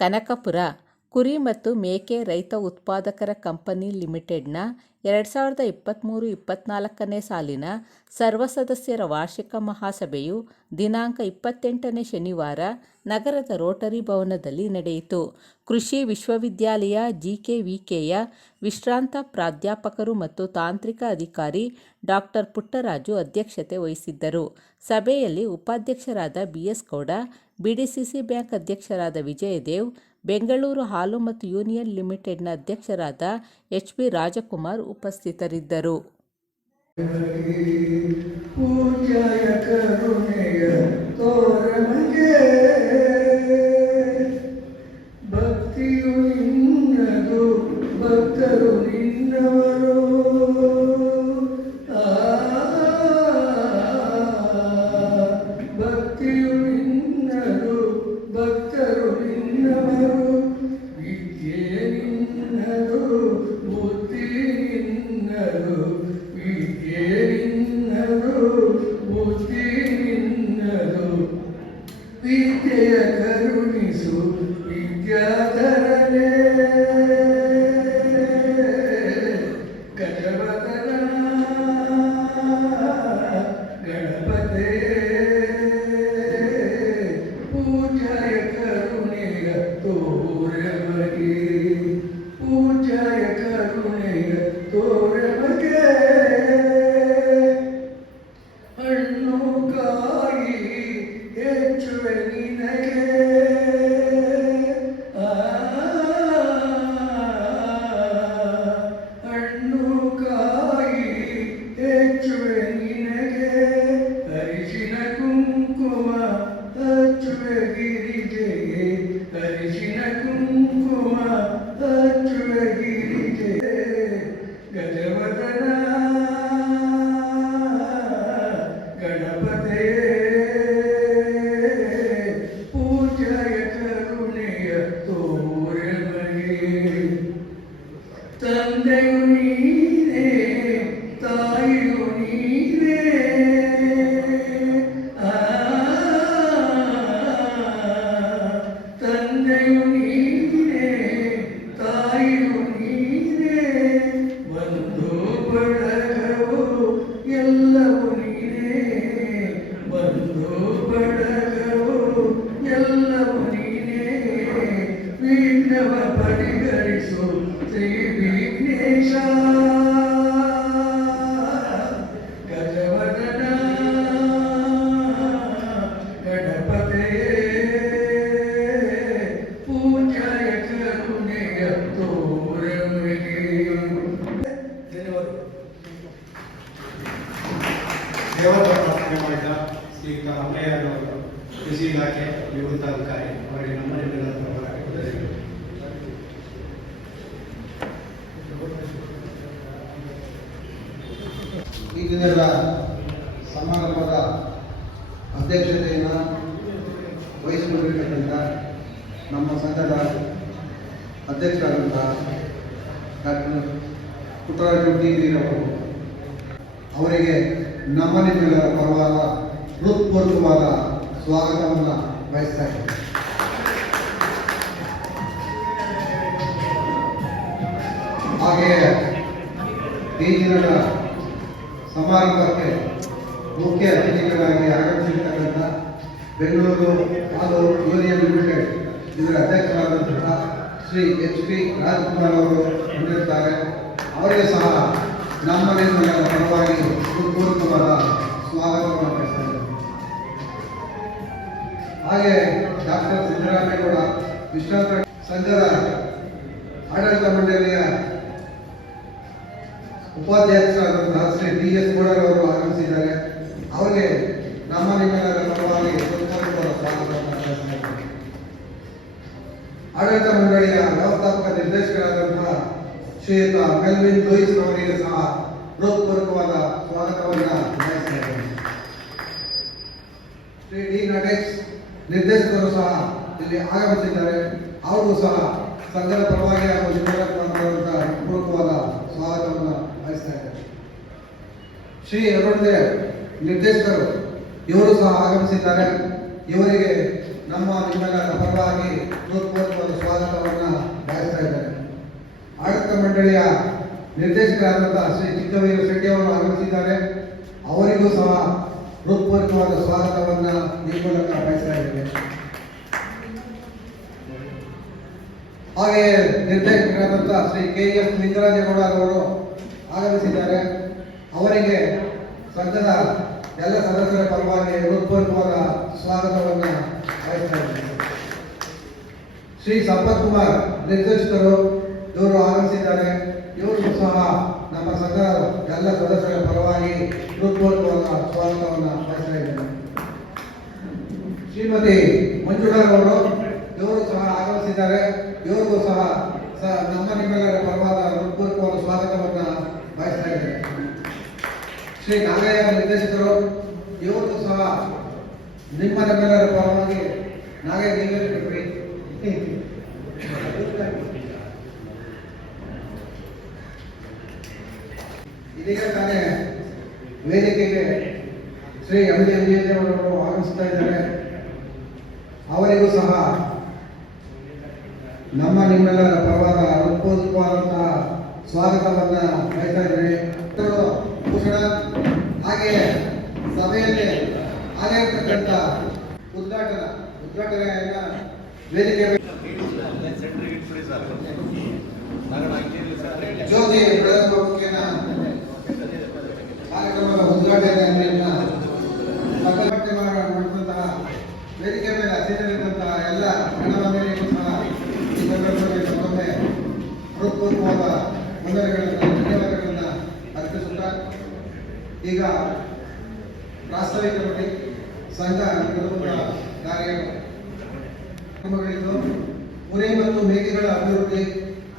ಕನಕಪುರ ಕುರಿ ಮತ್ತು ಮೇಕೆ ರೈತ ಉತ್ಪಾದಕರ ಕಂಪನಿ ಲಿಮಿಟೆಡ್ನ 2023-24ನೇ ಸಾಲಿನ ಸರ್ವ ಸದಸ್ಯರ ವಾರ್ಷಿಕ ಮಹಾಸಭೆಯು ದಿನಾಂಕ 28ನೇ ಶನಿವಾರ ನಗರದ ರೋಟರಿ ಭವನದಲ್ಲಿ ನಡೆಯಿತು. ಕೃಷಿ ವಿಶ್ವವಿದ್ಯಾಲಯ GKVKಯ ವಿಶ್ರಾಂತ ಪ್ರಾಧ್ಯಾಪಕರು ಮತ್ತು ತಾಂತ್ರಿಕ ಅಧಿಕಾರಿ ಡಾಕ್ಟರ್ ಪುಟ್ಟರಾಜು ಅಧ್ಯಕ್ಷತೆ ವಹಿಸಿದ್ದರು. ಸಭೆಯಲ್ಲಿ ಉಪಾಧ್ಯಕ್ಷರಾದ BS ಗೌಡ, BDCC ಬ್ಯಾಂಕ್ ಅಧ್ಯಕ್ಷರಾದ ವಿಜಯದೇವ್, ಬೆಂಗಳೂರು ಹಾಲು ಮತ್ತು ಯೂನಿಯನ್ ಲಿಮಿಟೆಡ್ನ ಅಧ್ಯಕ್ಷರಾದ HB ರಾಜಕುಮಾರ್ ಉಪಸ್ಥಿತರಿದ್ದರು. ವಿದ್ಯೆಯ ಕರುಣಿಸು ವಿದ್ಯಾಧರನೇ ಗಜವದನ ಗಣಪತೆ ಪೂಜಾಯ ಕರುಣೆಯ ತೋರಮಗೆ ಪೂಜಾಯ ಕರುಣೆಯ ತೋರಮಗೆ ಹಣ್ಣು ಕಾಯಿ ಹೆಚ್ಚುವೆ ನಿನಗೆ ಹಣ್ಣು ಕಾಯಿ ಹೆಚ್ಚುವೆ ನಿನಗೆ ಅರಿಶಿನ ಕುಂಕುಮ ಹಚ್ಚುವೆ ಗಿರಿಜೆಗೆ ಅರಿಶಿನ ಕುಂಕುಮ ಹಚ್ಚುವೆ ಗಿರಿಜೆಗೆ ಗಜವದನ ಗಣಪತೆ ತಂದೆಯು ನೀನೇ ತಾಯಿಯು ನೀನೇ ತಂದೆಯು ನೀನೇ ತಾಯಿಯು ನೀನೇ ಬಂಧು ಬಳಗವು ಎಲ್ಲವೂ ನೀನೇ ಬಂಧು ಬಳಗವು ಎಲ್ಲವೂ ನೀನೇ ವಿಘ್ನವ ಪರಿಹರಿಸು ಶ್ರೀ ವಿಘ್ನೇಶ ಗಜವದನ ಗಣಪತೆ ಪೂಜಾಯ ಕರುಣೆಯ ತೋರಮಗೆ. ದೇವರ ಪ್ರಾರ್ಥನೆ ಮಾಡಿದ ಶ್ರೀಯುತ ಅಮ್ಮಯ್ಯನವರು ಕೃಷಿ ಇಲಾಖೆ ನಿವೃತ್ತ ಅಧಿಕಾರಿ ಅವರಿಗೆ ನಮ್ಮ ನಿಮ್ಮೆಲ್ಲರ ಪರವಾಗಿ ಈ ದಿನದ ಸಮಾರಂಭದ ಅಧ್ಯಕ್ಷತೆಯನ್ನು ವಹಿಸಿಕೊಂಡಿರ್ತಕ್ಕಂಥ ನಮ್ಮ ಸಂಘದ ಅಧ್ಯಕ್ಷರಾದಂಥ ಡಾಕ್ಟರ್ ಪುಟ್ಟರಾಜು ಟಿವಿರವರು ಅವರಿಗೆ ನಮ್ಮ ನಿಮ್ಮೆಲ್ಲರ ಪರವಾದ ಹೃತ್ಪೂರ್ವಕವಾದ ಸ್ವಾಗತವನ್ನು ಬಯಸ್ತಾ ಇದ್ದೇನೆ. ಹಾಗೆಯೇ ಈ ದಿನದ ಸಮಾರಂಭಕ್ಕೆ ಮುಖ್ಯ ಅತಿಥಿಗಳಾಗಿ ಆಗಮಿಸಿರ್ತಕ್ಕಂಥ ಬೆಂಗಳೂರು ಹಾಲು ಯೂನಿಯನ್ ಲಿಮಿಟೆಡ್ ಇದರ ಅಧ್ಯಕ್ಷರಾದಂತಹ ಶ್ರೀ HB ರಾಜಕುಮಾರ್ ಅವರು ಹೊಂದಿರುತ್ತಾರೆ. ಅವರಿಗೆ ಸಹ ನಮ್ಮ ನಿಮ್ಮೆಲ್ಲರ ಪರವಾಗಿ ಹೃತ್ಪೂರ್ವಕವಾದ ಸ್ವಾಗತವನ್ನು ಬಯಸ್ತಾ ಇದ್ದೇನೆ. ಹಾಗೆ ಡಾಕ್ಟರ್ ಸಿದ್ದರಾಮೇಗೌಡ ವಿಶ್ರಾಂತ ಸಂಘದ ಆಡಳಿತ ಮಂಡಳಿಯ ಉಪಾಧ್ಯಕ್ಷರಾದಂತಹ ಶ್ರೀ DS ಗೌಡರವರು ಆಗಮಿಸಿದ್ದಾರೆ. ಅವರಿಗೆ ನಮ್ಮ ನಿಮ್ಮೆಲ್ಲರ ಪರವಾಗಿ ಹೃತ್ಪೂರ್ವಕವಾದ ಸ್ವಾಗತವನ್ನು ಬಯಸ್ತಾ ಇದ್ದೇನೆ. ಆಡಳಿತ ಮಂಡಳಿಯ ವ್ಯವಸ್ಥಾಪಕ ನಿರ್ದೇಶಕರಾದಂತಹ ಶ್ರೀಯುತ ಮೆಲ್ವಿನ್ ಲೂಯಿಸ್ ಅವರಿಗೆ ಸಹ ಹೃತ್ಪೂರ್ವಕವಾದ ಸ್ವಾಗತವನ್ನು ಬಯಸ್ತಾ ಇದ್ದೇನೆ. ಶ್ರೀ D ನಟೇಶ್ ನಿರ್ದೇಶಕರು ಸಹ ಇಲ್ಲಿ ಆಗಮಿಸಿದ್ದಾರೆ. ಅವರು ಸಹ ಸಂಘದ ಪರವಾಗಿ ಹಾಗೂ ನಿಮ್ಮೆಲ್ಲರ ಪೂರ್ವಕವಾದ ಸ್ವಾಗತವನ್ನು ಬಯಸ್ತಾ ಇದ್ದಾರೆ. ಶ್ರೀ ಅರುಣ್ ದೇವ್ ನಿರ್ದೇಶಕರು ಇವರು ಸಹ ಆಗಮಿಸಿದ್ದಾರೆ. ಇವರಿಗೆ ನಮ್ಮ ನಿಮ್ಮೆಲ್ಲರ ಪರವಾಗಿ ಹೃತ್ಪೂರ್ವಕವಾದ ಸ್ವಾಗತವನ್ನು ಬಯಸ್ತಾ ಇದ್ದಾರೆ. ಆಡಳಿತ ಮಂಡಳಿಯ ನಿರ್ದೇಶಕರಾದಂತಹ ಶ್ರೀ ಚಿಕ್ಕವೀರ ಶೆಟ್ಟಿ ಅವರು ಆಗಮಿಸಿದ್ದಾರೆ. ಅವರಿಗೂ ಸಹ ಹೃತ್ಪೂರ್ವಕವಾದ ಸ್ವಾಗತವನ್ನು ಈ ಮೂಲಕ ಬಯಸ್ತಾ ಇದ್ದೇವೆ. ಹಾಗೆಯೇ ನಿರ್ದೇಶಕರಾದಂತಹ ಶ್ರೀ KS ಲಿಂಗರಾಜೇಗೌಡ ಅವರು ಆಗಮಿಸಿದ್ದಾರೆ. ಅವರಿಗೆ ಸಂಘದ ಎಲ್ಲ ಸದಸ್ಯರ ಪರವಾಗಿ ಹೃತ್ಪೂರ್ವಕವಾದ ಸ್ವಾಗತವನ್ನು ಬಯಸ್ತಾ ಇದ್ದೇವೆ. ಶ್ರೀ ಸಂಪತ್ ಕುಮಾರ್ ನಿರ್ದೇಶಕರು ಇವರು ಆಗಮಿಸಿದ್ದಾರೆ. ಇವರು ಸಹ ನಮ್ಮ ಸಂಘದ ಎಲ್ಲ ಸದಸ್ಯರ ಪರವಾಗಿ ಹೃತ್ಪೂರ್ವಕವಾದ ಸ್ವಾಗತವನ್ನು ಬಯಸ್ತಾ ಇದ್ದೇನೆ. ಶ್ರೀಮತಿ ಮಂಜುಳಾ ಅವರು ಇವರು ಸಹ ಆಗಮಿಸಿದ್ದಾರೆ. ಇವರಿಗೂ ಸಹ ನಮ್ಮ ನಿಮ್ಮೆಲ್ಲರ ಪರವಾದ ಹೃತ್ಪೂರ್ವಕವಾದ ಸ್ವಾಗತವನ್ನು ಬಯಸ್ತಾ ಇದ್ದೇನೆ. ಶ್ರೀ ನಾಗಯ್ಯ ನಿರ್ದೇಶಕರು ಇವರಿಗೂ ಸಹ ನಿಮ್ಮ ನಮ್ಮೆಲ್ಲರ ಪರವಾಗಿ ನಾಗಯ್ಯ ನೀವೇ ಇದೀಗ ತಾನೇ ವೇದಿಕೆಗೆ ಶ್ರೀ ಅವರು ಆಗಮಿಸ್ತಾ ಇದ್ದಾರೆ. ಅವರಿಗೂ ಸಹ ನಮ್ಮ ನಿಮ್ಮೆಲ್ಲರ ಪರವಾದ ಹೃತ್ಪೂರ್ವಕವಾದಂತಹ ಸ್ವಾಗತವನ್ನು ಬಯಸ್ತಾ ಇದ್ದೇವೆ. ಭೂಷಣ ಹಾಗೆಯೇ ಸಭೆಯಲ್ಲಿ ಆಗಿರ್ತಕ್ಕಂಥ ಉದ್ಘಾಟನೆಯನ್ನ ವೇದಿಕೆ ಜ್ಯೋತಿ ಬೆಳಗುವಿಕೆಯ ಕಾರ್ಯಕ್ರಮದ ಉದ್ಘಾಟನೆಯನ್ನ ಮಾಡುವಂತಹ ವೇದಿಕೆ ಮೇಲೆ ಹಸಿರಿದ್ದಂತಹ ಎಲ್ಲ ಗಣ್ಯಮಾನ್ಯರಿಗೂ ಸಹ ಈ ಸಂದರ್ಭದಲ್ಲಿ ಮತ್ತೊಮ್ಮೆ ಹೃತ್ಪೂರ್ವಕವಾದ ಧನ್ಯವಾದಗಳನ್ನು ಅರ್ಪಿಸುತ್ತಾ ಈಗ ಪ್ರಾಸ್ತಾವಿಕ ನೋಡಿ ಸಂಘ ಕಾರ್ಯಕ್ರಮಗಳಿದ್ದು ಕುರಿ ಮತ್ತು ಮೇಕೆಗಳ ಅಭಿವೃದ್ಧಿ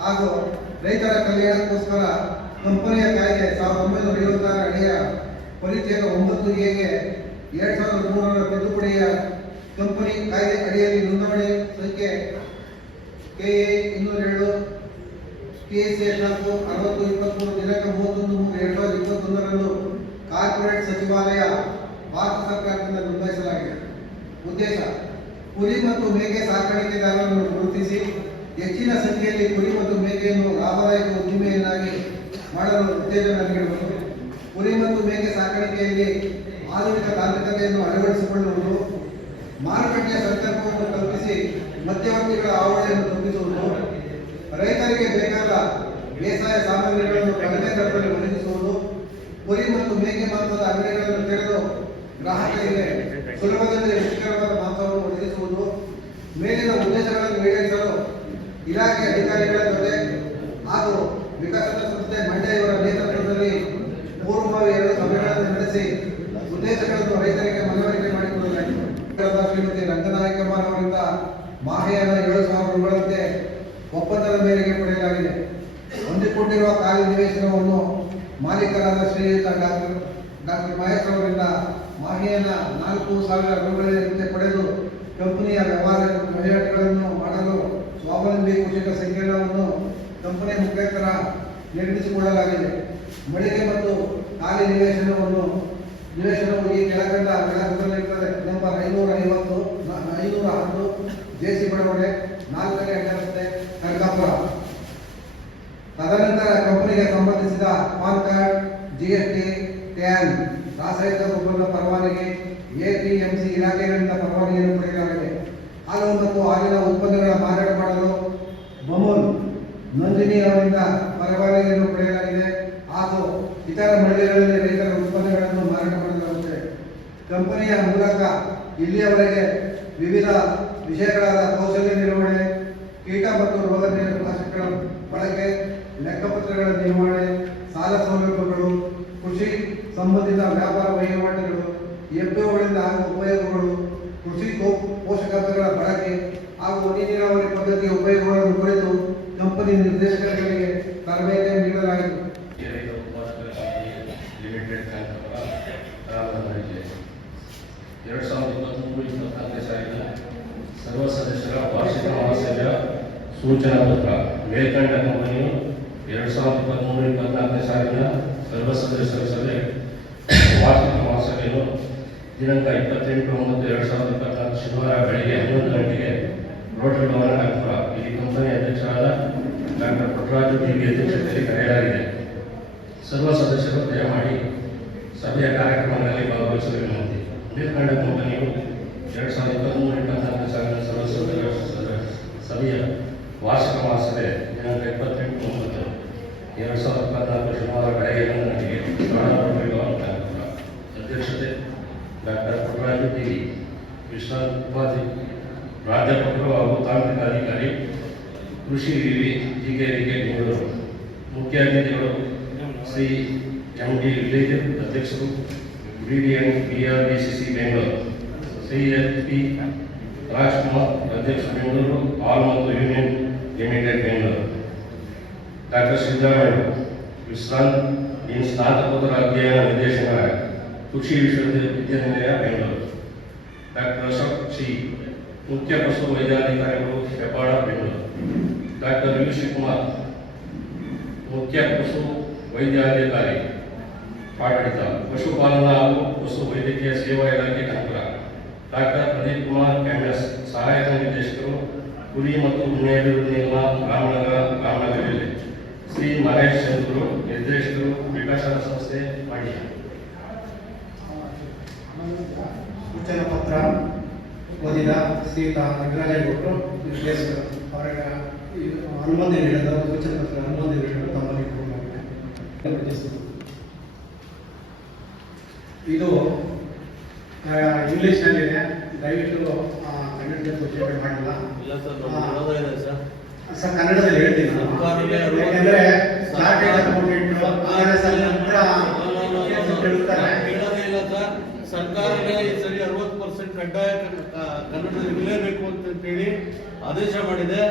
ಹಾಗೂ ರೈತರ ಕಲ್ಯಾಣಕ್ಕೋಸ್ಕರ ಕಂಪನಿಯ ಕಾಯ್ದೆ 1976 ಅಡಿಯ ಪರಿಚಯದ 9A 2003 ತಿದ್ದುಪಡಿಯ ಕಂಪನಿ ಕಾಯ್ದೆ ಅಡಿಯಲ್ಲಿ ನೋಂದಣಿ ಸಂಖ್ಯೆ KA 207 KCS 6023 ದಿನಾಂಕ 31/3/2021 ಕಾರ್ಪೊರೇಟ್ ಸಚಿವಾಲಯ ಭಾರತ ಸರ್ಕಾರದಿಂದ ನೋಂದಾಯಿಸಲಾಗಿದೆ. ಉದ್ದೇಶ ಕುರಿ ಮತ್ತು ಮೇಕೆ ಸಾಕಾಣಿಕೆದಾರರನ್ನು ಗುರುತಿಸಿ ಹೆಚ್ಚಿನ ಸಂಖ್ಯೆಯಲ್ಲಿ ಕುರಿ ಮತ್ತು ಮೇಕೆಯನ್ನು ಲಾಭದಾಯಕ ಉದ್ದಿಮೆಯನ್ನಾಗಿ ಮಾಡಲು ಉತ್ತೇಜನ ನೀಡುವುದು, ಕುರಿ ಮತ್ತು ಮೇಕೆ ಸಾಕಾಣಿಕೆಯಲ್ಲಿ ಆಧುನಿಕ ತಾಂತ್ರಿಕತೆಯನ್ನು ಅಳವಡಿಸಿಕೊಳ್ಳುವುದು, ಮಾರುಕಟ್ಟೆಯ ಸಂಕಲ್ಪವನ್ನು ಕಲ್ಪಿಸಿ ಮಧ್ಯವರ್ತಿಗಳ ಹಾವಳಿಯನ್ನು ತಪ್ಪಿಸುವುದು, ರೈತರಿಗೆ ಬೇಕಾದ ಬೇಸಾಯ ಸಾಮಗ್ರಿಗಳನ್ನು ಕಡಿಮೆ ದರದಲ್ಲಿ ಒದಗಿಸುವುದು, ಕುರಿ ಮತ್ತು ಮೇಕೆ ಮಾಂಸದ ಅಂಗಡಿಗಳನ್ನು ತೆರೆದು ಗ್ರಾಹಕರಿಗೆ ಸುಲಭದಲ್ಲಿ ರುಚಿಕರವಾದ ಮಾಂಸವನ್ನು ಒದಗಿಸುವುದು. ಮೇಲಿನ ಉದ್ದೇಶಗಳನ್ನು ಈಡೇರಿಸಲು ಇಲಾಖೆ ಅಧಿಕಾರಿಗಳ ಜೊತೆ ಹಾಗೂ ವಿಕಸನ ಸಂಸ್ಥೆ ಮಂಡ್ಯ ಇವರ ನೇತೃತ್ವದಲ್ಲಿ ಪೂರ್ವಭಾವಿ 2 ಸಭೆಗಳನ್ನು ನಡೆಸಿ ಉದ್ದೇಶಗಳನ್ನು ರೈತರಿಗೆ ಮನವರಿಕೆ ಮಾಡಿಕೊಳ್ಳಲಾಯಿತು. ಶ್ರೀಮತಿ ರಂಗನಾಯಕಮ್ಮ ಅವರಿಂದ ಮಾಹೆಯಾನ 7,000 ರೂಪಾಯಿಗಳಂತೆ ಒಪ್ಪಂದದ ಮೇರೆಗೆ ಪಡೆಯಲಾಗಿದೆ. ಹೊಂದಿಕೊಂಡಿರುವ ಖಾಲಿ ನಿವೇಶನವನ್ನು ಮಾಲೀಕರಾದ ಶ್ರೀಯುತ ಡಾಕ್ಟರ್ ಮಹೇಶ್ ಅವರಿಂದ ಮಾಹಿಯಾನ 4,000 ರೂಪಾಯಿಗಳಂತೆ ಪಡೆದು ಕಂಪನಿಯ ವಹಿವಾಟುಗಳನ್ನು ಮಾಡಲು ಸ್ವಾವಲಂಬಿ ಕೃಷಿಕ ಸಂಕೀರ್ಣವನ್ನು ಕಂಪನಿಯ ಮುಖೇತರ ನಿರ್ಮಿಸಿಕೊಳ್ಳಲಾಗಿದೆ. ಮಳಿಗೆ ಮತ್ತು ಖಾಲಿ ನಿವೇಶನವು ಈ ಕೆಳಕಂಡ ವಿಳಾಸದಲ್ಲಿರುತ್ತದೆ. ನಂಬರ್ 550 510 JC ಬಡಾವಣೆ 4ನೇ ರಸ್ತೆ ಕನಕಾಪುರ. ತದನಂತರ ಕಂಪನಿಗೆ ಸಂಬಂಧಿಸಿದ ಪಾನ್ ಕಾರ್ಡ್, GST, ಟ್ಯಾನ್, ರಾಸಾಯನಿಕ ಗೊಬ್ಬರದ ಪರವಾನಗಿ, APMC ಇಲಾಖೆಗಳಿಂದ ಪರವಾನಗಿಯನ್ನು ಪಡೆಯಲಾಗಿದೆ. ಹಾಲು ಮತ್ತು ಹಾಲಿನ ಉತ್ಪನ್ನಗಳ ಮಾರಾಟ ಮಾಡಲು ಬಮೂಲ್ ನಂದಿನಿ ಅವರಿಂದ ಪರವಾನಗಿಯನ್ನು ಪಡೆಯಲಾಗಿದೆ ಹಾಗೂ ಇತರ ಮಳಿಗೆಗಳಲ್ಲಿ ರೈತರ ಉತ್ಪನ್ನಗಳನ್ನು ಮಾರಾಟ ಮಾಡಲಾಗುತ್ತದೆ. ಕಂಪನಿಯ ಮೂಲಕ ಇಲ್ಲಿಯವರೆಗೆ ವಿವಿಧ ವಿಷಯಗಳಾದ ಕೌಶಲ್ಯ ನಿರ್ವಹಣೆ, ಕೀಟ ಮತ್ತು ರೋಗ ನಿಯಂತ್ರಣಗಳ ಬಳಕೆ, ಲೆಕ್ಕಪತ್ರಗಳ ನಿರ್ವಹಣೆ, ಸಾಲ ಸೌಲಭ್ಯಗಳು, ಕೃಷಿ ಸಂಬಂಧಿತ ವ್ಯಾಪಾರ ವಹಿವಾಟುಗಳು, FPOಗಳಿಂದ ಆಗುವ ಉಪಯೋಗಗಳು, ಕೃಷಿ ಪೋಷಕಾಂಶಗಳ ಬಳಕೆ ಹಾಗೂ ಹನಿ ನೀರಾವರಿ ಪದ್ಧತಿಯ ಉಪಯೋಗಗಳನ್ನು ಕುರಿತು ಕಂಪನಿ ನಿರ್ದೇಶಕರಿಗೆ ತರಬೇತಿ ನೀಡಲಾಯಿತು. ಲಿಮಿಟೆಡ್ ಪ್ರಾರಂಭ 2023-24 ಸಾಲಿನ ಸರ್ವ ಸದಸ್ಯರ ವಾರ್ಷಿಕ ಮಹಾಸಭೆಯ ಸೂಚನಾ ಪತ್ರ. ಮೇಲ್ಕಂಡ ಕಂಪನಿಯು 2023-24 ಸಾಲಿನ ಸರ್ವ ಸದಸ್ಯರ ಸಭೆ ವಾರ್ಷಿಕ ಮಹಾಸಭೆಯನ್ನು ದಿನಾಂಕ 28/9/2024 ಶನಿವಾರ ಬೆಳಗ್ಗೆ 11 ಗಂಟೆಗೆ ರೋಟರಿ ಭವನ ನಾಗಪುರ ಇಲ್ಲಿ ಕಂಪನಿ ಅಧ್ಯಕ್ಷರಾದ ಡಾಕ್ಟರ್ ಪುಟ್ಟರಾಜು ಟಿವಿ ಅಧ್ಯಕ್ಷತೆಯಲ್ಲಿ ಕರೆಯಲಾಗಿದೆ. ಸರ್ವ ಸದಸ್ಯರು ದಯಮಾಡಿ ಸಭೆಯ ಕಾರ್ಯಕ್ರಮಗಳಲ್ಲಿ ಭಾಗವಹಿಸಲು ವಿನಂತಿ. ಮೇಲ್ಕಂಡ ಕಂಪನಿಯು 2023-24 ಸಾಲಿನ ಸರ್ವ ಸಭೆಯ ವಾರ್ಷಿಕ ಮಹಾಸಭೆ ದಿನಾಂಕ 28/9/2024 ಶನಿವಾರ ಬೆಳಗ್ಗೆ 11 ಗಂಟೆಗೆ ರೋಟರಿ ಭವನ ನಾಗಪುರ. ಅಧ್ಯಕ್ಷತೆ ಡಾಕ್ಟರ್ ಪುಟ್ಟರಾಜು ಟಿವಿ, ವಿಶ್ರಾಂತ ಪ್ರಾಧ್ಯಾಪಕರು ಹಾಗೂ ತಾಂತ್ರಿಕ ಅಧಿಕಾರಿ, ಕೃಷಿ ವಿವಿ ಜಿಕೆಡಿಕೆ ಬೆಂಗಳೂರು. ಮುಖ್ಯ ಅತಿಥಿಗಳು ಶ್ರೀ MD ವಿಲೇಜ್ ಅಧ್ಯಕ್ಷರು BDN BRBCC Bengaluru, Shri SP Rajkumar ಅಧ್ಯಕ್ಷರು ಬೆಂಗಳೂರು ಆಲ್ ಮತ್ತು union limited Bengaluru. Doctor Siddaramaiah ವಿಶ್ರಾಂತ್ ಇನ್ ಸ್ನಾತಕೋತ್ತರ ಅಧ್ಯಯನ ನಿರ್ದೇಶನಾಲಯ ಕೃಷಿ ವಿಶ್ವವಿದ್ಯಾನಿಲಯ ಬೆಂಗಳೂರು. ಡಾಕ್ಟರ್ ಅಶೋಕ್ ಸಿ ಮುಖ್ಯ ಪಶು ವೈದ್ಯಾಧಿಕಾರಿಗಳು ಹೆಬ್ಬಾಳ ಬೆಂಗಳೂರು. ಡಾಕ್ಟರ್ ವಿ ಶಿವಕುಮಾರ್ ಮುಖ್ಯ ಪಶು ವೈದ್ಯಾಧಿಕಾರಿ ಆಡಳಿತ ಪಶುಪಾಲನಾ ಹಾಗೂ ಪಶು ವೈದ್ಯಕೀಯ ಸೇವಾ ಇಲಾಖೆ ನಾಗಪುರ. ಡಾಕ್ಟರ್ ಪ್ರದೀಪ್ ಕುಮಾರ್ MS ಸಹಾಯಕ ನಿರ್ದೇಶಕರು ಕುರಿ ಮತ್ತು ಉಣ್ಣೆ ಅಭಿವೃದ್ಧಿ ನಿಗಮ ರಾಮನಗರ ಜಿಲ್ಲೆ. ಶ್ರೀ ಮಹೇಶ್ ಚಂದ್ರು ನಿರ್ದೇಶಕರು ವಿಕಾಸನ ಸಂಸ್ಥೆ ಮಾಡಿ. ಸೂಚನಾ ಪತ್ರ ಓದಿದ ಶ್ರೀಯುತ ರಂಗರಾಜೇಗೌಡರು ನಿರ್ದೇಶಕರು ಅವರ ಅನುಮೋದನೆ ನೀಡಿದ ಸೂಚನಾ ಪತ್ರ ಅನುಮೋದನೆ ನೀಡಲು ತಮ್ಮಲ್ಲಿ ಕೋರಲಾಗಿದೆ. ಇದು ಇಂಗ್ಲೀಷ್ನಲ್ಲಿದೆ, ದಯವಿಟ್ಟು ಕನ್ನಡದಲ್ಲಿ ಸೂಚನೆ ಮಾಡಿಲ್ಲ. ಸರ್ ಕನ್ನಡದಲ್ಲಿ ಹೇಳ್ತೀನಿ ಯಾಕಂದ್ರೆ ಸರ್ಕಾರವೇ ಈ ಸರಿ 60% ಕಡ್ಡಾಯ ಕನ್ನಡದಲ್ಲಿ ಇರಲೇಬೇಕು ಅಂತೇಳಿ ಆದೇಶ ಮಾಡಿದೆ.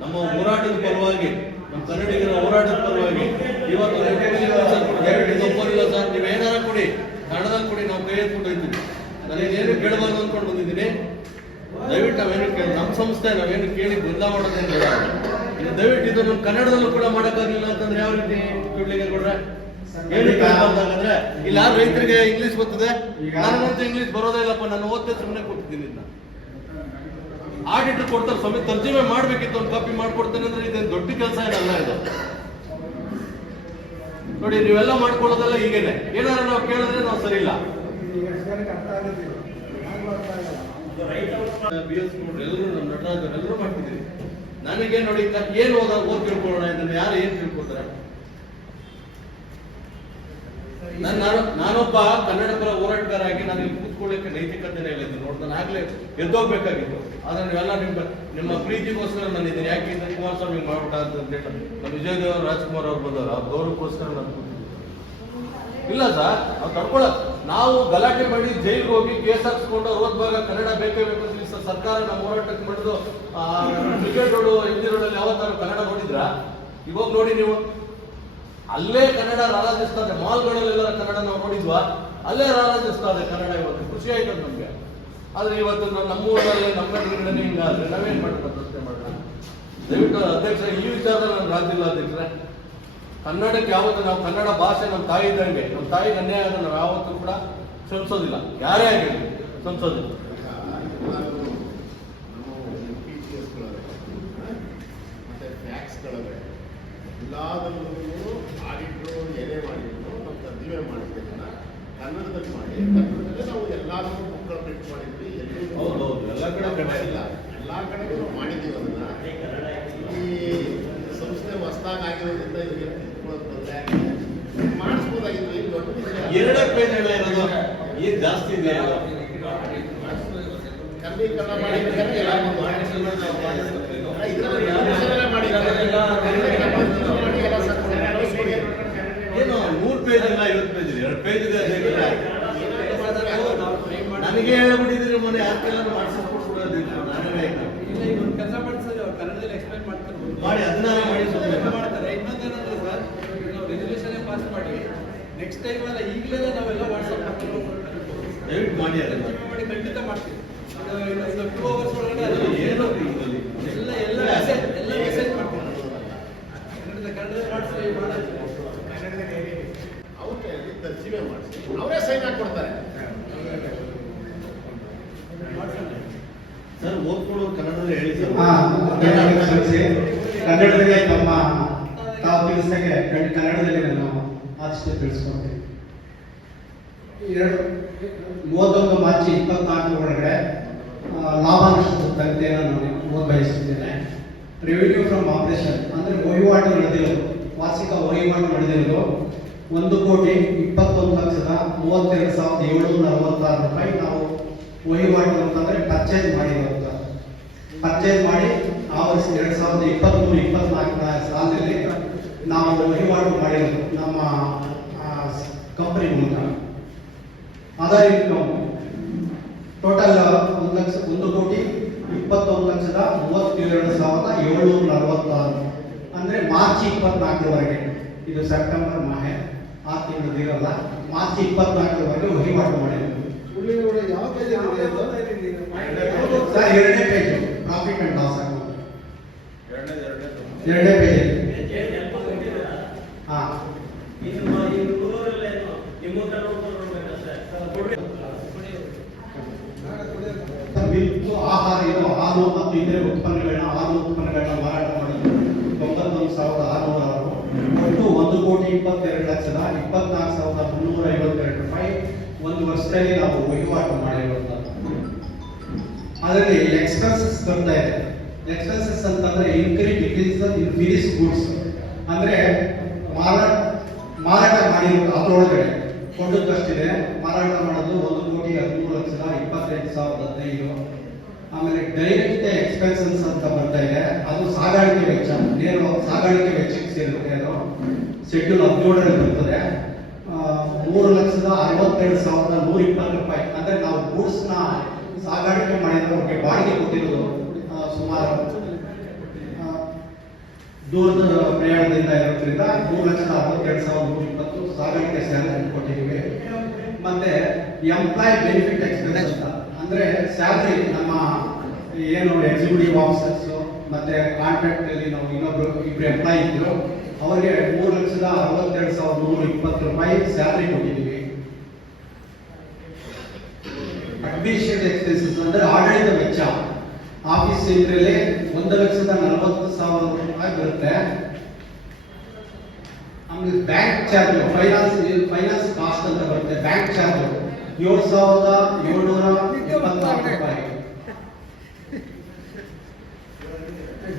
ನಮ್ಮ ಹೋರಾಟದ ಪರವಾಗಿ, ನಮ್ಮ ಕನ್ನಡಿಗರ ಹೋರಾಟದ ಪರವಾಗಿ ಇವತ್ತು ಒಪ್ಪೋದಿಲ್ಲ ಸರ್. ನೀವೇನಾರ ಕೊಡಿ, ಕನ್ನಡದಲ್ಲಿ ಕೊಡಿ, ನಾವು ಕೈ ಎತ್ಕೊಂಡು ಹೋಗ್ತೀವಿ. ನಾನೇನು ಕೇಳಬಾರ್ದು ಅಂದ್ಕೊಂಡು ಬಂದಿದ್ದೀನಿ. ದಯವಿಟ್ಟು ನಾವೇನು ಕೇಳಿ, ನಮ್ಮ ಸಂಸ್ಥೆ ನಾವೇನು ಕೇಳಿ ಗೊಂದಲ ಮಾಡೋದೇನು ಬೇಡ. ದಯವಿಟ್ಟು ಇದು ನಮ್ಮ ಕನ್ನಡದಲ್ಲೂ ಕೂಡ ಮಾಡೋಕ್ಕಾಗಲಿಲ್ಲ ಅಂತಂದ್ರೆ ಯಾವ ರೀತಿ ಕೊಡ್ಲಿಕ್ಕೆ ಕೊಡ್ರೆ ಹೇಳಂದ್ರೆ ಇಲ್ಲಿ ಯಾರು ರೈತರಿಗೆ ಇಂಗ್ಲಿಷ್ ಬರ್ತದೆ, ನನಗಂತೂ ಇಂಗ್ಲಿಷ್ ಬರೋದೇ ಇಲ್ಲಪ್ಪ, ನಾನು ಓದ್ತೆ ಸುಮ್ಮನೆ ಕೊಡ್ತಿದ್ದೀನಿ. ಆಡಿಟರ್ ಕೊಡ್ತಾರೆ, ಸಮೇತ ತರ್ಜಮೆ ಮಾಡ್ಬೇಕಿತ್ತು, ಒಂದು ಕಾಪಿ ಮಾಡ್ಕೊಡ್ತೇನೆ ಅಂದ್ರೆ ಇದೇನು ದೊಡ್ಡ ಕೆಲಸ ಏನಲ್ಲ ಇದು. ನೋಡಿ ನೀವೆಲ್ಲ ಮಾಡ್ಕೊಳ್ಳೋದೆಲ್ಲ ಹೀಗೇನೆ, ಏನಾರ ನಾವು ಕೇಳಿದ್ರೆ ನಾವು ಸರಿ ಇಲ್ಲ. ಎಲ್ಲರೂ ನಮ್ಮ ನಟರಾಜ್ ಎಲ್ಲರೂ ಮಾಡ್ತಿದ್ದೀವಿ. ನನಗೆ ನೋಡಿ ಏನು ಓದ್ ತಿಳ್ಕೊಳ್ಳೋಣ, ಇದನ್ನ ಯಾರು ಏನ್ ತಿಳ್ಕೊಳ್ತಾರೆ? ನಾನೊಬ್ಬ ಕನ್ನಡ ಪರ ಹೋರಾಟಗಾರ ಆಗಿ ನಾನು ಇಲ್ಲಿ ಕೂತ್ಕೊಳ್ಳಿಕ್ಕೆ ನೈತಿಕತೆನೇ ಇಲ್ಲ. ಇದು ನೋಡಿ ನಾನು ಆಗ್ಲೇ ಎದ್ದೋಗ್ಬೇಕಾಗಿತ್ತು. ಆದ್ರೆ ನೀವೆಲ್ಲ ನಿಮ್ಮ ಪ್ರೀತಿಗೋಸ್ಕರ ನಾನು ಇದನ್ನ ಯಾಕೆ ಕುಮಾರಸ್ವಾಮಿ ಮಾಡ್ಬಿಟ್ಟ ಅಂತ ಹೇಳಿ ನಮ್ಮ ವಿಜಯ್ ದೇವರ ರಾಜ್ಕುಮಾರ್ ಅವ್ರು ಬಂದವರು ಆ ಗೌರವಕ್ಕೋಸ್ಕರ ನಾನು ಇಲ್ಲ ಸರ್. ನಾವು ತಡ್ಕೊಳ್ಳ, ನಾವು ಗಲಾಟೆ ಮಾಡಿ ಜೈಲಿಗೆ ಹೋಗಿ ಕೇಸ್ ಹಾಕ್ಸ್ಕೊಂಡು 60 ಭಾಗ ಕನ್ನಡ ಬೇಕೇ ಬೇಕು ಅಂತ ಸರ್ಕಾರ ನಮ್ಮ ಹೋರಾಟಕ್ಕೆ ಮಾಡಿದ್ದು. ಕ್ರಿಕೆಟ್ ರೋಡು MG ರೋಡಲ್ಲಿ ಯಾವತ್ತಾರು ಕನ್ನಡ ನೋಡಿದ್ರ? ಇವಾಗ ನೋಡಿ ನೀವು, ಅಲ್ಲೇ ಕನ್ನಡ ರಾರಾಜಿಸ್ತದೆ. ಮಾಲ್ಗಳಲ್ಲೆಲ್ಲ ಕನ್ನಡ ನಾವು ನೋಡಿದ್ವಾ? ಅಲ್ಲೇ ರಾರಾಜಿಸ್ತದೆ ಕನ್ನಡ. ಇವತ್ತು ಖುಷಿ ಆಯ್ತು ನಮ್ಗೆ. ಆದ್ರೆ ಇವತ್ತು ನಮ್ಮ ಊರಲ್ಲಿ ನಮ್ಮ ಕಡೆಯಿಂದನೇ ಹಿಂಗಾದ್ರೆ ನಾವೇನ್ ಮಾಡಬೇಕು? ಅಷ್ಟೇ ಮಾಡೋಣ. ದಯವಿಟ್ಟು ಅಧ್ಯಕ್ಷರೇ, ಈ ವಿಚಾರದಲ್ಲಿ ನಾನು ರಾಜ್ಯ ಅಧ್ಯಕ್ಷರೇ, ಕನ್ನಡಕ್ಕೆ ಯಾವತ್ತು ನಾವು ಕನ್ನಡ ಭಾಷೆ ನಮ್ಮ ತಾಯಿ ಇದ್ದಂಗೆ, ನಮ್ಮ ತಾಯಿಗೆ ಅನ್ಯಾಯ ಆದ್ರೆ ನಾವು ಯಾವತ್ತೂ ಕೂಡ ಕ್ಷಮಿಸೋದಿಲ್ಲ, ಯಾರೇ ಆಗಿರಲಿ ಕ್ಷಮಿಸೋದಿಲ್ಲ. ಮತ್ತೆ ಟ್ಯಾಕ್ಸ್ಗಳವೆ ಎಲ್ಲದರಲ್ಲೂ ಆಡಿಟ್ರು ಏನೇ ಮಾಡಿದ್ರು ನಾವು ತರ್ಜಮೆ ಮಾಡಿದ್ದನ್ನ ಕನ್ನಡದಲ್ಲಿ ಮಾಡಿ, ಕನ್ನಡದಲ್ಲೇ ನಾವು ಎಲ್ಲಾದರೂ ಮಕ್ಕಳು ಪ್ರಿಂಟ್ ಮಾಡಿದ್ವಿ. ಹೌದೌದು, ಎಲ್ಲ ಕಡೆ ಇಲ್ಲ, ಎಲ್ಲ ಕಡೆಗೂ ನಾವು ಮಾಡಿದ್ದೀವಿ. ಅದನ್ನ ಈ ಸಂಸ್ಥೆ ಹೊಸದಾಗಿ ಆಗಿರೋದ್ರಿಂದ ಇವರಿಗೆ ತಿಳ್ಕೊಳ್ಳೋದು ತೊಂದರೆ ಆಗಿದೆ. ಮಾಡಿಸ್ಬೋದಾಗಿತ್ತು. ಏನು ದೊಡ್ಡ 2 ಪೇಜ್ ಇರೋದು ಏನ್ ಜಾಸ್ತಿ ಇದೆ? ಕನ್ನಡೀಕರಣ ಮಾಡಿದ್ದಾರೆ, ಎಲ್ಲರೂ ಏನು 3 ಪೇಜ್ ಇಲ್ಲ, 50 ಪೇಜ್ ಇದೆ, 2 ಪೇಜ್ ಇದೆ. ನನಗೆ ಹೇಳ್ಬಿಟ್ಟಿದ್ದೀರಿ ಮೊನ್ನೆ, ಯಾಕೆಲ್ಲ ಮಾಡಿಸ್ಕೊಡ್ಬಿಡೋದಿಲ್ಲ. ನಾನೇ ಕೆಲಸ ಮಾಡ್ತಾರೆ, ಕನ್ನಡದಲ್ಲಿ ಎಕ್ಸ್ಪ್ಲೈನ್ ಮಾಡ್ತಾರೆ ಮಾಡಿ, ಅದನ್ನ ಮಾಡಿ ಮಾಡ್ತಾರೆ. ಇನ್ನೊಂದೇನಂದ್ರೆ ಸರ್, ನಾವು ರೆಸಲ್ಯೂಷನ್ ಪಾಸ್ ಮಾಡಿ ನೆಕ್ಸ್ಟ್ ಟೈಮ್ ಎಲ್ಲ ಈಗಲೇ ನಾವೆಲ್ಲ ವಾಟ್ಸ್ಆಪ್ ದಯವಿಟ್ಟು ಮಾಡಿ, ಅದನ್ನ ಮಾಡಿ ಖಂಡಿತ ಮಾಡ್ತೀವಿ. 2 hours ಒಳಗಡೆ ಏನು ಎಲ್ಲ ಮೆಸೇಜ್ ಮಾಡ್ತೀವಿ. ಕನ್ನಡದಲ್ಲಿ ಮಾಡಿಸಿ ಅವ್ರಿಗೆ ತರ್ಜಮೆ ಮಾಡಿಸಿ ಅವರೇ ಸೈನ್ ಹಾಕಿ ಕೊಡ್ತಾರೆ. ಸರ್ ಓದ್ಕೊಡೋರು ಕನ್ನಡದಲ್ಲಿ ಹೇಳಿ ಸರ್. ಕನ್ನಡದಲ್ಲಿ ತಮ್ಮ ತಾವು ತಿಳಿಸಕ್ಕೆ ಕನ್ನಡದಲ್ಲಿ ನಾನು ಆದಷ್ಟು ತಿಳಿಸ್ಕೊಡ್ತೀನಿ. 31 ಮಾರ್ಚ್ 24 ಒಳಗಡೆ ಲಾಭ ನಷ್ಟದ ತರಗತಿಯನ್ನು ನಾನು ಬಯಸುತ್ತೇನೆ. ರೆವಿನ್ಯೂ ಫ್ರಮ್ ಆಪರೇಷನ್ ಅಂದರೆ ವಹಿವಾಟು ನಡೆದಿರೋದು, ವಾರ್ಷಿಕ ವಹಿವಾಟು ನಡೆದಿರೋದು 1,22,32,746 ರೂಪಾಯಿ. ನಾವು ವಹಿವಾಟು ಅಂತಂದ್ರೆ ಪರ್ಚೇಸ್ ಮಾಡಿರೋದು, ಪರ್ಚೇಸ್ ಮಾಡಿ ಆ ವರ್ಷ 2023-24 ಸಾಲಿನಲ್ಲಿ ನಾವು ವಹಿವಾಟು ಮಾಡಿರೋದು ನಮ್ಮ ಕಂಪನಿ ಮೂಲಕ. ಅದರ್ ಇನ್ಕಮ್ ಟೋಟಲ್ 1,21,32,746 ಅಂದ್ರೆ ಮಾರ್ಚ್ 24 ಇದು ಸೆಪ್ಟೆಂಬರ್ ಮಾಹೆ 6 ತಿಂಗಳು ಇರಲ್ಲ, ಮಾರ್ಚ್ 24 ವಹಿವಾಟು ಮಾಡಿರೋದು. ಸರ್ 2ನೇ page profit and loss account, 2ನೇ ಪೇಜ್. ಹಾ ಮಿಲ್ಕ್, ಆಹಾರ, ಹಾಲು ಮತ್ತು ಇತರೆ ಉತ್ಪನ್ನಗಳನ್ನ ಮಾರಾಟ ಮಾಡಿ 91,606 ಒಟ್ಟು 1,22,24,352 ರೂಪಾಯಿ ಒಂದು ವರ್ಷದಲ್ಲಿ ನಾವು ವಹಿವಾಟು ಮಾಡಿರುವಂಥದ್ದು. ಅದರಲ್ಲಿ ಎಕ್ಸ್ಪೆನ್ಸಸ್ ಬರ್ತಾ ಇದೆ. ಎಕ್ಸ್ಪೆನ್ಸಸ್ ಅಂತಂದ್ರೆ ಇನ್ಕ್ರಿ ಡಿಕ್ರೀಸ್ ಇನ್ ಫಿನಿಶ್ ಗುಡ್ಸ್ ಅಂದ್ರೆ ಮಾರಾಟ ಮಾಡಿರೋದು ಅದರೊಳಗಡೆ ಕೊಂಡದ್ದಷ್ಟಿದೆ, ಮಾರಾಟ ಮಾಡೋದು 1,13,28,15. ಆಮೇಲೆ ಡೈರೆಕ್ಟ್ ಎಕ್ಸ್ಪೆನ್ಸಸ್ ಅಂತ ಬರ್ತಾ ಇದೆ, ಅದು ಸಾಗಾಣಿಕೆ ವೆಚ್ಚ, ನೇರವಾಗಿ ಸಾಗಾಣಿಕೆ ವೆಚ್ಚಕ್ಕೆ ಸೇರುತ್ತೆ. ಅದು ಶೆಡ್ಯೂಲ್ 17ರಲ್ಲಿ ಬರ್ತದೆ. 3,62,120 ರೂಪಾಯಿ ಅಂದ್ರೆ ನಾವು ಗೂಡ್ಸ್ ನ ಸಾಗಾಣಿಕೆ ಮಾಡಿದ್ರೆ ಅವ್ರಿಗೆ ಬಾಡಿಗೆ ಕೊಟ್ಟಿರೋದು ಸುಮಾರು ದೂರದ ಪ್ರಯಾಣದಿಂದ ಇರೋದ್ರಿಂದ 3,62,120 ಸಾಗಾಣಿಕೆ ಸ್ಯಾಲರಿ ಕೊಟ್ಟಿದ್ದೀವಿ. ಮತ್ತೆ ಎಂಪ್ಲಾಯ್ ಬೆನಿಫಿಟ್ ಎಕ್ಸ್ಪೆನ್ಸ್ ಅಂತ ಅಂದ್ರೆ ಸ್ಯಾಲರಿ ನಮ್ಮ ಏನು ಎಕ್ಸಿಕ್ಯೂಟಿವ್ ಆಫೀಸರ್ಸ್ ಮತ್ತೆ ಕಾಂಟ್ರಾಕ್ಟ್ ಅಲ್ಲಿ ನಾವು ಇಬ್ರು ಎಂಪ್ಲಾಯ್ ಇದ್ರು, ಅವರಿಗೆ 3,62,120 ರೂಪಾಯಿ ಸ್ಯಾಲರಿ ಕೊಟ್ಟಿದ್ದೀವಿ. ಅಡ್ಮಿನಿಸ್ಟ್ರೇಟಿವ್ ಎಕ್ಸ್ಪೆನ್ಸಸ್ ಅಂದ್ರೆ ಆಡಳಿತ ವೆಚ್ಚ, ಆಫೀಸ್ ಇದ್ರಲ್ಲಿ 1,40,000 ರೂಪಾಯಿ ಬರುತ್ತೆ. ಆಮೇಲೆ ಬ್ಯಾಂಕ್ ಚಾರ್ಜ್, ಫೈನಾನ್ಸ್ ಕಾಸ್ಟ್ ಅಂತ ಬರುತ್ತೆ. ಬ್ಯಾಂಕ್ ಚಾರ್ಜ್ 7,774 ರೂಪಾಯಿ.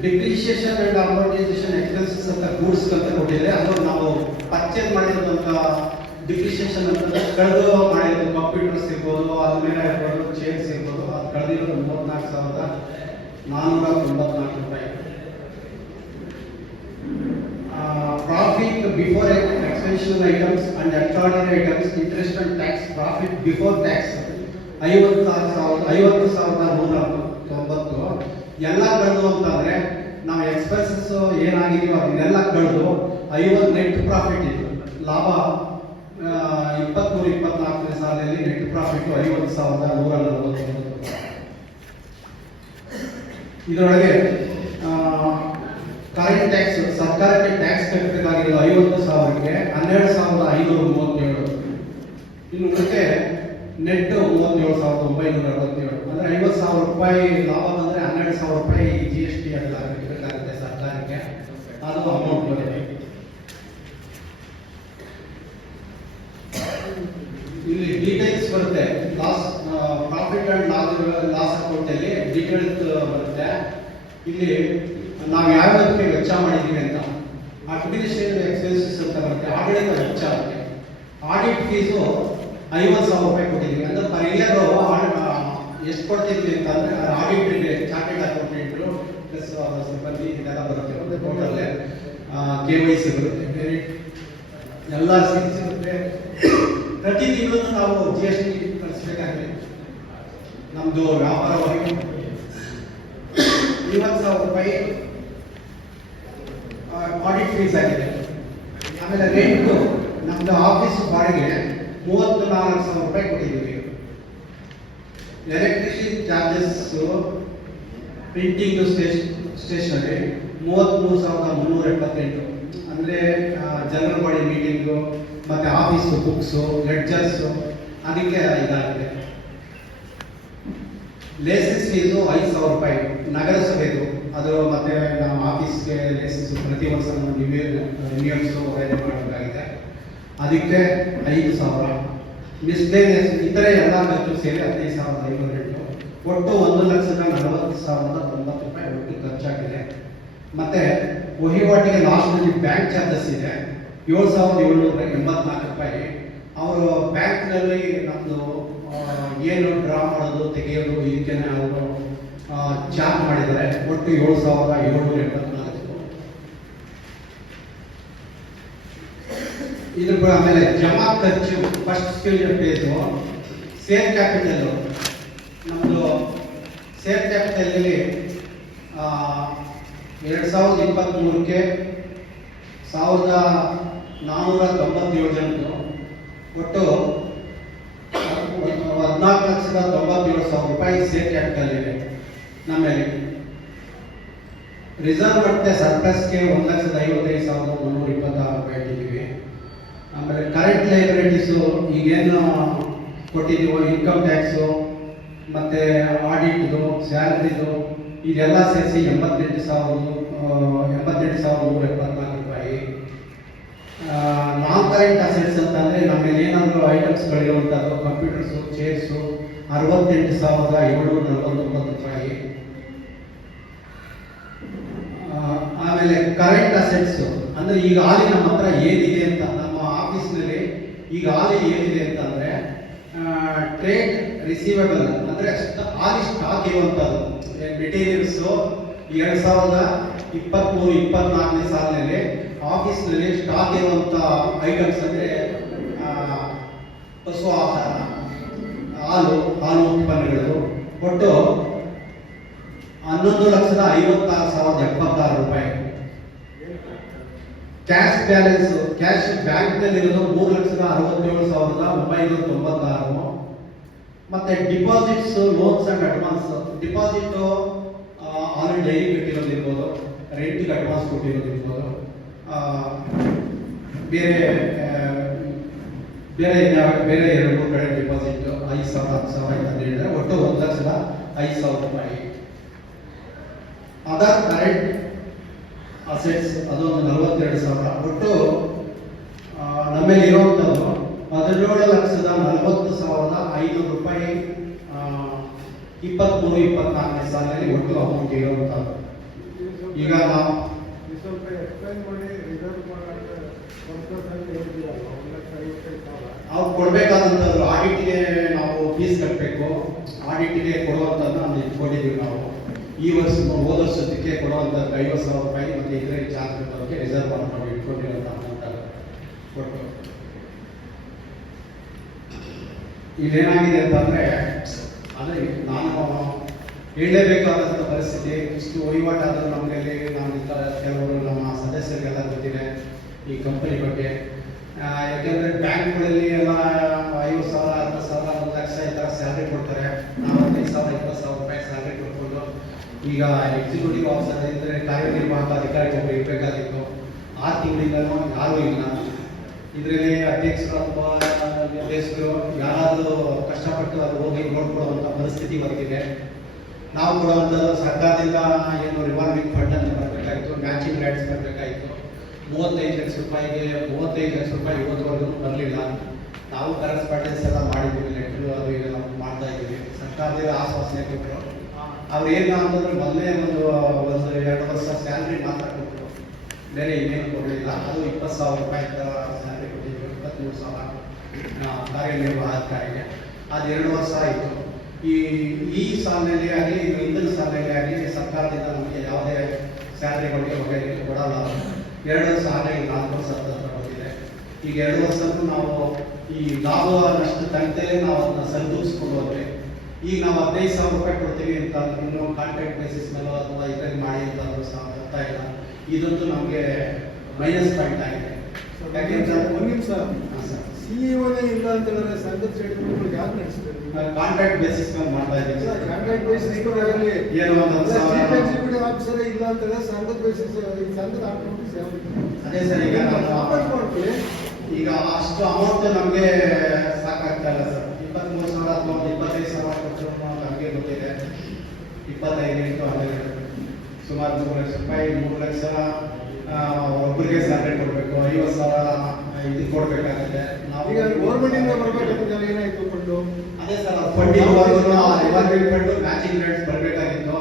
ಡಿಪ್ರಿಸಿಯೇಷನ್ ಅಂಡ್ ಅಮೋರ್ಟೈಸೇಷನ್ ಎಕ್ಸ್ಪೆನ್ಸಸ್ ಅಂತ ಗೂಡ್ಸ್ ಅಂತ ಕೊಟ್ಟಿದ್ರೆ, ಅದು ನಾವು ಪರ್ಚೇಸ್ ಮಾಡಿರೋದಂತ ಡಿಪ್ರಿಸಿಯೇಷನ್ ಅಂತ ಕಳೆದು ಮಾಡಿರೋದು ಕಂಪ್ಯೂಟರ್ಸ್ ಇರ್ಬೋದು, ಅಲ್ಮೇರ ಇರ್ಬೋದು, ಚೇರ್ಸ್ ಇರ್ಬೋದು, ಅದು ಕಳೆದಿರೋದು 34,494 ರೂಪಾಯಿ. Profit before exceptional items and extraordinary items, interest and tax, profit before tax 50,190 ಎಲ್ಲ ಕಳೆದು ಅಂತಂದ್ರೆ ನಾವು ಎಕ್ಸ್ಪೆನ್ಸಸ್ ಏನಾಗಿದೆಯೋ ಅದನ್ನೆಲ್ಲ ಕಳೆದು 50 ನೆಟ್ ಪ್ರಾಫಿಟ್ ಇದು ಲಾಭ. 23-24 ಸಾಲದಲ್ಲಿ ನೆಟ್ ಪ್ರಾಫಿಟ್ 50,149. ಇದರೊಳಗೆ ಕರೆಂಟ್ ಟ್ಯಾಕ್ಸ್, ಸರ್ಕಾರಕ್ಕೆ ಟ್ಯಾಕ್ಸ್ ಕಟ್ಟಬೇಕಾಗಿರೋದು 50,000ಕ್ಕೆ 12,537. ಇನ್ನು ಉಳಿಕೆ ನೆಟ್ 37,967 ಅಂದ್ರೆ 50,000 ರೂಪಾಯಿ ಲಾಭ ಬಂದ್ರೆ 12,000 ರೂಪಾಯಿ GST ಎಲ್ಲ ಕಟ್ಟಬೇಕಾಗುತ್ತೆ ಸರ್ಕಾರಕ್ಕೆ. ಅದು ಅಮೌಂಟ್ ಬರುತ್ತೆ. ಇಲ್ಲಿ ಡೀಟೇಲ್ಸ್ ಬರುತ್ತೆ. ಪ್ರಾಫಿಟ್ ಅಂಡ್ ಲಾಸ್ ಅಕೌಂಟ್ ಅಲ್ಲಿ ಡೀಟೇಲ್ಸ್ ಬರುತ್ತೆ. ಇಲ್ಲಿ ನಾವು ಯಾವ್ಯಾವಕ್ಕೆ ವೆಚ್ಚ ಮಾಡಿದ್ದೀವಿ ಅಂತ. ಅಡ್ಮಿನಿಸ್ಟ್ರೇಟಿವ್ ಎಕ್ಸ್ಪೆನ್ಸಸ್ ಅಂತ ಬರುತ್ತೆ, ಆಡಳಿತ ವೆಚ್ಚ. ಆಡಿಟ್ ಫೀಸು 50,000 ರೂಪಾಯಿ ಕೊಟ್ಟಿದ್ದೀವಿ. ಅಂದ್ರೆ ಪರ್ ಇಯರ್ ಎಷ್ಟು ಕೊಡ್ತಿದ್ವಿ ಅಂತಂದ್ರೆ ಆಡಿಟ್ಗೆ ಚಾರ್ಟೆಡ್ ಅಕೌಂಟೆಂಟ್ರು ಪ್ಲಸ್ ಸಿಬ್ಬಂದಿ ಇದೆಲ್ಲ ಬರುತ್ತೆ. ಟೋಟಲ್ KYC ಬರುತ್ತೆ, ಬೇರೆ ಎಲ್ಲ ಸಿಗುತ್ತೆ. ಪ್ರತಿ ತಿಂಗಳು ನಾವು GST ಕಳಿಸ್ಬೇಕಾಗಿದೆ. ನಮ್ದು ವ್ಯಾಪಾರ 20,000 ರೂಪಾಯಿ ಆಡಿಟ್ ಫೀಸ್ ಆಗಿದೆ. ಆಮೇಲೆ ರೆಂಟು ನಮ್ದು ಆಫೀಸ್ ಬಾಡಿಗೆ 34,000 ರೂಪಾಯಿ ಕೊಟ್ಟಿದ್ದೀವಿ. ಎಲೆಕ್ಟ್ರಿಸಿಟಿ ಚಾರ್ಜಸ್, ಪ್ರಿಂಟಿಂಗ್ ಸ್ಟೇಷನರಿ 33,378 ಅಂದ್ರೆ ಜನರಲ್ ಬಾಡಿ ಮೀಟಿಂಗು ಮತ್ತೆ ಆಫೀಸ್ ಬುಕ್ಸು, ಲೆಡ್ಜರ್ಸ್ ಅದಕ್ಕೆ ಇದಾಗಿದೆ. ಲೈಸೆನ್ಸ್ ಫೀಸು 5,000 ರೂಪಾಯಿ ನಗರಸಭೆದು, ಅದು ಮತ್ತೆ ನಮ್ಮ ಆಫೀಸ್ಗೆ ಲೈಸೆನ್ಸ್ ಪ್ರತಿ ವರ್ಷ ರಿನ್ಯೂವಲ್ಸು ಮಾಡಬೇಕಾಗಿದೆ, ಅದಕ್ಕೆ 5,000. ಮಿಸ್ಲೇನಿಯಸ್ ಇತರೆ ಎಲ್ಲ ಖರ್ಚು ಸೇರಿ 15,508. ಒಟ್ಟು 1,40,40,090 ರೂಪಾಯಿ ಒಟ್ಟು ಖರ್ಚಾಗಿದೆ. ಮತ್ತೆ ವಹಿವಾಟಿಗೆ ಲಾಸ್ಟ್ನಲ್ಲಿ ಬ್ಯಾಂಕ್ ಚಾರ್ಜಸ್ ಇದೆ 7,784 ರೂಪಾಯಿ. ಅವರು ಬ್ಯಾಂಕ್ನಲ್ಲಿ ನಮ್ಮದು ಏನು ಡ್ರಾ ಮಾಡೋದು ತೆಗೆಯೋದು ಇದಕ್ಕೆ ಅವರು ಚಾರ್ಜ್ ಮಾಡಿದ್ದಾರೆ. ಒಟ್ಟು 7,784. ಇದ್ರ ಆಮೇಲೆ ಜಮಾ ಖರ್ಚು ಫಸ್ಟ್ ಫೇಸು ಸೇರ್ ಕ್ಯಾಪಿಟಲ್. ನಮ್ಮದು ಸೇರ್ ಕ್ಯಾಪಿಟಲಲ್ಲಿ 2023ಕ್ಕೆ 1,497 ಜನರು, ಒಟ್ಟು 14,97,000 ರೂಪಾಯಿ ಸೇರ್ ಕ್ಯಾಪಿಟಲ್ ಇದೆ. ನಮ್ಮಲ್ಲಿ ರಿಸರ್ವ್ ಮತ್ತೆ ಸರ್ಪ್ಲಸ್ಗೆ 1,55,326 ರೂಪಾಯಿ ಇಟ್ಟಿದ್ದೀವಿ. ಆಮೇಲೆ ಕರೆಂಟ್ ಲೈಬಿಲಿಟೀಸು ಈಗೇನು ಕೊಟ್ಟಿದ್ದೀವೋ ಇನ್ಕಮ್ ಟ್ಯಾಕ್ಸು ಮತ್ತು ಆಡಿಟ್ದು ಸ್ಯಾಲರಿದು ಇದೆಲ್ಲ ಸೇರಿಸಿ 88,174 ರೂಪಾಯಿ. ನಾನ್ ಕರೆಂಟ್ ಅಸೆಟ್ಸ್ ಅಂತಂದರೆ ನಮ್ಮಲ್ಲಿ ಏನಾದರೂ ಐಟಮ್ಸ್ಗಳಿರುವಂಥದ್ದು ಕಂಪ್ಯೂಟರ್ಸು ಚೇರ್ಸು 68,749 ರೂಪಾಯಿ. ಆಮೇಲೆ ಕರೆಂಟ್ ಅಸೆಟ್ಸ್ ಅಂದರೆ ಈಗ ಹಾಲಿ ನಮ್ಮ ಹತ್ರ ಏನಿದೆ ಅಂತ, ನಮ್ಮ ಆಫೀಸ್ನಲ್ಲಿ ಈಗ ಹಾಲಿ ಏನಿದೆ ಅಂತಂದರೆ ಟ್ರೇಡ್ ರಿಸೀವೇಬಲ್ ಅಂದರೆ ಹಾಲಿ ಸ್ಟಾಕ್ ಇರುವಂಥದ್ದು ಮೆಟೀರಿಯಲ್ಸು 2023-24ನೇ ಸಾಲಿನಲ್ಲಿ ಆಫೀಸ್ನಲ್ಲಿ ಸ್ಟಾಕ್ ಇರುವಂಥ ಐಟಮ್ಸ್ ಅಂದರೆ ಪಶು ಆಹಾರ, ಹಾಲು ಉತ್ಪನ್ನಗಳು ಒಟ್ಟು 11,56,076 ರೂಪಾಯಿ. ಕ್ಯಾಶ್ ಬ್ಯಾಲೆನ್ಸ್ ಕ್ಯಾಶ್ ಬ್ಯಾಂಕ್ನಲ್ಲಿರೋದು 3,67,996. ಮತ್ತೆ deposits, loans and advance. Deposit already daily ಕಟ್ಟಿರೋದಿರ್ಬೋದು, ರೆಂಟ್ಗೆ ಅಡ್ವಾನ್ಸ್ ಕೊಟ್ಟಿರೋದಿರ್ಬೋದು, ಬೇರೆ ಬೇರೆ ಬೇರೆ 2-3 ಕಡೆ ಡಿಪಾಸಿಟ್ 5,000 10,000 ಅಂತ ಹೇಳಿದ್ರೆ ಒಟ್ಟು 1,05,000 ರೂಪಾಯಿ. ಅದರ್ ಕರೆಂಟ್ ಅಸೆಟ್ಸ್ ಅದೊಂದು 42,000. ಒಟ್ಟು ನಮ್ಮಲ್ಲಿ ಇರುವಂಥದ್ದು 17,40,500 ರೂಪಾಯಿ 23-24ನೇ ಸಾಲಿನಲ್ಲಿ ಒಟ್ಟು ಅಮೌಂಟ್ ಇರುವಂಥದ್ದು. ಈಗ ನಾವು ಸ್ವಲ್ಪ ಎಕ್ಸ್ಪ್ಲೈನ್ ಮಾಡಿ ರಿಸರ್ವ್ ನಾವು ಕೊಡಬೇಕಾದಂಥದ್ದು ಆಡಿಟ್ಗೆ ನಾವು ಫೀಸ್ ಕಟ್ಟಬೇಕು. ಆಡಿಟ್ಗೆ ಕೊಡುವಂಥದ್ದು ನಾವು ಇಟ್ಕೊಂಡಿದ್ದೀವಿ. ನಾವು ಈ ವರ್ಷ ಹೋದ ವರ್ಷಕ್ಕೆ ಕೊಡುವಂಥದ್ದು 50,000 ರೂಪಾಯಿ ಮತ್ತು ಇದರ ಚಾರ್ಜ್ ಬಗ್ಗೆ ರಿಸರ್ವ್ ಮಾಡಿ ಇಟ್ಕೊಂಡಿರುವಂಥ ಅಮೌಂಟ್ ಕೊಟ್ಟು ಇದೇನಾಗಿದೆ ಅಂತಂದರೆ ಅಂದರೆ ನಾನು ಹೇಳಲೇಬೇಕಾದಂಥ ಪರಿಸ್ಥಿತಿ. ಇಷ್ಟು ವಹಿವಾಟಾದರೂ ನಮ್ಮಲ್ಲಿ ಕೆಲವರು ನಮ್ಮ ಸದಸ್ಯರಿಗೆಲ್ಲ ಗೊತ್ತಿದೆ ಈ ಕಂಪನಿ ಬಗ್ಗೆ. ಯಾಕೆಂದರೆ ಬ್ಯಾಂಕ್ಗಳಲ್ಲಿ ಎಲ್ಲ 50,000 60,000 1 ಲಕ್ಷ ಈ ಥರ ಸ್ಯಾಲ್ರಿ ಕೊಡ್ತಾರೆ. ನಾವು 15,000 20,000 ರೂಪಾಯಿ ಸ್ಯಾಲ್ರಿ ಕೊಟ್ಕೊಂಡು ಈಗ ಎಕ್ಸಿಕ್ಯೂಟಿವ್ ಆಫೀಸರ್ ಇದ್ದರೆ ಕಾರ್ಯನಿರ್ವಾಹಕ ಅಧಿಕಾರಿಗಳು ಇರಬೇಕಾಗಿತ್ತು. 6 ತಿಂಗಳಿಂದಲೂ ಯಾರೂ ಇಲ್ಲ. ಇದರಲ್ಲಿ ಅಧ್ಯಕ್ಷರು ಅಥವಾ ನಿರ್ದೇಶಕರು ಯಾರಾದರೂ ಕಷ್ಟಪಟ್ಟು ಅದು ಹೋಗಿ ನೋಡ್ಕೊಳ್ಳುವಂಥ ಪರಿಸ್ಥಿತಿ ಬರ್ತಿದೆ. ನಾವು ಕೊಡುವಂಥದ್ದು ಸರ್ಕಾರದಿಂದ ಏನು ರಿವಾಲ್ವಿಂಗ್ ಫಂಡ್ ಅಂತ ಬರಬೇಕಾಗಿತ್ತು, ಮ್ಯಾಚಿಂಗ್ ಗ್ರಾಂಟ್ಸ್ ಬರಬೇಕಾಗಿತ್ತು. 35 ಲಕ್ಷ ರೂಪಾಯಿಗೆ 35 ಲಕ್ಷ ರೂಪಾಯಿ ಇವತ್ತುವರೆಗೂ ಬರಲಿಲ್ಲ. ನಾವು ಕರೆಸ್ಪಾಂಡೆನ್ಸ್ ಎಲ್ಲ ಮಾಡಿದ್ದೀವಿ, ಲೆಟ್ರು ಅದು ಇದೆಲ್ಲ ಮಾಡ್ತಾ ಇದ್ದೀವಿ. ಸರ್ಕಾರದಿಂದ ಆಶ್ವಾಸನೆ ಕೊಟ್ಟರು. ಅವ್ರು ಏನು ಅಂತಂದ್ರೆ ಮೊದಲೇ ಒಂದು 2 ವರ್ಷ ಸ್ಯಾಲ್ರಿ ಮಾತ್ರ ಕೊಟ್ಟರು, ಬೇರೆ ಇನ್ನೇನು ಕೊಡಲಿಲ್ಲ. ಅದು 20,000 ರೂಪಾಯಿ ಸ್ಯಾಲ್ರಿ ಕೊಟ್ಟಿದ್ವಿ, 23,000 ಕಾರ್ಯನಿರ್ವಾಹಕಾರಿಗೆ. ಅದು 2 ವರ್ಷ ಆಯಿತು. ಈ ಸಾಲಿನಲ್ಲಿ ಆಗಲಿ ಹಿಂದಿನ ಸಾಲಿನಲ್ಲಿ ಆಗಲಿ ಸರ್ಕಾರದಿಂದ ನಮಗೆ ಯಾವುದೇ ಸ್ಯಾಲ್ರಿಗಳಿಗೆ ವಗೈರೆ ಕೊಡಲ್ಲ. 2 ವರ್ಷ ಆಗಿ 4 ವರ್ಷ ಬಂದಿದೆ. ಈಗ 2 ವರ್ಷಕ್ಕೂ ನಾವು ಈ ಲಾಭ ನಷ್ಟ ತಂಟೆಲೆ ನಾವು ಅದನ್ನ ಸರಿದೂಗಿಸ್ಕೊಂಡು ಹೋದ್ರೆ ಈಗ ನಾವು 15,000 ರೂಪಾಯಿ ಕೊಡ್ತೀವಿ ಅಂತ ಇನ್ನು ಕಾಂಟ್ರಾಕ್ಟ್ ಬೇಸಿಸ್ ಮೇಲೋ ಅಥವಾ ಇದರಲ್ಲಿ ಮಾಡಿ ಅಂತ ಬರ್ತಾ ಇಲ್ಲ. ಇದಂತೂ ನಮಗೆ ಮೈನಸ್ ಪಾಯಿಂಟ್ ಆಗಿದೆ. ಯಾಕೆಂದ್ರೆ ಒಂದು ನಿಮಿಷ ಸಿಇಒನೇ ಇಲ್ಲ ಅಂತ ಹೇಳಿದ್ರೆ ಸಂಘದ ಚಟುವಟಿಕೆಗಳು ಯಾರು ನಡೆಸ್ತಾರೆ? ಕಾಂಟ್ರಾಕ್ಟ್ ಬೇಸಿಸ್ ಮೇಲೆ ಮಾಡ್ತಾ ಇದ್ದೀವಿ. ಕಾಂಟ್ರಾಕ್ಟ್ ಬೇಸಿಸ್ ಆಗಲಿ ಏನು ಎಕ್ಸಿಕ್ಯೂಟಿವ್ ಆಫೀಸರ್ ಇಲ್ಲ ಅಂತ ಹೇಳಿದ್ರೆ ಸಂಘದ ಬೇಸಿಸ್ ಸಂಘದ ಆಕ್ಟಿವಿಟೀಸ್ ಯಾವುದು? ಅದೇ ಸರ್, ಈಗ ಅಷ್ಟು ಅಮೌಂಟ್ ನಮಗೆ ಸಾಕಾಗ್ತಾ ಇಲ್ಲ ಸರ್. 23,000 ಅಥವಾ 25,000 ಕೊಟ್ಟರು ನಮಗೆ ಗೊತ್ತಿದೆ. 25 ಇಂಟು 12 ಸುಮಾರು 3 ಲಕ್ಷ ರೂಪಾಯಿ. 3 ಲಕ್ಷ ಒಬ್ಬರಿಗೆ ಸ್ಯಾಲರಿ ಕೊಡಬೇಕು, 50,000 ಇದು ಕೊಡಬೇಕಾಗುತ್ತೆ. ನಾವು ಈಗ ಗೌರ್ಮೆಂಟಿಂದ ಬರಬೇಕಂತ ಏನಾಯ್ತು ಫಂಡು? ಅದೇ sir, fund revolving fund matching grants ಬರಬೇಕಾಗಿತ್ತು.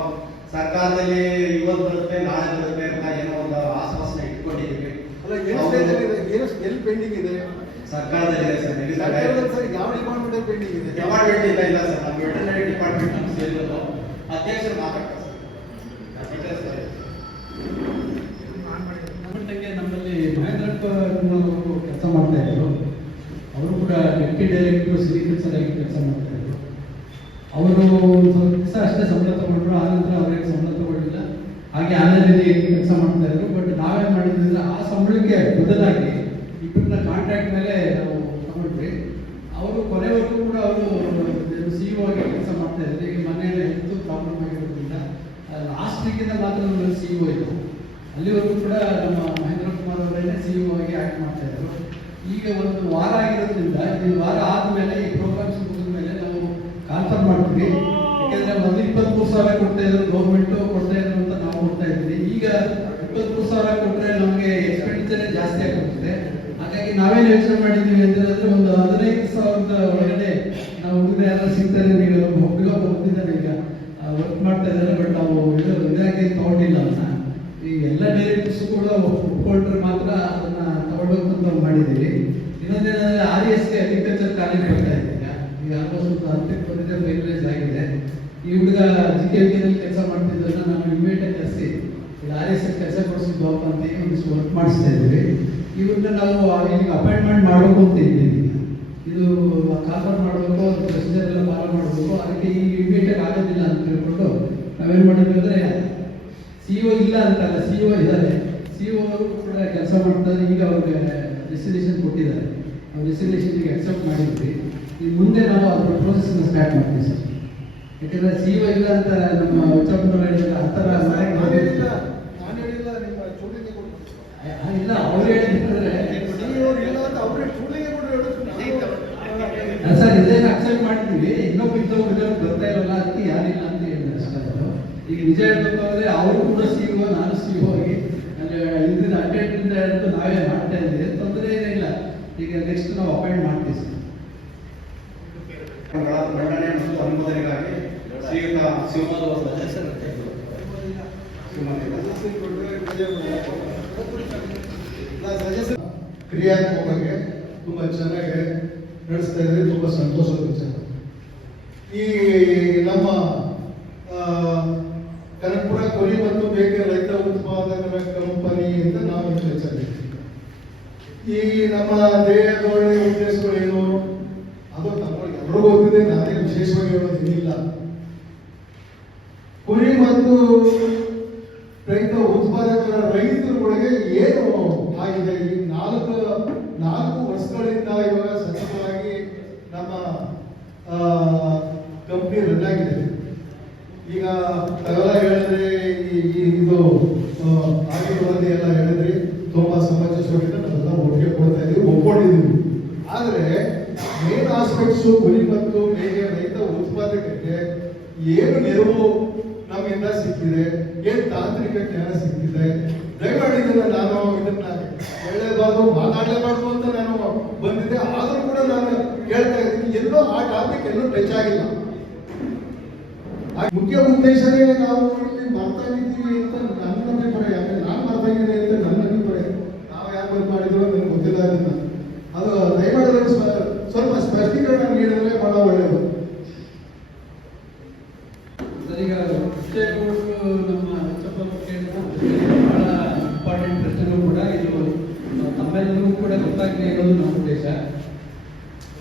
ಸರ್ಕಾರದಲ್ಲಿ ಇವತ್ತು ಬರುತ್ತೆ ನಾಳೆ ಬರುತ್ತೆ ಅಂತ ಏನೋ ಒಂದು ಆಶ್ವಾಸನೆ ಇಟ್ಕೊಂಡಿದ್ದೀವಿ. ಅಲ್ಲ, ಏನು ಸ್ಟೇಜಲ್ಲಿ ಇದೆ? ಏನು ಎಲ್ಲಿ ಪೆಂಡಿಂಗ್ ಇದೆ? ಸರ್ಕಾರದಲ್ಲಿದೆ ಸರ್. ಸರ್, ಯಾವ ಡಿಪಾರ್ಟ್ಮೆಂಟ್ ಪೆಂಡಿಂಗ್ ಇದೆ? ಡಿಪಾರ್ಟ್ಮೆಂಟ್ ಇಲ್ಲ ಸರ್, ನಮ್ಮ ವೆಟರ್ನರಿ ಡಿಪಾರ್ಟ್ಮೆಂಟ್ ಸೇರಿರೋದು. ಅಧ್ಯಕ್ಷರು ಮಾತಾಡ್ತಾರೆ ಸರ್. ನಮ್ಮಲ್ಲಿ ಮಹೇಂದ್ರಪ್ಪ ಕೆಲಸ ಮಾಡ್ತಾ ಇದ್ರು. ಅವರು ಕೂಡ ಡೆಪ್ಟಿ ಡೈರೆಕ್ಟರ್ ಸಿರಿಕಲ್ಚರ್ ಆಗಿ ಕೆಲಸ ಮಾಡ್ತಾ ಇದ್ರು. ಅವರು ಒಂದು ಸ್ವಲ್ಪ ದಿವಸ ಅಷ್ಟೇ ಸಂಬಳ ತಗೊಂಡ್ರು, ಆನಂತರ ಅವರಿಗೆ ಸಂಬಳ ತಗೊಳ್ಳಿಲ್ಲ. ಹಾಗೆ ಆನ್ಲೈನಲ್ಲಿ ಕೆಲಸ ಮಾಡ್ತಾ ಇದ್ರು. ಬಟ್ ನಾವೇನು ಮಾಡಿದ್ರಿಂದ ಆ ಸಂಬಳಕ್ಕೆ ಬದಲಾಗಿ ಇಬ್ಬರನ್ನ ಕಾಂಟ್ರಾಕ್ಟ್ ಮೇಲೆ ನಾವು ತಗೊಂಡ್ವಿ. ಅವರು ಕೊನೆವರೆಗೂ ಕೂಡ ಅವರು CEO ಆಗಿ ಕೆಲಸ ಮಾಡ್ತಾ ಇದ್ರು. ಈಗ ಮನೆಯಲ್ಲಿ ಹೆಲ್ತ್ ಪ್ರಾಬ್ಲಮ್ ಆಗಿರೋದ್ರಿಂದ ಲಾಸ್ಟ್ ವೀಕಿಂದ ಮಾತ್ರ ನಮ್ಮ CEO ಇತ್ತು. ಅಲ್ಲಿವರೆಗೂ ಕೂಡ ನಮ್ಮ ಮಹೇಂದ್ರ ಕುಮಾರ್ ಅವರನ್ನೇ CEO ಆಗಿ ಆಕ್ಟ್ ಮಾಡ್ತಾ ಇದ್ರು. ಈಗ ಒಂದು ವಾರ ಆಗಿರೋದ್ರಿಂದ ಈ ವಾರ ಆದಮೇಲೆ ಈ ಪ್ರೋಗ್ರಾಮ್ಸ್ ಮುಗಿದ ಮೇಲೆ ನಾವು ಕಾನ್ಫರ್ಮ್ ಮಾಡ್ತೀವಿ. ಯಾಕೆಂದ್ರೆ ಮೊದಲು 23,000 ಕೊಡ್ತಾ ಇದ್ರು, ಗೌರ್ಮೆಂಟ್ ಕೊಡ್ತಾ ಇದ್ರು ಅಂತ ನಾವು ಕೊಡ್ತಾ ಇದ್ವಿ. ಈಗ 23,000 ಕೊಟ್ಟರೆ ನಮಗೆ ಎಕ್ಸ್ಪೆಂಡಿಚರ್ ಜಾಸ್ತಿ ಆಗಿಬಿಡ್ತದೆ. ಹಾಗಾಗಿ ನಾವೇನು ಯೋಚನೆ ಮಾಡಿದ್ದೀವಿ ಅಂತಂದ್ರೆ ಒಂದು 15,000 ಒಳಗಡೆ ನಾವು ಹುಡುಗರು ಯಾರು ಸಿಗ್ತಾರೆ. ಈಗ ಒಬ್ಬ ಬಂದಿದ್ದಾರೆ, ಈಗ ವರ್ಕ್ ಮಾಡ್ತಾ ಇದ್ದಾರೆ. ಬಟ್ ನಾವು ಇದಾಗಿ ತಗೊಂಡಿಲ್ಲ ಅಂತ. ಈ ಎಲ್ಲ ಡೈರೆಕ್ಟರ್ಸ್ ಕೂಡ ಒಪ್ಕೊಂಡ್ರೆ ಮಾತ್ರ ಅದನ್ನ ತಗೊಳ್ಬೇಕು ಅಂತ ಮಾಡಿದ್ದೀವಿ. ಇನ್ನೊಂದೇನಂದ್ರೆ RSK ಅಗ್ರಿಕಲ್ಚರ್ ಕಾಲೇಜ್ ಬರ್ತಾ ಇದೆ. ಈಗ ಆಲ್ಮೋಸ್ಟ್ ಹಂತಕ್ಕೆ ಬಂದಿದೆ, ಫೈನಲೈಸ್ ಆಗಿದೆ. ಈ ಹುಡುಗ GKVನಲ್ಲಿ ಕೆಲಸ ಮಾಡ್ತಿದ್ದನ್ನ ನಾವು ಇಮಿಡಿಯೇಟ್ ಕರೆಸಿ ಈಗ RSK ಕೆಲಸ ಕೊಡಿಸಿದ್ದು ಅಂತ ಒಂದಿಷ್ಟು ವರ್ಕ್ ಮಾಡಿಸ್ತಾ ಇದ್ದೀವಿ. ಇವ್ರನ್ನ ನಾವು ಈಗ ಅಪಾಯಿಂಟ್ಮೆಂಟ್ ಮಾಡಬೇಕು ಅಂತ ಇದ್ದೀವಿ. ಇದು ಕಾನ್ಫರ್ಮ್ ಮಾಡಬೇಕು, ಪ್ರೊಸೀಜರ್ ಎಲ್ಲ ಫಾಲೋ ಮಾಡಬೇಕು. ಅದಕ್ಕೆ ಈಗ ಇಮಿಡಿಯೇಟ್ ಆಗೋದಿಲ್ಲ ಅಂತ ಹೇಳ್ಕೊಂಡು ನಾವೇನು ಮಾಡಿದ್ವಿ ಅಂದರೆ CEO ಇಲ್ಲ ಅಂತಲ್ಲ, CEO ಇದ್ದಾರೆ. CEO ಅವರು ಕೂಡ ಕೆಲಸ ಮಾಡ್ತಾರೆ. ಈಗ ಅವ್ರಿಗೆ ರೆಸಿಗ್ನೇಷನ್ ಕೊಟ್ಟಿದ್ದಾರೆ. ಅವ್ರ ರೆಸಿಗ್ನೇಷನ್ಗೆ ಅಕ್ಸೆಪ್ಟ್ ಮಾಡಿದ್ವಿ. ಈ ಮುಂದೆ ನಾವು ಅದ್ರ ಪ್ರೋಸೆಸ್ನ ಸ್ಟಾರ್ಟ್ ಮಾಡ್ತೀವಿ ಸರ್. ಯಾಕಂದರೆ CEO ಇಲ್ಲ ಅಂತ ನಮ್ಮ ಉಚ್ಚಪ್ಪನವ್ರು ಹೇಳಿದ್ರೆ ಆ ಥರ ನಾನು ಹೇಳಿಲ್ಲ, ನಿಮ್ಮ ಚೂಡಿಗೆ ಇಲ್ಲ, ಅವ್ರು ಹೇಳಿದ್ರೆ CEO ಇಲ್ಲ ಅಂತ ಅವರೇ ಚೂಡಿಗೆ ಕೂಡ ಸರ್ ಇದೇನು ಅಕ್ಸೆಪ್ಟ್ ಮಾಡಿದ್ವಿ. ಇನ್ನೊಬ್ಬರು ಬರ್ತಾ ಇರಲ್ಲ, ಅದಕ್ಕೆ ಯಾರಿಲ್ಲ ಅಂತ ಹೇಳಿದ್ರೆ ಅಷ್ಟೇ. ಈಗ ನಿಜ ಹೇಳ್ಬೇಕು ಅಂದರೆ ಅವರು ಕೂಡ CEO, ನಾನು CEO ಆಗಿ ಇದರಿಂದ ಅಟೆಂಡ್ರಿಂದ ಹೇಳ್ತು ನಾವೇ ಮಾಡ್ತಾ ಇದ್ದೀವಿ. ತೊಂದರೆ ಏನಿಲ್ಲ. ಈಗ ನೆಕ್ಸ್ಟ್ ನಾವು ಅಪಾಯಿಂಟ್ ಮಾಡ್ತೀವಿ ಸರ್. ಮಂಡನೆ ಮತ್ತು ಅನುಮೋದನೆಗಾಗಿ ಶ್ರೀಯುತ ಕ್ರಿಯಾತ್ಮಕವಾಗಿ ತುಂಬ ಚೆನ್ನಾಗಿ ನಡೆಸ್ತಾ ಇದ್ರೆ ತುಂಬ ಸಂತೋಷದ ವಿಚಾರ. ಈ ನಮ್ಮ ಕನಕಪುರ ಕೊರಿ ಮತ್ತು ಬೇಕೆ ರೈತ ಉತ್ಪಾದಕರ ಕಂಪನಿ ಅಂತ ನಾವು ಹೆಸರಿದ್ದೀವಿ. ಈ ನಮ್ಮ ಧ್ಯೇಯ ಧೋರಣೆ ಉದ್ದೇಶಗಳೇನು ಅದು ನಮಗೆ ಎಲ್ಲರಿಗೂ ಗೊತ್ತಿದೆ. ನಾನೇ ವಿಶೇಷವಾಗಿ ಹೇಳೋದೇನಿಲ್ಲ. ಕುರಿ ಮತ್ತು ರೈತ ಉತ್ಪಾದಕರ ರೈತರುಗಳಿಗೆ ಏನು ಆಗಿದೆ, ಈ ನಾಲ್ಕು ವರ್ಷಗಳಿಂದ ಇವಾಗ ಸತತವಾಗಿ ನಮ್ಮ ಕಂಪ್ನಿ ರನ್ ಆಗಿದೆ. ಈಗ ತಾವೆಲ್ಲ ಹೇಳಿದ್ರೆ ಇದು ಆಗಿರುವುದೇ ಎಲ್ಲ ಹೇಳಿದ್ರಿ, ತುಂಬಾ ಸಮಂಜಸವಾಗಿದ್ದ ನಾವೆಲ್ಲ ಒಟ್ಟಿಗೆ ಕೊಡ್ತಾ ಇದೀವಿ, ಒಪ್ಕೊಂಡಿದ್ದೀವಿ. ಆದರೆ ಮೇನ್ ಆಸ್ಪೆಕ್ಟ್ಸು ಕುರಿ ಮತ್ತು ಮೇಕೆ ರೈತ ಉತ್ಪಾದಕರಿಗೆ ಏನು ನೆರವು ನಮ್ಮಿಂದ ಸಿಕ್ಕಿದೆ, ಏನು ತಾಂತ್ರಿಕ ಜ್ಞಾನ ಸಿಕ್ಕಿದೆ, ದಯಮಾಡಿ ನಾನು ಇದನ್ನ ಹೇಳಲೇಬಾರ್ದು, ಮಾತಾಡಲೇಬಾರ್ದು ಅಂತ ನಾನು ಬಂದಿದ್ದೆ. ಆದರೂ ಕೂಡ ನಾನು ಹೇಳ್ತಾ ಇದ್ದೀನಿ, ಎಲ್ಲೋ ಆ ಟಾಪಿಕ್ ಎಲ್ಲೂ ಟಚ್ ಆಗಿಲ್ಲ. ಮುಖ್ಯ ಉದ್ದೇಶನೇ ನಾವು ಇಲ್ಲಿ ಮರ್ತಾಗಿದ್ದೀವಿ ಅಂತ ನನ್ನ ಅಭಿಪ್ರಾಯ. ನಾನು ಮರ್ತಾಗಿದೆ ಅಂತ ನನ್ನ ಅಭಿಪ್ರಾಯ. ನಾವು ಯಾಕೆ ಮಾಡಿದ್ರು ನನಗೆ ಗೊತ್ತಿಲ್ಲ. ಅದನ್ನ ಅದು ದಯಮಾಡಿ ಸ್ವಲ್ಪ ಸ್ಪಷ್ಟೀಕರಣ ನೀಡಿದ್ರೆ ಬಹಳ ಒಳ್ಳೆಯದು. ಈಗ ನಮ್ಮ ಬಹಳ ಇಂಪಾರ್ಟೆಂಟ್ ಪ್ರಶ್ನೆಗಳು ಕೂಡ ಇದು ನಮ್ಮೆಲ್ಲರಿಗೂ ಕೂಡ ಗೊತ್ತಾಗಲಿ ಇರೋದು ನಮ್ಮ ಉದ್ದೇಶ.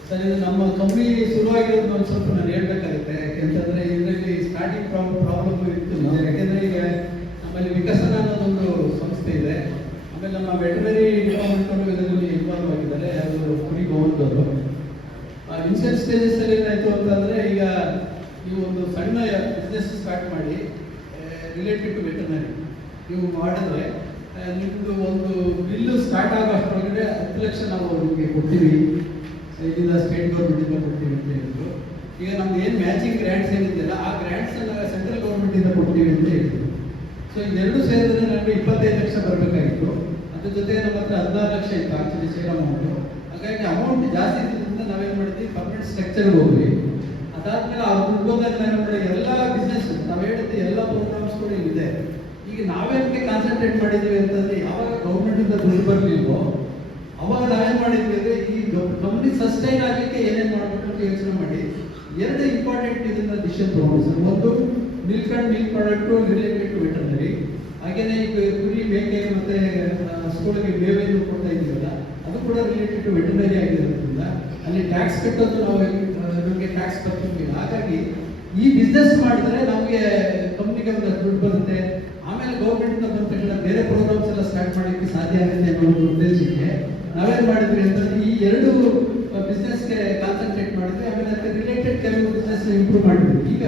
ಸರ್, ಇದು ನಮ್ಮ ಕಂಪ್ನಿ ಶುರುವಾಗಿರೋದು ಒಂದು ಸ್ವಲ್ಪ ನಾನು ಹೇಳ್ಬೇಕಾಗುತ್ತೆ. ಯಾಕೆಂತಂದ್ರೆ ಇದರಲ್ಲಿ ಸ್ಟಾರ್ಟಿಂಗ್ ಪ್ರಾಬ್ಲಮ್ ಇತ್ತು. ಯಾಕೆಂದ್ರೆ ಈಗ ನಮ್ಮಲ್ಲಿ ವಿಕಸನ ಅನ್ನೋದೊಂದು ಸಂಸ್ಥೆ ಇದೆ. ಆಮೇಲೆ ನಮ್ಮ ವೆಟರ್ನರಿ ಡಿಪಾರ್ಟ್ಮೆಂಟ್ ಇದರಲ್ಲಿ ಇನ್ವಾಲ್ವ್ ಆಗಿದ್ದಾರೆ. ಅದು ಕುರಿ ಗೋವಂತವರು. ಇನ್ಷಿಯಲ್ ಸ್ಟೇಜಸ್ ಅಲ್ಲಿ ಏನಾಯ್ತು ಅಂತಂದ್ರೆ, ಈಗ ನೀವು ಒಂದು ಸಣ್ಣ ಬಿಸ್ನೆಸ್ ಸ್ಟಾರ್ಟ್ ಮಾಡಿ ರಿಲೇಟೆಡ್ ಟು ವೆಟರ್ನರಿ ನೀವು ಮಾಡಿದ್ರೆ ನಿಮ್ಮದು ಒಂದು ಬಿಲ್ಲು ಸ್ಟಾರ್ಟ್ ಆಗೋ ಅಷ್ಟರೊಳಗಡೆ 10 ಲಕ್ಷ ನಾವು ನಿಮಗೆ ಕೊಡ್ತೀವಿ, ಇಲ್ಲಿಂದ ಸ್ಟೇಟ್ ಗೌರ್ಮೆಂಟಿಂದ ಕೊಡ್ತೀವಿ ಅಂತ ಹೇಳಿದ್ರು. ಈಗ ನಮ್ದು ಏನು ಮ್ಯಾಚಿಂಗ್ ಗ್ರ್ಯಾಂಟ್ಸ್ ಏನಿದೆಯಲ್ಲ ಆ ಗ್ರ್ಯಾಂಟ್ಸನ್ನು ಸೆಂಟ್ರಲ್ ಗೌರ್ಮೆಂಟಿಂದ ಕೊಡ್ತೀವಿ ಅಂತ ಹೇಳ್ತೀವಿ. ಸೊ ಇದೆರಡು ಸೇರಿದ್ರೆ ನಮಗೆ 25 ಲಕ್ಷ ಬರಬೇಕಾಗಿತ್ತು. ಅದ್ರ ಜೊತೆ ನಮ್ಮ ಹತ್ರ 16 ಲಕ್ಷ ಇತ್ತು ಆಕ್ಚುಲಿ ಸೇರ್ ಅಮೌಂಟು. ಹಾಗಾಗಿ ಅಮೌಂಟ್ ಜಾಸ್ತಿ ಇದ್ರಿಂದ ನಾವೇನು ಮಾಡಿದ್ವಿ, ಪರ್ಮನೆಂಟ್ ಸ್ಟ್ರಕ್ಚರ್ಗೆ ಹೋಗ್ವಿ. ಅದಾದ್ಮೇಲೆ ಅವ್ರು ದುಡ್ಡು ಬಂದಾಗ ನಾವೇನು ಮಾಡಿ ಎಲ್ಲ ಬಿಸ್ನೆಸ್ ನಾವು ಹೇಳಿದ್ದು ಎಲ್ಲ ಪ್ರೋಗ್ರಾಮ್ಸ್ ಕೂಡ ಇದೆ. ಈಗ ನಾವೇನಕ್ಕೆ ಕಾನ್ಸಂಟ್ರೇಟ್ ಮಾಡಿದ್ದೀವಿ ಅಂತಂದ್ರೆ, ಯಾವಾಗ ಗೌರ್ಮೆಂಟಿಂದ ದುಡ್ಡು ಬರಲಿಲ್ವೋ ಅವಾಗ ನಾವೇನು ಮಾಡಿದ್ವಿ ಅಂದರೆ ಈ ಕಂಪ್ನಿ ಸಸ್ಟೈನ್ ಆಗಲಿಕ್ಕೆ ಏನೇನು ಮಾಡಬೇಕು ಅಂತ ಯೋಚನೆ ಮಾಡಿ 2 ಇಂಪಾರ್ಟೆಂಟ್ ಇದನ್ನ ಡಿಸಿಷನ್ ತಗೊಂಡು ಸರ್. ಒಂದು milk and milk product related to veterinary. ಹಾಗೇನೇ ಈಗ ಕುರಿ ಮೇಕೆ ಮತ್ತೆ ಸ್ಕೂಲಿಗೆ ಮೇವೇನು ಕೊಡ್ತಾ ಇದ್ದೀವಲ್ಲ ಅದು ಕೂಡ ರಿಲೇಟೆಡ್ ಟು ವೆಟರ್ನರಿ ಆಗಿರೋದ್ರಿಂದ ಅಲ್ಲಿ ಟ್ಯಾಕ್ಸ್ ಕಟ್ಟೋದು ನಮಗೆ ಟ್ಯಾಕ್ಸ್ ಬರ್ತಿರ್ಲಿಲ್ಲ. ಹಾಗಾಗಿ ಈ ಬಿಸ್ನೆಸ್ ಮಾಡಿದ್ರೆ ನಮಗೆ ಕಂಪ್ನಿಗೆ ಒಂದು ದುಡ್ಡು ಬರುತ್ತೆ. ಆಮೇಲೆ ಗೌರ್ಮೆಂಟ್ ಬಂದ ತಕ್ಷಣ ಬೇರೆ ಪ್ರೋಗ್ರಾಮ್ಸ್ ಎಲ್ಲ ಸ್ಟಾರ್ಟ್ ಮಾಡಲಿಕ್ಕೆ ಸಾಧ್ಯ ಆಗುತ್ತೆ ಅನ್ನೋ ಒಂದು ಉದ್ದೇಶಕ್ಕೆ ನಾವೇನು ಮಾಡಿದ್ವಿ ಅಂತಂದ್ರೆ ಈ 2 ಬಿಸ್ನೆಸ್ಗೆ ಕಾನ್ಸಂಟ್ರೇಟ್ ಮಾಡಿದ್ವಿ. ಆಮೇಲೆ ಅದಕ್ಕೆ ರಿಲೇಟೆಡ್ ಕೆಲವು ಬಿಸ್ನೆಸ್ ಇಂಪ್ರೂವ್ ಮಾಡಿದ್ವಿ. ಈಗ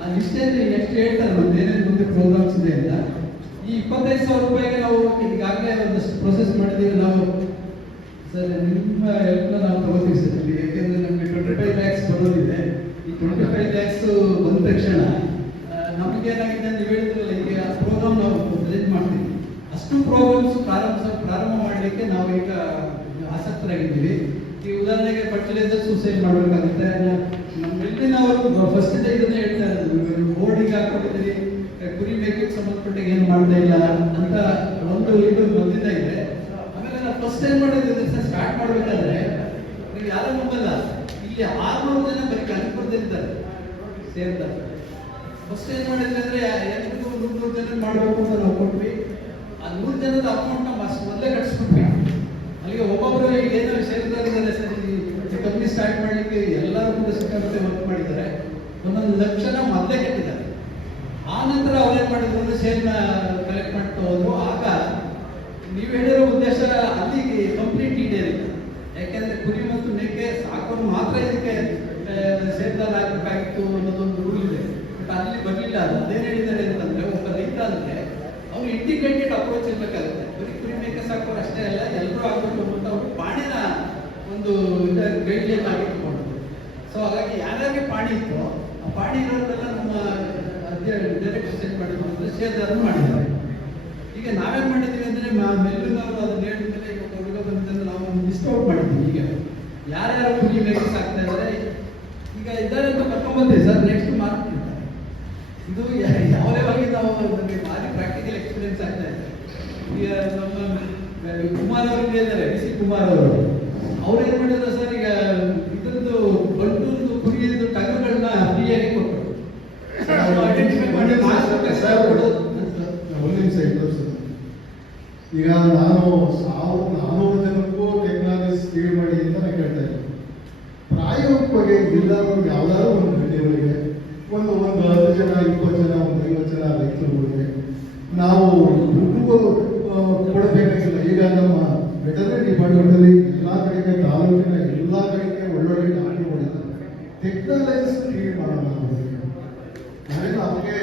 ಆ ಲಿಸ್ಟಲ್ಲಿ ಎಷ್ಟು ಹೇಳ್ತಾರೆ ನಮ್ದು ಏನೇನು ಮುಂದೆ ಪ್ರೋಗ್ರಾಮ್ಸ್ ಇದೆ ಅಂತ. ಈ 25,000 ರೂಪಾಯಿಗೆ ನಾವು ಈಗಾಗಲೇ ಒಂದಷ್ಟು ಪ್ರೊಸೆಸ್ ಮಾಡಿದ್ದೀವಿ. ನಾವು ಸರ್ ನಿಮ್ಮ ಹೆಲ್ಪ್ನ ನಾವು ತಗೋತೀವಿ ಸರ್. ಯಾಕೆಂದರೆ ನಮಗೆ 25 ಲ್ಯಾಕ್ಸ್ ಬರೋದಿದೆ. ಈ 25 ಲ್ಯಾಕ್ಸ್ ಬಂದ ತಕ್ಷಣ ನಮಗೇನಾಗಿದೆ ನೀವು ಹೇಳಿದ್ರಲ್ಲ, ಈಗ ಪ್ರೋಗ್ರಾಮ್ ನಾವು ಪ್ರೆಸೆಂಟ್ ಮಾಡ್ತೀವಿ. ಅಷ್ಟು ಪ್ರೋಗ್ರಾಮ್ಸ್ ಪ್ರಾರಂಭ ಮಾಡಲಿಕ್ಕೆ ನಾವು ಈಗ ಆಸಕ್ತರಾಗಿದ್ದೀವಿ. ಈ ಉದಾಹರಣೆಗೆ ಫರ್ಟಿಲೈಸರ್ಸ್ ಸೇಲ್ ಮಾಡಬೇಕಾಗುತ್ತೆ. ನಮ್ಮೆಲ್ಲಿನವರು ಫಸ್ಟ್ ಇದನ್ನೇ ಹೇಳ್ತಾ ಇರೋದು, ಬೋರ್ಡಿಗೆ ಹಾಕೊಂಡಿದ್ದೀರಿ, ಕುರಿ ಮೇಕೆಗೆ ಸಂಬಂಧಪಟ್ಟ ಏನು ಮಾಡ್ತಾ ಇಲ್ಲ ಅಂತ ಒಂದು ಇದು ಬಂದಿದ್ದ ಇದೆ. ಆಮೇಲೆ ನಾವು ಫಸ್ಟ್ ಟೈಮ್ ಮಾಡಿದ್ರೆ ಸ್ಟಾರ್ಟ್ ಮಾಡಬೇಕಾದ್ರೆ ನೀವು ಯಾರೋ ನಂಬಲ್ಲ, ಇಲ್ಲಿ 600 ಜನ ಬರೀ ಕಲಿಪುರದಲ್ಲಿದ್ದಾರೆ ಸೇರ್ತಾರೆ. ಫಸ್ಟ್ ಏನ್ ಮಾಡಿದ್ವಿ ಅಂದ್ರೆ 200 ಜನ ಮಾಡಬೇಕು ಅಂತ ನಾವು ಕೊಟ್ವಿ. ಆ 100 ಜನದ ಅಮೌಂಟ್ ಮೊದಲೇ ಕಟ್ಸ್ಬಿಟ್ವಿ. ಅಲ್ಲಿಗೆ ಒಬ್ಬೊಬ್ಬರು ಏನೋ ಸೇರಿದ್ದಾರೆ ಸರ್, ಈ ಕಂಪ್ನಿ ಸ್ಟಾರ್ಟ್ ಮಾಡಲಿಕ್ಕೆ ಎಲ್ಲರೂ ಕೂಡ ಸಿಕ್ಕಾಪಟ್ಟೆ ವರ್ಕ್ ಮಾಡಿದ್ದಾರೆ. 1 ಲಕ್ಷನ ಮೊದಲೇ ಕಟ್ಟಿದ್ದಾರೆ. ಆ ನಂತರ ಅವ್ರೇನ್ ಮಾಡಿದ್ರು ಅಂದ್ರೆ ಶೇರ್ನ ಕಲೆಕ್ಟ್ ಮಾಡ್ತಾ ಹೋದ್ರು. ಆಗ ನೀವು ಹೇಳಿರೋ ಉದ್ದೇಶ ಅಲ್ಲಿಗೆ ಕಂಪ್ಲೀಟ್ ಈಡೇರಿಲ್ಲ. ಯಾಕೆಂದ್ರೆ ಕುರಿ ಮತ್ತು ಮೇಕೆ ಸಾಕೋರು ಮಾತ್ರ ಇದಕ್ಕೆ ಸೇರ್ದಾರ ಆಗಬೇಕಾಗಿತ್ತು ಅನ್ನೋದೊಂದು ರೂಲ್ ಇದೆ. ಬಟ್ ಅಲ್ಲಿ ಬರಲಿಲ್ಲ. ಅದು ಅದೇನು ಹೇಳಿದ್ದಾರೆ ಅಂತಂದ್ರೆ, ಒಬ್ಬ ರೈತ ಅಂದ್ರೆ ಅವ್ರು ಇಂಟಿಗ್ರೇಟೆಡ್ ಅಪ್ರೋಚ್ ಇರಬೇಕಾಗುತ್ತೆ. ಬರೀ ಕುರಿ ಮೇಕೆ ಸಾಕೋರು ಅಷ್ಟೇ ಅಲ್ಲ, ಎಲ್ಲರೂ ಆಗಬೇಕು ಅಂತ ಅವ್ರು ಪಾಣಿನ ಒಂದು ಗೈಡ್ಲೈನ್ ಆಗಿ ಇಟ್ಕೊಂಡ್ರು. ಸೊ ಹಾಗಾಗಿ ಯಾರ್ಯಾರಿಗೆ ಪಾಣಿ ಇತ್ತು ಆ ಪಾಣಿ ಇರೋರೆಲ್ಲ ನಮ್ಮ ಡೈರೆಕ್ಟ್ ಸೆಟ್ ಮಾಡಿದ್ರು ಅಂದ್ರೆ ಶೇರ್ದಾರನ್ನು ಮಾಡಿದ್ದಾರೆ. ಈಗ ನಾವೇನ್ ಮಾಡಿದ್ವಿ ಅಂದ್ರೆ ಮೆಲ್ಲುನವರು ಅದನ್ನ ಹೇಳಿದ್ಮೇಲೆ ಈಗ ಹುಡುಗ ಬಂದ್ರೆ ನಾವು ಒಂದು ಲಿಸ್ಟ್ ಔಟ್ ಮಾಡಿದ್ವಿ. ಈಗ ಯಾರ್ಯಾರು ಕುರಿ ಮೇಕೆ ಸಾಕ್ತಾ ಇದ್ದಾರೆ ಈಗ ಇದ್ದಾರೆ ಅಂತ ಕರ್ಕೊಂಡ್ಬಂದ್ವಿ ಸರ್. ನೆಕ್ಸ್ಟ್ ಮಾರ್ಕ್ ಇದು ಯಾವ ಲೆವೆಲ್ಗೆ ನಾವು ನಮಗೆ ಭಾರಿ ಪ್ರಾಕ್ಟಿಕಲ್ ಎಕ್ಸ್ಪೀರಿಯನ್ಸ್ ಆಗ್ತಾ ಇದೆ. ಈಗ ನಮ್ಮ ಕುಮಾರ್ ಅವರು ಇದ್ದಾರೆ, ಸಿ ಕುಮಾರ್ ಅವರು, ಅವ್ರು ಏನ್ ಮಾಡಿದ್ರು ಸರ್, ಈಗ ಇದ್ರದ್ದು ಬಂಟೂರ್ದು ಕುರಿಯದು ಟಗರುಗಳನ್ನ ಫ್ರೀಯಾಗಿ ಕೊಟ್ಟರು. ಐಡೆಂಟಿಫೈ ಮಾಡಿ ಈಗ ನಾನು 1400 ಜನಕ್ಕೂ ಟೆಕ್ನಾಲಜಿ ಸ್ಪೀಡ್ ಮಾಡಿ ಅಂತ ನಾನು ಕೇಳ್ತಾ ಇದ್ದೀನಿ. ಪ್ರಾಯೋಗಿಕವಾಗಿ ಎಲ್ಲರೂ ಯಾವ್ದಾದ್ರು ಒಂದು ಗಂಟೆಗಳಿಗೆ ಒಂದು 10 ಜನ 20 ಜನ 50 ಜನ ರೈತರುಗಳಿಗೆ ನಾವು ದುಡ್ಡು ಕೊಡಬೇಕಾಗಿಲ್ಲ. ಈಗ ನಮ್ಮ ವೆಟರ್ನರಿ ಡಿಪಾರ್ಟ್ಮೆಂಟಲ್ಲಿ ಎಲ್ಲ ಕಡೆಗೆ ತಾಲೂಕಿನ ಎಲ್ಲ ಕಡೆಗೆ ಒಳ್ಳೊಳ್ಳೆ ಡಾಕ್ಟರ್ ಮಾಡಿದ್ದಾರೆ. ಟೆಕ್ನಾಲಜಿ ಸ್ಪೀಡ್ ಮಾಡೋಣ. ನಾವೇನು ಅದಕ್ಕೆ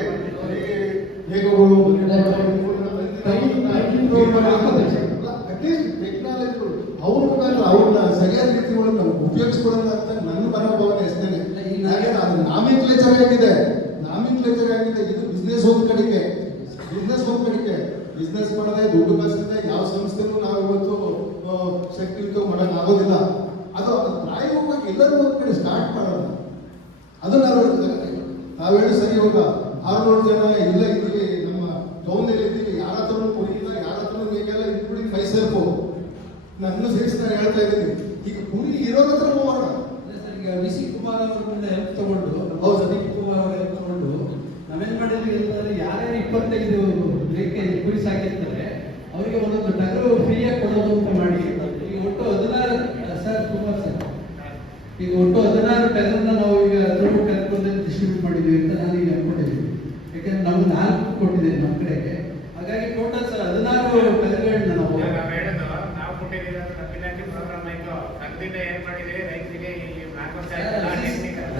ಹೇಗಗಳು ಅಟ್ಲೀಸ್ಟ್ ಟೆಕ್ನಾಲಜಿಗಳು ಅವ್ರ ಮುಖಾಂತರ ಅವ್ರನ್ನ ಸರಿಯಾದ ರೀತಿ ಒಳಗೆ ಉಪಯೋಗಿಸ್ಕೊಳ್ಳೋಣ ಅಂತ ನನ್ನ ಮನೋಭಾವನೆ ಅಷ್ಟೇನೆ. ಅದು ನಾಮಿಕ್ಲೇಚರ್ ಆಗಿದೆ. ಇದು ಬಿಸ್ನೆಸ್ ಹೋದ ಕಡೆಗೆ ಬಿಸ್ನೆಸ್ ಮಾಡೋದೇ ದುಡ್ಡು ಕಸಿದೆ. ಯಾವ ಸಂಸ್ಥೆನೂ ನಾವು ಇವತ್ತು ಶಕ್ತಿಯುತ ಮಾಡೋಕ್ಕಾಗೋದಿಲ್ಲ. ಅದು ಪ್ರಾಯೋಗಿಕವಾಗಿ ಎಲ್ಲರೂ ಒಂದು ಕಡೆ ಸ್ಟಾರ್ಟ್ ಮಾಡೋಣ. ಅದು ನಾವು ಹೇಳಿ ಸರಿ. ಇವಾಗ 600 ಜನ ಎಲ್ಲ ಇದ್ದೀವಿ, ನಮ್ಮ ಟೌನಲ್ಲಿ ಇದ್ದೀವಿ, ಯಾರ ಹತ್ರನೂ ಕುರಿಯಿಲ್ಲ, ಯಾರ ಹತ್ರನೂ ಮೇಕೆಲ್ಲ ಇಟ್ಬಿಡಿ 5 ಸೇರ್ಪು. ನನ್ನ ಸೇರಿಸಿ ನಾನು ಹೇಳ್ತಾ ಇದ್ದೀನಿ. ಈಗ ಕುರಿ ಇರೋರ ಹತ್ರ ಹೋಗೋಣ. ಈಗ ವಿ ಸಿ ಕುಮಾರ್ ಅವರಿಂದ ಹೆಲ್ಪ್ ತಗೊಂಡು, ಹೌದು ಸರ್, ಕುಮಾರ್ ಅವರ ಹೆಲ್ಪ್ ತಗೊಂಡು ನಾವೇನ್ ಮಾಡಿದ್ವಿ ಅಂತಂದ್ರೆ, ಯಾರ್ಯಾರು 25 ಮೇಕೆ ಕುರಿ ಸಾಕಿರ್ತಾರೆ ಅವರಿಗೆ ಒಂದೊಂದು ಟಗರು ಫ್ರೀಯಾಗಿ ಕೊಡೋದು ಅಂತ ಮಾಡಿ ಈಗ ಒಟ್ಟು 16 ಸರ್ ಕುಮಾರ್ ಸರ್ ಈಗ ಒಟ್ಟು 16 ಟಗರನ್ನ ನಾವು ಈಗ ಕರ್ಕೊಂಡು ಡಿಸ್ಟ್ರಿಬ್ಯೂಟ್ ಮಾಡಿದ್ವಿ ಅಂತ ನಾನು ಈಗ ಅನ್ಕೊಂಡಿದ್ದೀನಿ. ಯಾಕಂದ್ರೆ ನಾವು 4 ಕೊಟ್ಟಿದ್ದೇವೆ ನಮ್ಮ ಕಡೆಗೆ. ಹಾಗಾಗಿ ಟೋಟಲ್ ಸರ್ 16 ಟಗರುಗಳನ್ನ ನಾವು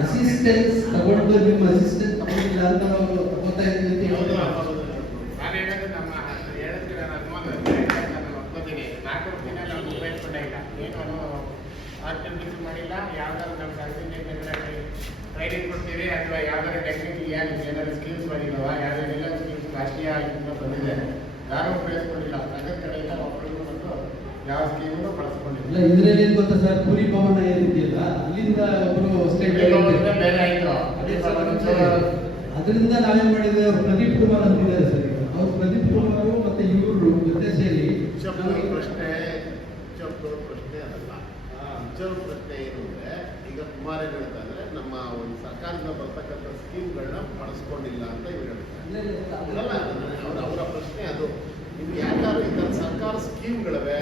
ಅಸಿಸ್ಟೆನ್ಸ್ ತಗೊಂಡು ನಿಮ್ಮ ಅಸಿಸ್ಟೆಂಟ್ ತಗೊಂಡಿಲ್ಲ ಅಂತ ನಾವು ತಗೋತಾ ಇದ್ದೀವಿ. ನಾನು ಹೇಳೋದು ನಮ್ಮ ಹೇಳಿದ್ರೆ ನಾನು ಒಪ್ಕೋತೀನಿ. 4 ರೂಪಾಯಿನ ನಾವು ಉಪಯೋಗಿಸ್ಕೊಂಡೇ ಇಲ್ಲ. ಏನು ಆಕ್ಟಿವಿಟೀಸ್ ಮಾಡಿಲ್ಲ. ಯಾವ್ದಾದ್ರು ನಮ್ಮ ಟ್ರೈನಿಂಗ್ ಕೊಡ್ತೀವಿ ಅಥವಾ ಯಾವ್ದಾದ್ರು ಟೆಕ್ನಿಕಲ್ ಏನಾದ್ರು ಸ್ಕೀಮ್ಸ್ ಮಾಡಿಲ್ವ, ಯಾವ್ದಾರೆಲ್ಲ ಸ್ಕೀಮ್ಸ್ ರಾಷ್ಟ್ರೀಯ ಆಯೋಗದಿಂದ ಬಂದಿದೆ, ಯಾರೂ ಉಪಯೋಗಿಸ್ಕೊಂಡಿಲ್ಲ. ನಗರ ಕಡೆಯಿಂದ ಒಬ್ಬರಿಗೂ ಬಂದು ಯಾವ ಸ್ಕೀಮನ್ನು ಬಳಸ್ಕೊಂಡಿಲ್ಲ. ಇದರಲ್ಲಿ ಏನು ಗೊತ್ತಾ ಸರ್, ಪುರಿ ಭವನ ಏನಿದೆಯಲ್ಲ ಅಲ್ಲಿಂದ ಒಬ್ಬರು ಸ್ಟೇಟ್ ಬೇರೆ ಆಯಿತು. ಅದರಿಂದ ನಾವೇನ್ ಮಾಡಿದ್ರೆ ಪ್ರದೀಪ್ ಕುಮಾರ್ ಅಂತಿದ್ದಾರೆ ಸರ್. ಅವ್ರು ಪ್ರದೀಪ್ ಕುಮಾರ್ ಮತ್ತೆ ಇವರು ಜೊತೆ ಸೇರಿ ಪ್ರಶ್ನೆ ಅದಲ್ಲ. ಪ್ರಶ್ನೆ ಏನು ಅಂದ್ರೆ, ಈಗ ಕುಮಾರ್ ಏನು ಹೇಳ್ತಾ ಅಂದ್ರೆ ನಮ್ಮ ಒಂದು ಸರ್ಕಾರದಿಂದ ಬರ್ತಕ್ಕಂಥ ಸ್ಕೀಮ್ಗಳನ್ನ ಬಳಸ್ಕೊಂಡಿಲ್ಲ ಅಂತ ಇವ್ರು ಹೇಳ್ತಾರೆ. ಅವರ ಪ್ರಶ್ನೆ ಅದು. ನೀವು ಯಾರು ಇದನ್ನ ಸರ್ಕಾರ ಸ್ಕೀಮ್ಗಳಿವೆ,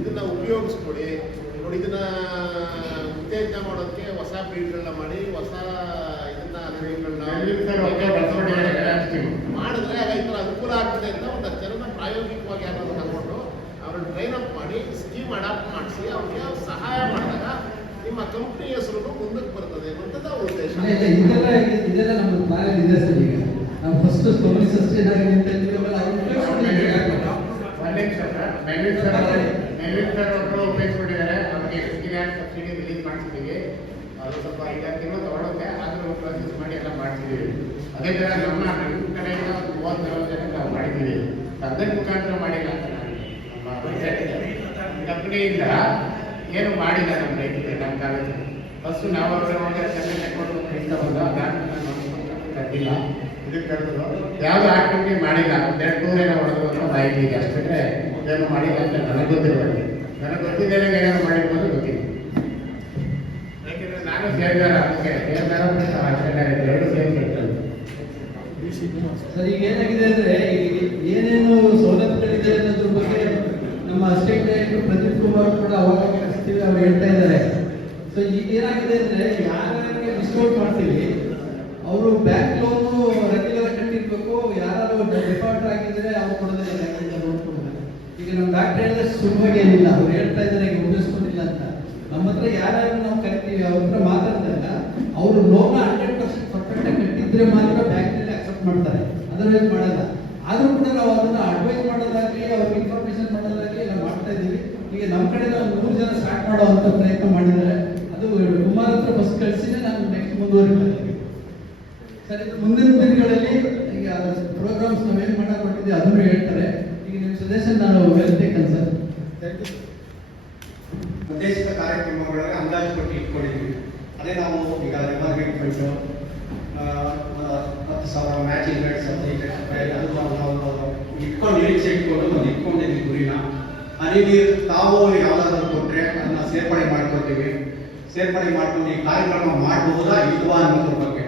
ಇದನ್ನ ಉಪಯೋಗಿಸ್ಕೊಡಿ ನೋಡಿ. ಇದನ್ನ ಉತ್ತೇಜನ ಮಾಡೋದಕ್ಕೆ ಹೊಸ ಬ್ರೀಡ್ಗಳನ್ನ ಮಾಡಿ, ಹೊಸ ಇದನ್ನ ಮಾಡಿದ್ರೆ ಆಗ ಈ ಥರ ಅನುಕೂಲ ಆಗ್ತದೆ ಅಂತ ಒಂದು ಜನನ ಪ್ರಾಯೋಗಿಕವಾಗಿ ಯಾರಾದ್ರು ತಗೊಂಡು ಅವ್ರನ್ನ ಟ್ರೈನ್ ಅಪ್ ಮಾಡಿ ಸ್ಕೀಮ್ ಅಡಾಪ್ಟ್ ಮಾಡಿಸಿ ಅವ್ರಿಗೆ ಸಹಾಯ ಮಾಡಿದಾಗ ನಿಮ್ಮ ಕಂಪ್ನಿ ಹೆಸರು ಮುಂದಕ್ಕೆ ಬರ್ತದೆ ಅನ್ನೋಂಥದ್ದು ಅವ್ರ ಉದ್ದೇಶ. ಇದೆಲ್ಲ ನಮ್ಮ ಪ್ಲಾನ್ ಇದೆ ಸರ್. ಈಗ ನಾವು ಫಸ್ಟ್ ಪಬ್ಲಿಕ್ ಸಸ್ಟೈನ್ ಆಗಿ ಒಬ್ಬರು ಉಪಯೋಗಿಸ್ಕೊಂಡಿದ್ದಾರೆ. ಅವ್ರಿಗೆ 15 lakh ಸಬ್ಸಿಡಿ ರಿಲೀಸ್ ಮಾಡಿಸ್ತೀವಿ. ಅದು ಸ್ವಲ್ಪ 5 ತಿಂಗಳು ತಗೊಳುತ್ತೆ, ಆದರೂ ಪ್ರೊಸೆಸ್ ಮಾಡಿ ಎಲ್ಲ ಮಾಡ್ತಿದ್ದೀವಿ. ಅದೇ ಥರ ನಮ್ಮ ಕಡೆಯಿಂದ 30-40 ಜನ ನಾವು ಮಾಡಿದ್ದೀವಿ. ಅದರ ಮುಖಾಂತರ ಮಾಡಿಲ್ಲ ಅಂತ ನಮ್ಮ ಕಂಪ್ನಿಯಿಂದ ಏನು ಮಾಡಿಲ್ಲ ನಮ್ಮ ರೈತರಿಗೆ, ನಮ್ಮ ಕಾಲೇಜಲ್ಲಿ. ಫಸ್ಟು ನಾವು ಅವ್ರಿಗೆ ತಗೊಂಡು ಕಟ್ಟಿಲ್ಲ, ಇದಕ್ಕೆ ಕರೆದ್ರು ಯಾವುದು ಆಕ್ಟಿವಿಟಿ ಮಾಡಿಲ್ಲ. 2 ಹೊಡೆದು ಅಂತ ಮಾಹಿತಿ ಇದೆ, ಅಷ್ಟೇ ಏನು ಮಾಡಿಲ್ಲ ಅಂತ ನನಗೆ ಗೊತ್ತಿರೋದು. ನನಗೆ ಗೊತ್ತಿದ್ದೇನೆ ಏನಾದ್ರು ಮಾಡಿರ್ಬೋದು, ಗೊತ್ತಿಲ್ಲ. ಯಾಕೆಂದರೆ ನಾನು ಸೇರ್ದಾರ, ಅದಕ್ಕೆ ಸೇರ್ದಾರ ಎರಡು ಸೇರ್ಬೇಕು ಸರ್. ಈಗ ಏನಾಗಿದೆ ಅಂದ್ರೆ, ಏನೇನು ಸೌಲಭ್ಯಗಳಿದೆ ಅನ್ನೋದ್ರ ಬಗ್ಗೆ ನಮ್ಮ ಅಸಿಸ್ಟೆಂಟ್ ಡೈರೆಕ್ಟರ್ ಪ್ರದೀಪ್ ಕುಮಾರ್ ಕೂಡ ಅವಾಗ ಕಳಿಸ್ತೀವಿ, ಅವ್ರು ಹೇಳ್ತಾ ಇದ್ದಾರೆ. ಸೊ ಈಗ ಏನಾಗಿದೆ ಅಂದ್ರೆ, ಯಾರಿಗೆ ಡಿಸ್ಕೌಂಟ್ ಮಾಡ್ತೀವಿ ಅವರು ಬ್ಯಾಂಕ್ ಲೋನು ರೆಗ್ಯುಲರ್ ಕಟ್ಟಿರ್ಬೇಕು. ಯಾರು ಡಿಫಾಲ್ಟರ್ ಆಗಿದ್ರೆ ಅವ್ರು ಕೊಡೋದಿಲ್ಲ, ಬ್ಯಾಂಕಿಂದ ಲೋನ್ ಕೊಡೋದಿಲ್ಲ. ಈಗ ನಮ್ಮ ಡಾಕ್ಟರ್ ಹೇಳಿದ್ರೆ ಸುಲಭವಾಗಿ ಏನಿಲ್ಲ, ಅವ್ರು ಹೇಳ್ತಾ ಇದ್ದಾರೆ ಈಗ ಉಪಯೋಗಿಸ್ಕೊಂಡಿಲ್ಲ ಅಂತ. ನಮ್ಮ ಹತ್ರ ಯಾರ್ಯಾರು ನಾವು ಕರಿತೀವಿ ಅವ್ರ ಹತ್ರ ಮಾತಾಡಿದಾಗ ಅವರು ಲೋನ್ 100% ಪರ್ಫೆಕ್ಟ್ ಆಗಿ ಕಟ್ಟಿದ್ರೆ ಮಾತ್ರ ಬ್ಯಾಂಕಿನಲ್ಲಿ ಅಕ್ಸೆಪ್ಟ್ ಮಾಡ್ತಾರೆ, ಅದರ್ವೈಸ್ ಮಾಡಲ್ಲ. ಆದ್ರೂ ಕೂಡ ನಾವು ಅದನ್ನ ಅಡ್ವೈಸ್ ಮಾಡೋದಾಗ್ಲಿ, ಅವ್ರಿಗೆ ಇನ್ಫಾರ್ಮೇಶನ್ ಮಾಡೋದಾಗ್ಲಿ ಎಲ್ಲ ಮಾಡ್ತಾ ಇದ್ದೀವಿ. ಈಗ ನಮ್ಮ ಕಡೆ ನಾವು 100 ಜನ ಸ್ಟಾರ್ಟ್ ಮಾಡುವಂತ ಪ್ರಯತ್ನ ಮಾಡಿದ್ದಾರೆ. ಅದು ಕುಮಾರ್ ಹತ್ರ ಫಸ್ಟ್ ಕಳಿಸಿನೇ ನಾನು ನೆಕ್ಸ್ಟ್ ಮುಂದುವರಿತೀನಿ ಸರ್. ಇದು ಮುಂದಿನ ದಿನಗಳಲ್ಲಿ ಈಗ ಪ್ರೋಗ್ರಾಮ್ಸ್ ನಾವೇನು ಮಾಡಕೊಟ್ಟಿದ್ದೀವಿ ಅದನ್ನು ಹೇಳ್ತಾರೆ. ಈಗ ನಿಮ್ಮ ಸಜೆಷನ್ ನಾನು ಹೇಳ್ತೇನೆ ಸರ್. ಉದ್ದೇಶಿತ ಕಾರ್ಯಕ್ರಮಗಳಿಗೆ ಅಂದಾಜು ಕೊಟ್ಟು ಇಟ್ಕೊಂಡಿದ್ವಿ. ಅದೇ ನಾವು ಈಗ revolving fund 10,000 matching grades 15 lakh ರೂಪಾಯಿ ಅದು ನಾವು ಇಟ್ಕೊಂಡು ನಿರೀಕ್ಷೆ ಇಟ್ಕೊಂಡು ಇಟ್ಕೊಂಡಿದ್ವಿ ಗುರಿನ. ಹನಿ ನೀರು ತಾವು ಯಾವುದಾದ್ರೂ ಕೊಟ್ಟರೆ ಅದನ್ನ ಸೇರ್ಪಡೆ ಮಾಡ್ಕೊತೀವಿ. ಸೇರ್ಪಡೆ ಮಾಡ್ಕೊಂಡು ಈ ಕಾರ್ಯಕ್ರಮ ಮಾಡಬಹುದಾ ಇಲ್ವಾ ಅನ್ನೋದ್ರ ಬಗ್ಗೆ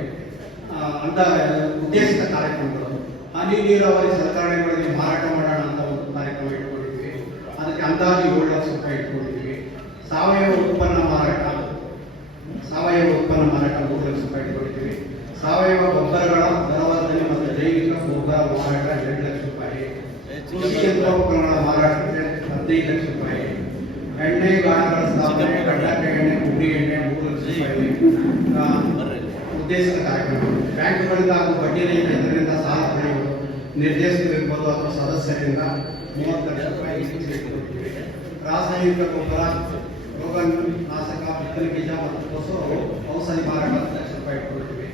ಅಂತ ಉದ್ದೇಶಿತ ಕಾರ್ಯಕ್ರಮಗಳು. ಹನಿ ನೀರಾವರಿ ಸಲಕರಣೆಗಳಿಗೆ ಮಾರಾಟ ಮಾಡೋಣ ಅಂತ ಒಂದು ಕಾರ್ಯಕ್ರಮ ಇಟ್ಕೊಂಡಿದ್ವಿ. ಅದಕ್ಕೆ ಅಂದಾಜು 7 ಲಕ್ಷ ರೂಪಾಯಿ ಇಟ್ಕೊಂಡಿದ್ವಿ. ಸಾವಯವ ಉತ್ಪನ್ನ ಮಾರಾಟ 3 ಲಕ್ಷ ರೂಪಾಯಿ ಇಟ್ಕೊಂಡಿದ್ವಿ. ಸಾವಯವ ಗೊಬ್ಬರಗಳ ದರವರ್ಧನೆ ಮತ್ತು ಜೈವಿಕ ಗೊಬ್ಬರ ಮಾರಾಟ 2 ಲಕ್ಷ ರೂಪಾಯಿ. ಕೃಷಿ ಯಂತ್ರೋಪಕರಣಗಳ ಮಾರಾಟಕ್ಕೆ 15 ಲಕ್ಷ ರೂಪಾಯಿ. ಎಣ್ಣೆ ಗಾಣಗಳ ಸ್ಥಾಪನೆ, ಗಡ್ಡಕ್ಕೆ ಎಣ್ಣೆ, ಉಡಿ ಎಣ್ಣೆ 3 ಲಕ್ಷ ರೂಪಾಯಿ ಉದ್ದೇಶಿತ ಕಾರ್ಯಕ್ರಮ. ಬ್ಯಾಂಕ್ಗಳಿಂದ ಹಾಗೂ ಬಡ್ಡಿ ರಹಿತ ಇದರಿಂದ ಸಾಲ ಪಡೆಯುವುದು, ನಿರ್ದೇಶಕರಿರ್ಬೋದು ಅಥವಾ ಸದಸ್ಯರಿಂದ 30 ಲಕ್ಷ ರೂಪಾಯಿ ಇಟ್ಕೊಂಡಿದ್ದೀವಿ. ರಾಸಾಯನಿಕ ಗೊಬ್ಬರ, ರೋಗ ನಾಶಕ, ಬಿತ್ತನೆ ಬೀಜ ಮತ್ತು ಔಷಧಿ ಮಾರಾಟ 10 ಲಕ್ಷ ರೂಪಾಯಿ ಇಟ್ಕೊಂಡಿದ್ದೀವಿ.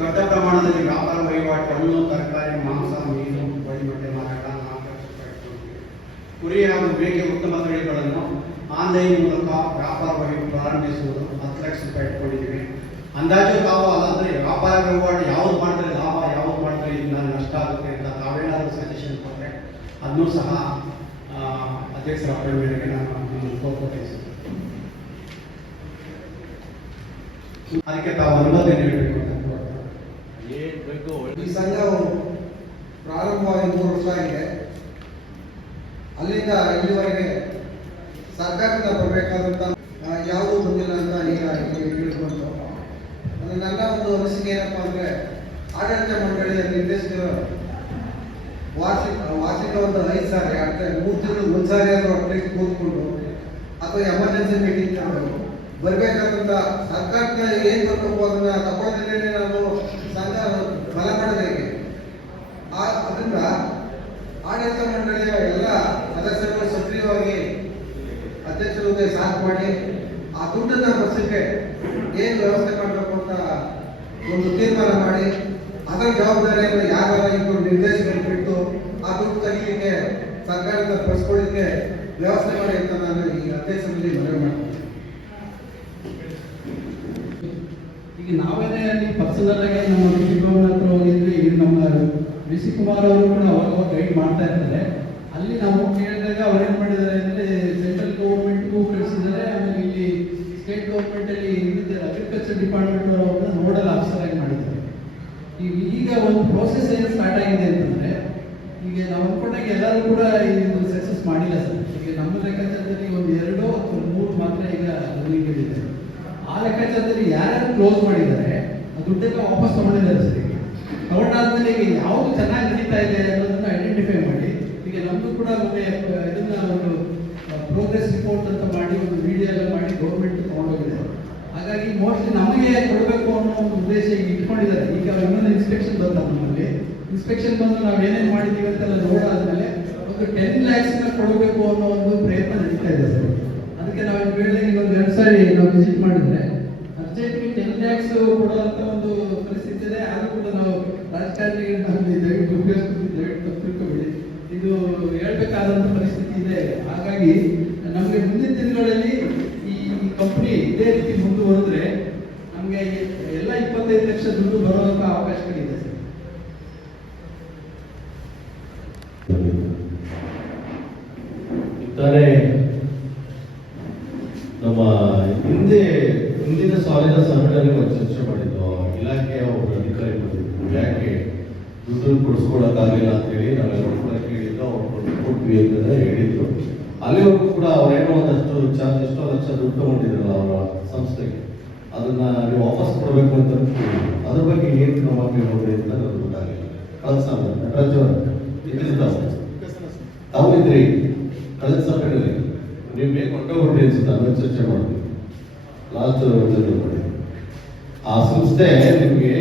ದೊಡ್ಡ ಪ್ರಮಾಣದಲ್ಲಿ ವ್ಯಾಪಾರ ವಹಿವಾಟು, ಹಣ್ಣು, ತರಕಾರಿ, ಮಾಂಸ, ಮೀನು, ಕೋಳಿಮೊಟ್ಟೆ ಮಾರಾಟ 4 ಲಕ್ಷ ರೂಪಾಯಿ ಇಟ್ಕೊಂಡಿದ್ದೀವಿ. ಕುರಿ ಹಾಗೂ ಮೇಕೆ ಉತ್ತಮ ತಳಿಗಳನ್ನು ಆನ್ಲೈನ್ ಮೂಲಕ ವ್ಯಾಪಾರ ವಹಿವಾಟು ಪ್ರಾರಂಭಿಸುವುದು 10 ಲಕ್ಷ ರೂಪಾಯಿ ಇಟ್ಕೊಂಡಿದ್ದೀವಿ. ಅಂದಾಜು ತಾವು ಅದಂದ್ರೆ ವ್ಯಾಪಾರ ವಹಿವಾಟು ಯಾವ್ದು ಮಾಡಿದ್ರೆ ಲಾಭ, ಯಾವ್ದು ಮಾಡಿದ್ರೆ ಇದನ್ನ ನಷ್ಟ ಆಗುತ್ತೆ ಅಂತ ತಾವೇನಾದರೂ ಸಜೆಷನ್ ಕೊಟ್ಟರೆ ಅದನ್ನೂ ಸಹ ಅಧ್ಯಕ್ಷರ ಅಪ್ಪಣೆ ಮೇರೆಗೆ ನಾನು ಕೋರ್ಕೊಳ್ತೀನಿ. ಅದಕ್ಕೆ ತಾವು ಅನುಮತಿ ನೀಡಬೇಕು ಅಂತ ಈ ಸಂಘವು ಪ್ರಾರಂಭವಾಗಿ 3 ವರ್ಷ ಆಗಿದೆ. ಅಲ್ಲಿಂದ ಇಲ್ಲಿವರೆಗೆ ಸರ್ಕಾರದಿಂದ ಬರಬೇಕಾದಂತ ಯಾವುದೂ ಬಂದಿಲ್ಲ ಅಂತ ಈಗ ತಿಳಿದುಕೊಂಡು, ಅದು ನನ್ನ ಒಂದು ಅನಿಸಿಕೆ ಏನಪ್ಪಾ ಅಂದ್ರೆ, ಆಡಳಿತ ಮಂಡಳಿಯ ನಿರ್ದೇಶಕರು ವಾರ್ಷಿಕ ಒಂದು 5 ಸಾರಿ ಅಂದ್ರೆ 3 ತಿಂಗಳು ಒಂದ್ಸಾರಿ ಆದರೂ ಅಟ್ಲೀಸ್ಟ್ ಕೂತ್ಕೊಂಡು ಅಥವಾ ಎಮರ್ಜೆನ್ಸಿ ಮೀಟಿಂಗ್ ತಗೊಂಡು ಬರಬೇಕಾದಂತ ಸರ್ಕಾರಕ್ಕೆ ಏನ್ ಬರಬೇಕು ಅದನ್ನ ತಗೊಳ್ಳೋದ್ರೇ ನಾವು ಸಂಘ ಬಲ ಮಾಡೋದು ಹೇಗೆ. ಅದರಿಂದ ಆಡಳಿತ ಮಂಡಳಿಯ ಎಲ್ಲ ಸದಸ್ಯರು ಸಕ್ರಿಯವಾಗಿ ಅಧ್ಯಕ್ಷರ ಹುದ್ದೆ ಸಾಥ್ ಮಾಡಿ ಆ ದುಡ್ಡನ್ನ ವರ್ಷಕ್ಕೆ ಏನು ವ್ಯವಸ್ಥೆ ಮಾಡಬೇಕು ಅಂತ ಅಂತ ಒಂದು ತೀರ್ಮಾನ ಮಾಡಿ ಅದರ ಜವಾಬ್ದಾರಿಯನ್ನು ಯಾರು ಇಬ್ಬರು ನಿರ್ದೇಶಕರು ಬಿಟ್ಟು ಆ ದುಡ್ಡು ತೆಗಿಲಿಕ್ಕೆ ಸರ್ಕಾರದಿಂದ ಪಡಿಸ್ಕೊಳ್ಳಿಕ್ಕೆ ವ್ಯವಸ್ಥೆ ಮಾಡಿ ಅಂತ ನಾನು ಈ ಅಧ್ಯಕ್ಷರಲ್ಲಿ ಮನವಿ ಮಾಡ್ತೀನಿ. ಈಗ ನಾವೇನೇ ಅಲ್ಲಿ ಪರ್ಸನಲ್ ಆಗಿ ನಮ್ಮ ಋಷಿ ಭವನ ಹತ್ರ ಹೋಗಿದ್ವಿ. ಈಗ ನಮ್ಮ ಋಷಿ ಕುಮಾರ್ ಅವರು ಕೂಡ ಅವಾಗ ಗೈಡ್ ಮಾಡ್ತಾ ಇರ್ತಾರೆ. ಅಲ್ಲಿ ನಾವು ಕೇಳಿದಾಗ ಅವ್ರು ಏನ್ ಮಾಡಿದ್ದಾರೆ ಅಂದ್ರೆ ಸೆಂಟ್ರಲ್ ಗೌರ್ಮೆಂಟ್ಗೂ ಕಳಿಸಿದ್ದಾರೆ. ಆಮೇಲೆ ಇಲ್ಲಿ ಸ್ಟೇಟ್ ಗೌರ್ಮೆಂಟ್ ಅಲ್ಲಿ ಅಗ್ರಿಕಲ್ಚರ್ ಡಿಪಾರ್ಟ್ಮೆಂಟ್ ಅವ್ರನ್ನ ನೋಡಲ್ ಆಫೀಸರ್ ಆಗಿ ಮಾಡಿದ್ದಾರೆ. ಈಗ ಒಂದು ಪ್ರೋಸೆಸ್ ಏನು ಸ್ಟಾರ್ಟ್ ಆಗಿದೆ ಅಂತಂದ್ರೆ, ಈಗ ನಾವು ಅನ್ಕೊಂಡಾಗ ಎಲ್ಲರೂ ಕೂಡ ಇದು ಸಕ್ಸಸ್ ಮಾಡಿಲ್ಲ ಸರ್. ಈಗ ನಮ್ಮ ಲೆಕ್ಕಾಚಾರದಲ್ಲಿ ಒಂದು 2 ಅಥವಾ 3 ಮಾತ್ರ ಈಗ ರನ್ನಿಂಗ್ ಇದೆ. ಆ ಲೆಕ್ಕಾಚಾರದಲ್ಲಿ ಯಾರ್ಯಾರು ಕ್ಲೋಸ್ ಮಾಡಿದ್ದಾರೆ ಆ ದುಡ್ಡೆಲ್ಲ ವಾಪಸ್ ತಗೊಂಡಿದ್ದಾರೆ ಸರ್. ತಗೊಂಡಾದ್ಮೇಲೆ ಈಗ ಯಾವುದು ಚೆನ್ನಾಗಿ ನಡೀತಾ ಇದೆ ಅನ್ನೋದನ್ನ ಐಡೆಂಟಿಫೈ ಮಾಡಿ, ಈಗ ನಮ್ದು ಕೂಡ ಒಳ್ಳೆ ಇದನ್ನ ಒಂದು ಪ್ರೋಗ್ರೆಸ್ ರಿಪೋರ್ಟ್ ಅಂತ ಮಾಡಿ ಒಂದು ವಿಡಿಯೋ ಎಲ್ಲ ಮಾಡಿ ಗೌರ್ಮೆಂಟ್ ತಗೊಂಡೋಗಿದೆ. ಹಾಗಾಗಿ ಮೋಸ್ಟ್ಲಿ ನಮಗೆ ಕೊಡಬೇಕು ಅನ್ನೋ ಒಂದು ಉದ್ದೇಶ ಈಗ ಇಟ್ಕೊಂಡಿದ್ದಾರೆ. ಈಗ ಇನ್ನೊಂದು ಇನ್ಸ್ಪೆಕ್ಷನ್ ಬಂದ ನಮ್ಮಲ್ಲಿ ಇನ್ಸ್ಪೆಕ್ಷನ್ ಬಂದು ನಾವು ಏನೇನು ಮಾಡಿದ್ದೀವಿ ಅಂತೆಲ್ಲ ನೋಡಾದ್ಮೇಲೆ ಒಂದು 10 lakhs ಕೊಡಬೇಕು ಅನ್ನೋ ಒಂದು ಪ್ರಯತ್ನ ನಡೀತಾ ಇದೆ ಸರ್. ಅದಕ್ಕೆ ನಾವು ವೇಳೆ ಈಗ ಒಂದು 2 ಸಾರಿ ನಾವು ವಿಸಿಟ್ ಮಾಡಿದ್ರೆ ಅರ್ಜೆಂಟ್ಲಿ 10 lakhs ಕೊಡುವಂತ ಒಂದು ಪರಿಸ್ಥಿತಿ ಇದೆ. ಆದ್ರೂ ಕೂಡ ನಾವು ರಾಜಕಾರಣಿಗೆ ದಯವಿಟ್ಟು ದಯವಿಟ್ಟು ತಿಳ್ಕೊಬೇಡಿ, ಇದು ಹೇಳ್ಬೇಕಾದಂತ ಪರಿಸ್ಥಿತಿ ಇದೆ. ಹಾಗಾಗಿ ನಮಗೆ ಮುಂದಿನ ದಿನಗಳಲ್ಲಿ ಈ ಕಂಪನಿ ಇದೇ ರೀತಿ ಮುಂದುವರೆದ್ರೆ ನಮಗೆ ಎಲ್ಲ 25 ಲಕ್ಷ ದುಡ್ಡು ಬರುವಂತ ಅವಕಾಶಗಳಿದೆ ಸರ್. ಇದ್ದಾರೆ ನಮ್ಮ ಹಿಂದಿನ ಸಾಲಿನ ಸಭೆಯಲ್ಲಿ ಚರ್ಚೆ ಮಾಡಿದ್ದು, ಇಲಾಖೆಯ ಒಬ್ಬರು ಅಧಿಕಾರಿ ಬಂದಿದ್ರು, ಯಾಕೆ ದುಡ್ಡು ಕೊಡಿಸ್ಕೊಳಕ್ಕಾಗಿಲ್ಲ ಅಂತೇಳಿ ನಾವೆಲ್ಲ ಕೂಡ ಕೇಳಿದ್ದು, ಅವ್ರು ಕೊಟ್ವಿ ಅಂತ ಹೇಳಿದ್ರು. ಅಲ್ಲಿವರೆಗೂ ಕೂಡ ಅವರೇನೋ ಒಂದಷ್ಟು ಎಷ್ಟೋ ಲಕ್ಷ ದುಡ್ಡು ತಗೊಂಡಿದ್ರಲ್ಲ ಅವರ ಸಂಸ್ಥೆಗೆ, ಅದನ್ನ ನೀವು ವಾಪಸ್ ಕೊಡಬೇಕು ಅಂತ ಅದ್ರ ಬಗ್ಗೆ ಏನು ಕ್ರಮ ಕೈಗೊಂಡ್ರಿ ಅಂತ ನನಗೆ ಗೊತ್ತಾಗಿಲ್ಲ. ತಾವು ಇದ್ರಿ ಕಳೆದ ಸಭೆಯಲ್ಲಿ, ನೀವು ಬೇಗ ಹೊರಟೋಗ್ಬಿಟ್ರಿ ಅನ್ಸುತ್ತೆ. ಅದನ್ನ ಚರ್ಚೆ ಮಾಡಿದ್ವಿ ಲಾಸ್ಟ್ ಮಾಡಿ. ಆ ಸಂಸ್ಥೆ ನಿಮಗೆ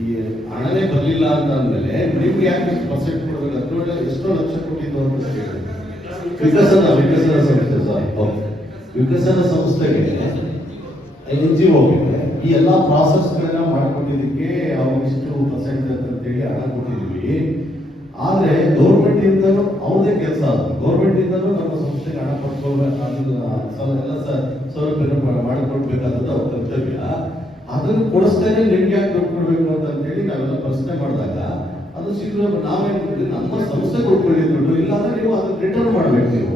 ಈ ಹಣನೇ ಬರಲಿಲ್ಲ ಅಂತ ಅಂದಮೇಲೆ ನಿಮ್ಗೆ ಯಾಕೆ ಪರ್ಸೆಂಟ್ ಕೊಡಬೇಕು? ಅದರೊಳಗೆ ಎಷ್ಟೋ ಲಕ್ಷ ಕೊಟ್ಟಿದ್ದು ಅಂತ ಹೇಳಿದ್ರು. ವಿಕಸನ ಸಂಸ್ಥೆ ಸರ್, ವಿಕಸನ ಸಂಸ್ಥೆಗೆ NGOಗೆ ಈ ಎಲ್ಲ ಪ್ರಾಸೆಸ್ಗಳನ್ನ ಮಾಡ್ಕೊಟ್ಟಿದ್ದಕ್ಕೆ ಅವ್ರಿಗೆ ಇಷ್ಟು ಪರ್ಸೆಂಟ್ ಅಂತೇಳಿ ಹಣ ಕೊಟ್ಟಿದ್ವಿ. ಆದ್ರೆ ಗೌರ್ಮೆಂಟ್ ಇಂದನೂ ಅವ್ರದೇ ಕೆಲಸ ಅದು. ಗೌರ್ಮೆಂಟ್ ಇಂದನೂ ನಮ್ಮ ಸಂಸ್ಥೆಗೆ ಹಣ ಪಡ್ಕೊಳ್ಬೇಕು, ಎಲ್ಲ ಸೌಲಭ್ಯ ಮಾಡಿಕೊಡ್ಬೇಕಾದದ್ದು ಅವ್ರ ಕರ್ತವ್ಯ. ಅದನ್ನು ಕೊಡಿಸ್ತೇನೆ ನಿಮ್ಗೆ ಯಾಕೆ ದುಡ್ಡು ಕೊಡ್ಬೇಕು ಅಂತೇಳಿ ನಾವೆಲ್ಲ ಪ್ರಶ್ನೆ ಮಾಡಿದಾಗ ಅದು ಶೀಘ್ರ ನಾವೇನ್ ಮಾಡಿದ್ವಿ, ನಮ್ಮ ಸಂಸ್ಥೆ ಕೊಡ್ಕೊಳ್ಳಿ ದುಡ್ಡು, ಇಲ್ಲಾಂದ್ರೆ ನೀವು ಅದನ್ನ ರಿಟರ್ನ್ ಮಾಡ್ಬೇಕು, ನೀವು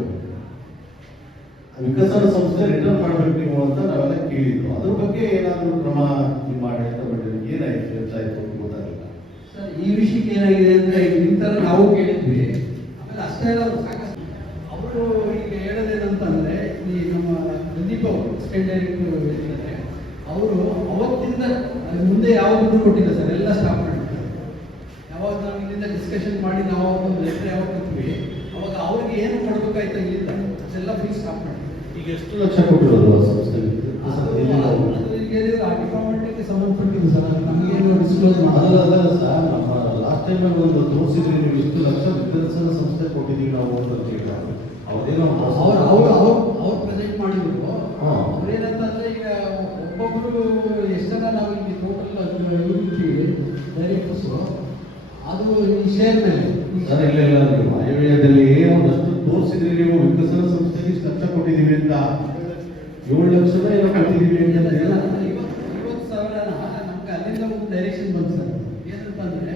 ವಿಕಸನ ಸಂಸ್ಥೆ ರಿಟರ್ನ್ ಮಾಡ್ಬೇಕು ನೀವು ಅಂತ ನಾವೆಲ್ಲ ಕೇಳಿದ್ವು. ಅದ್ರ ಬಗ್ಗೆ ಏನಾದರೂ ಕ್ರಮ ನಿಮ್ಮ ಆಡಳಿತ ಮಂಡಳಿಗೆ ಏನಾಯ್ತು ಹೆಚ್ಚಾಯ್ತು ಅಂತ ಗೊತ್ತಾಗಿಲ್ಲ ಸರ್. ಈ ವಿಷಯಕ್ಕೆ ಏನಾಗಿದೆ ಅಂದ್ರೆ ಈ ತರ ನಾವು ಕೇಳಿದ್ವಿ. ಆಮೇಲೆ ಅಷ್ಟೇ ಅಲ್ಲ, ಸಾಕಷ್ಟು ಅವರು ಈಗ ಹೇಳೋದೇನಂತಂದ್ರೆ, ಈ ನಮ್ಮ ಪ್ರದೀಪ್ ಅವರು ಸ್ಟೇಟ್ ಡೈರೆಕ್ಟರ್ ಹೇಳಿದ್ದಾರೆ, ಅವರು ಅವತ್ತಿಂದ ಮುಂದೆ ಯಾವ ದುಡ್ಡು ಕೊಟ್ಟಿಲ್ಲ ಸರ್, ಎಲ್ಲ ಸ್ಟಾಪ್ ಮಾಡಿರ್ತಾರೆ. ಯಾವಾಗ ನಾವು ಇಲ್ಲಿಂದ ಡಿಸ್ಕಷನ್ ಮಾಡಿ ನಾವು ಒಂದು ಲೆಟರ್ ಯಾವಾಗ ಕೊಟ್ವಿ ಅವಾಗ ಅವ್ರಿಗೆ ಏನು ಕೊಡ್ಬೇಕಾಯ್ತು ಇಲ್ಲಿಂದ ಅದೆಲ್ಲ ಫೀಸ್ ಸ್ಟಾಪ್ ಮಾಡಿ. ಈಗ ಎಷ್ಟು ಲಕ್ಷ ಕೊಟ್ಟಿರೋದು ಸಂಸ್ಥೆಗೆ? ಡಿಪಾರ್ಟ್ಮೆಂಟ್ಗೆ ಸಂಬಂಧಪಟ್ಟಿದ್ದು ಸರ್, ನಮಗೇನು ಡಿಸ್ಕ್ಲೋಸ್ ಮಾಡಲ್ಲ ಸರ್. ನಮ್ಮ ಲಾಸ್ಟ್ ಟೈಮ್ ಒಂದು ತೋರಿಸಿದ್ರಿ, ನೀವು ಎಷ್ಟು ಲಕ್ಷ ವಿಕಸನ ಸಂಸ್ಥೆ ಕೊಟ್ಟಿದ್ದೀವಿ ನಾವು ಅಂತ ಹೇಳಿ ಅವ್ರೇನೋ ಅವ್ರು ಪ್ರೆಸೆಂಟ್ ಮಾಡಿದ್ರು. ಅವ್ರೇನಂತಂದ್ರೆ ಈಗ ಒಬ್ಬೊಬ್ರು ಎಷ್ಟು ಜನ ನಾವು ಇಲ್ಲಿ ಟೋಟಲ್ ಇರ್ತೀವಿ ಡೈರೆಕ್ಟರ್ಸು, ಅದು ಈ ಶೇರ್ ಮೇಲೆ ಸರ್ ಇಲ್ಲ ಆಯವ್ಯಯದಲ್ಲಿ ಒಂದಷ್ಟು ತೋರಿಸಿದ್ರಿ ನೀವು, ವಿಕಸನ ಸಂಸ್ಥೆಗೆ ಇಷ್ಟು ಲಕ್ಷ ಕೊಟ್ಟಿದ್ದೀವಿ ಅಂತ, 7 ಲಕ್ಷದ ಏನೋ ಕೊಟ್ಟಿದ್ದೀವಿ ಅಂತ. 50,000 ನಮ್ಗೆ ಅಲ್ಲಿಂದ ಒಂದು ಡೈರೆಕ್ಷನ್ ಬಂತು ಸರ್. ಏನಂತಂದ್ರೆ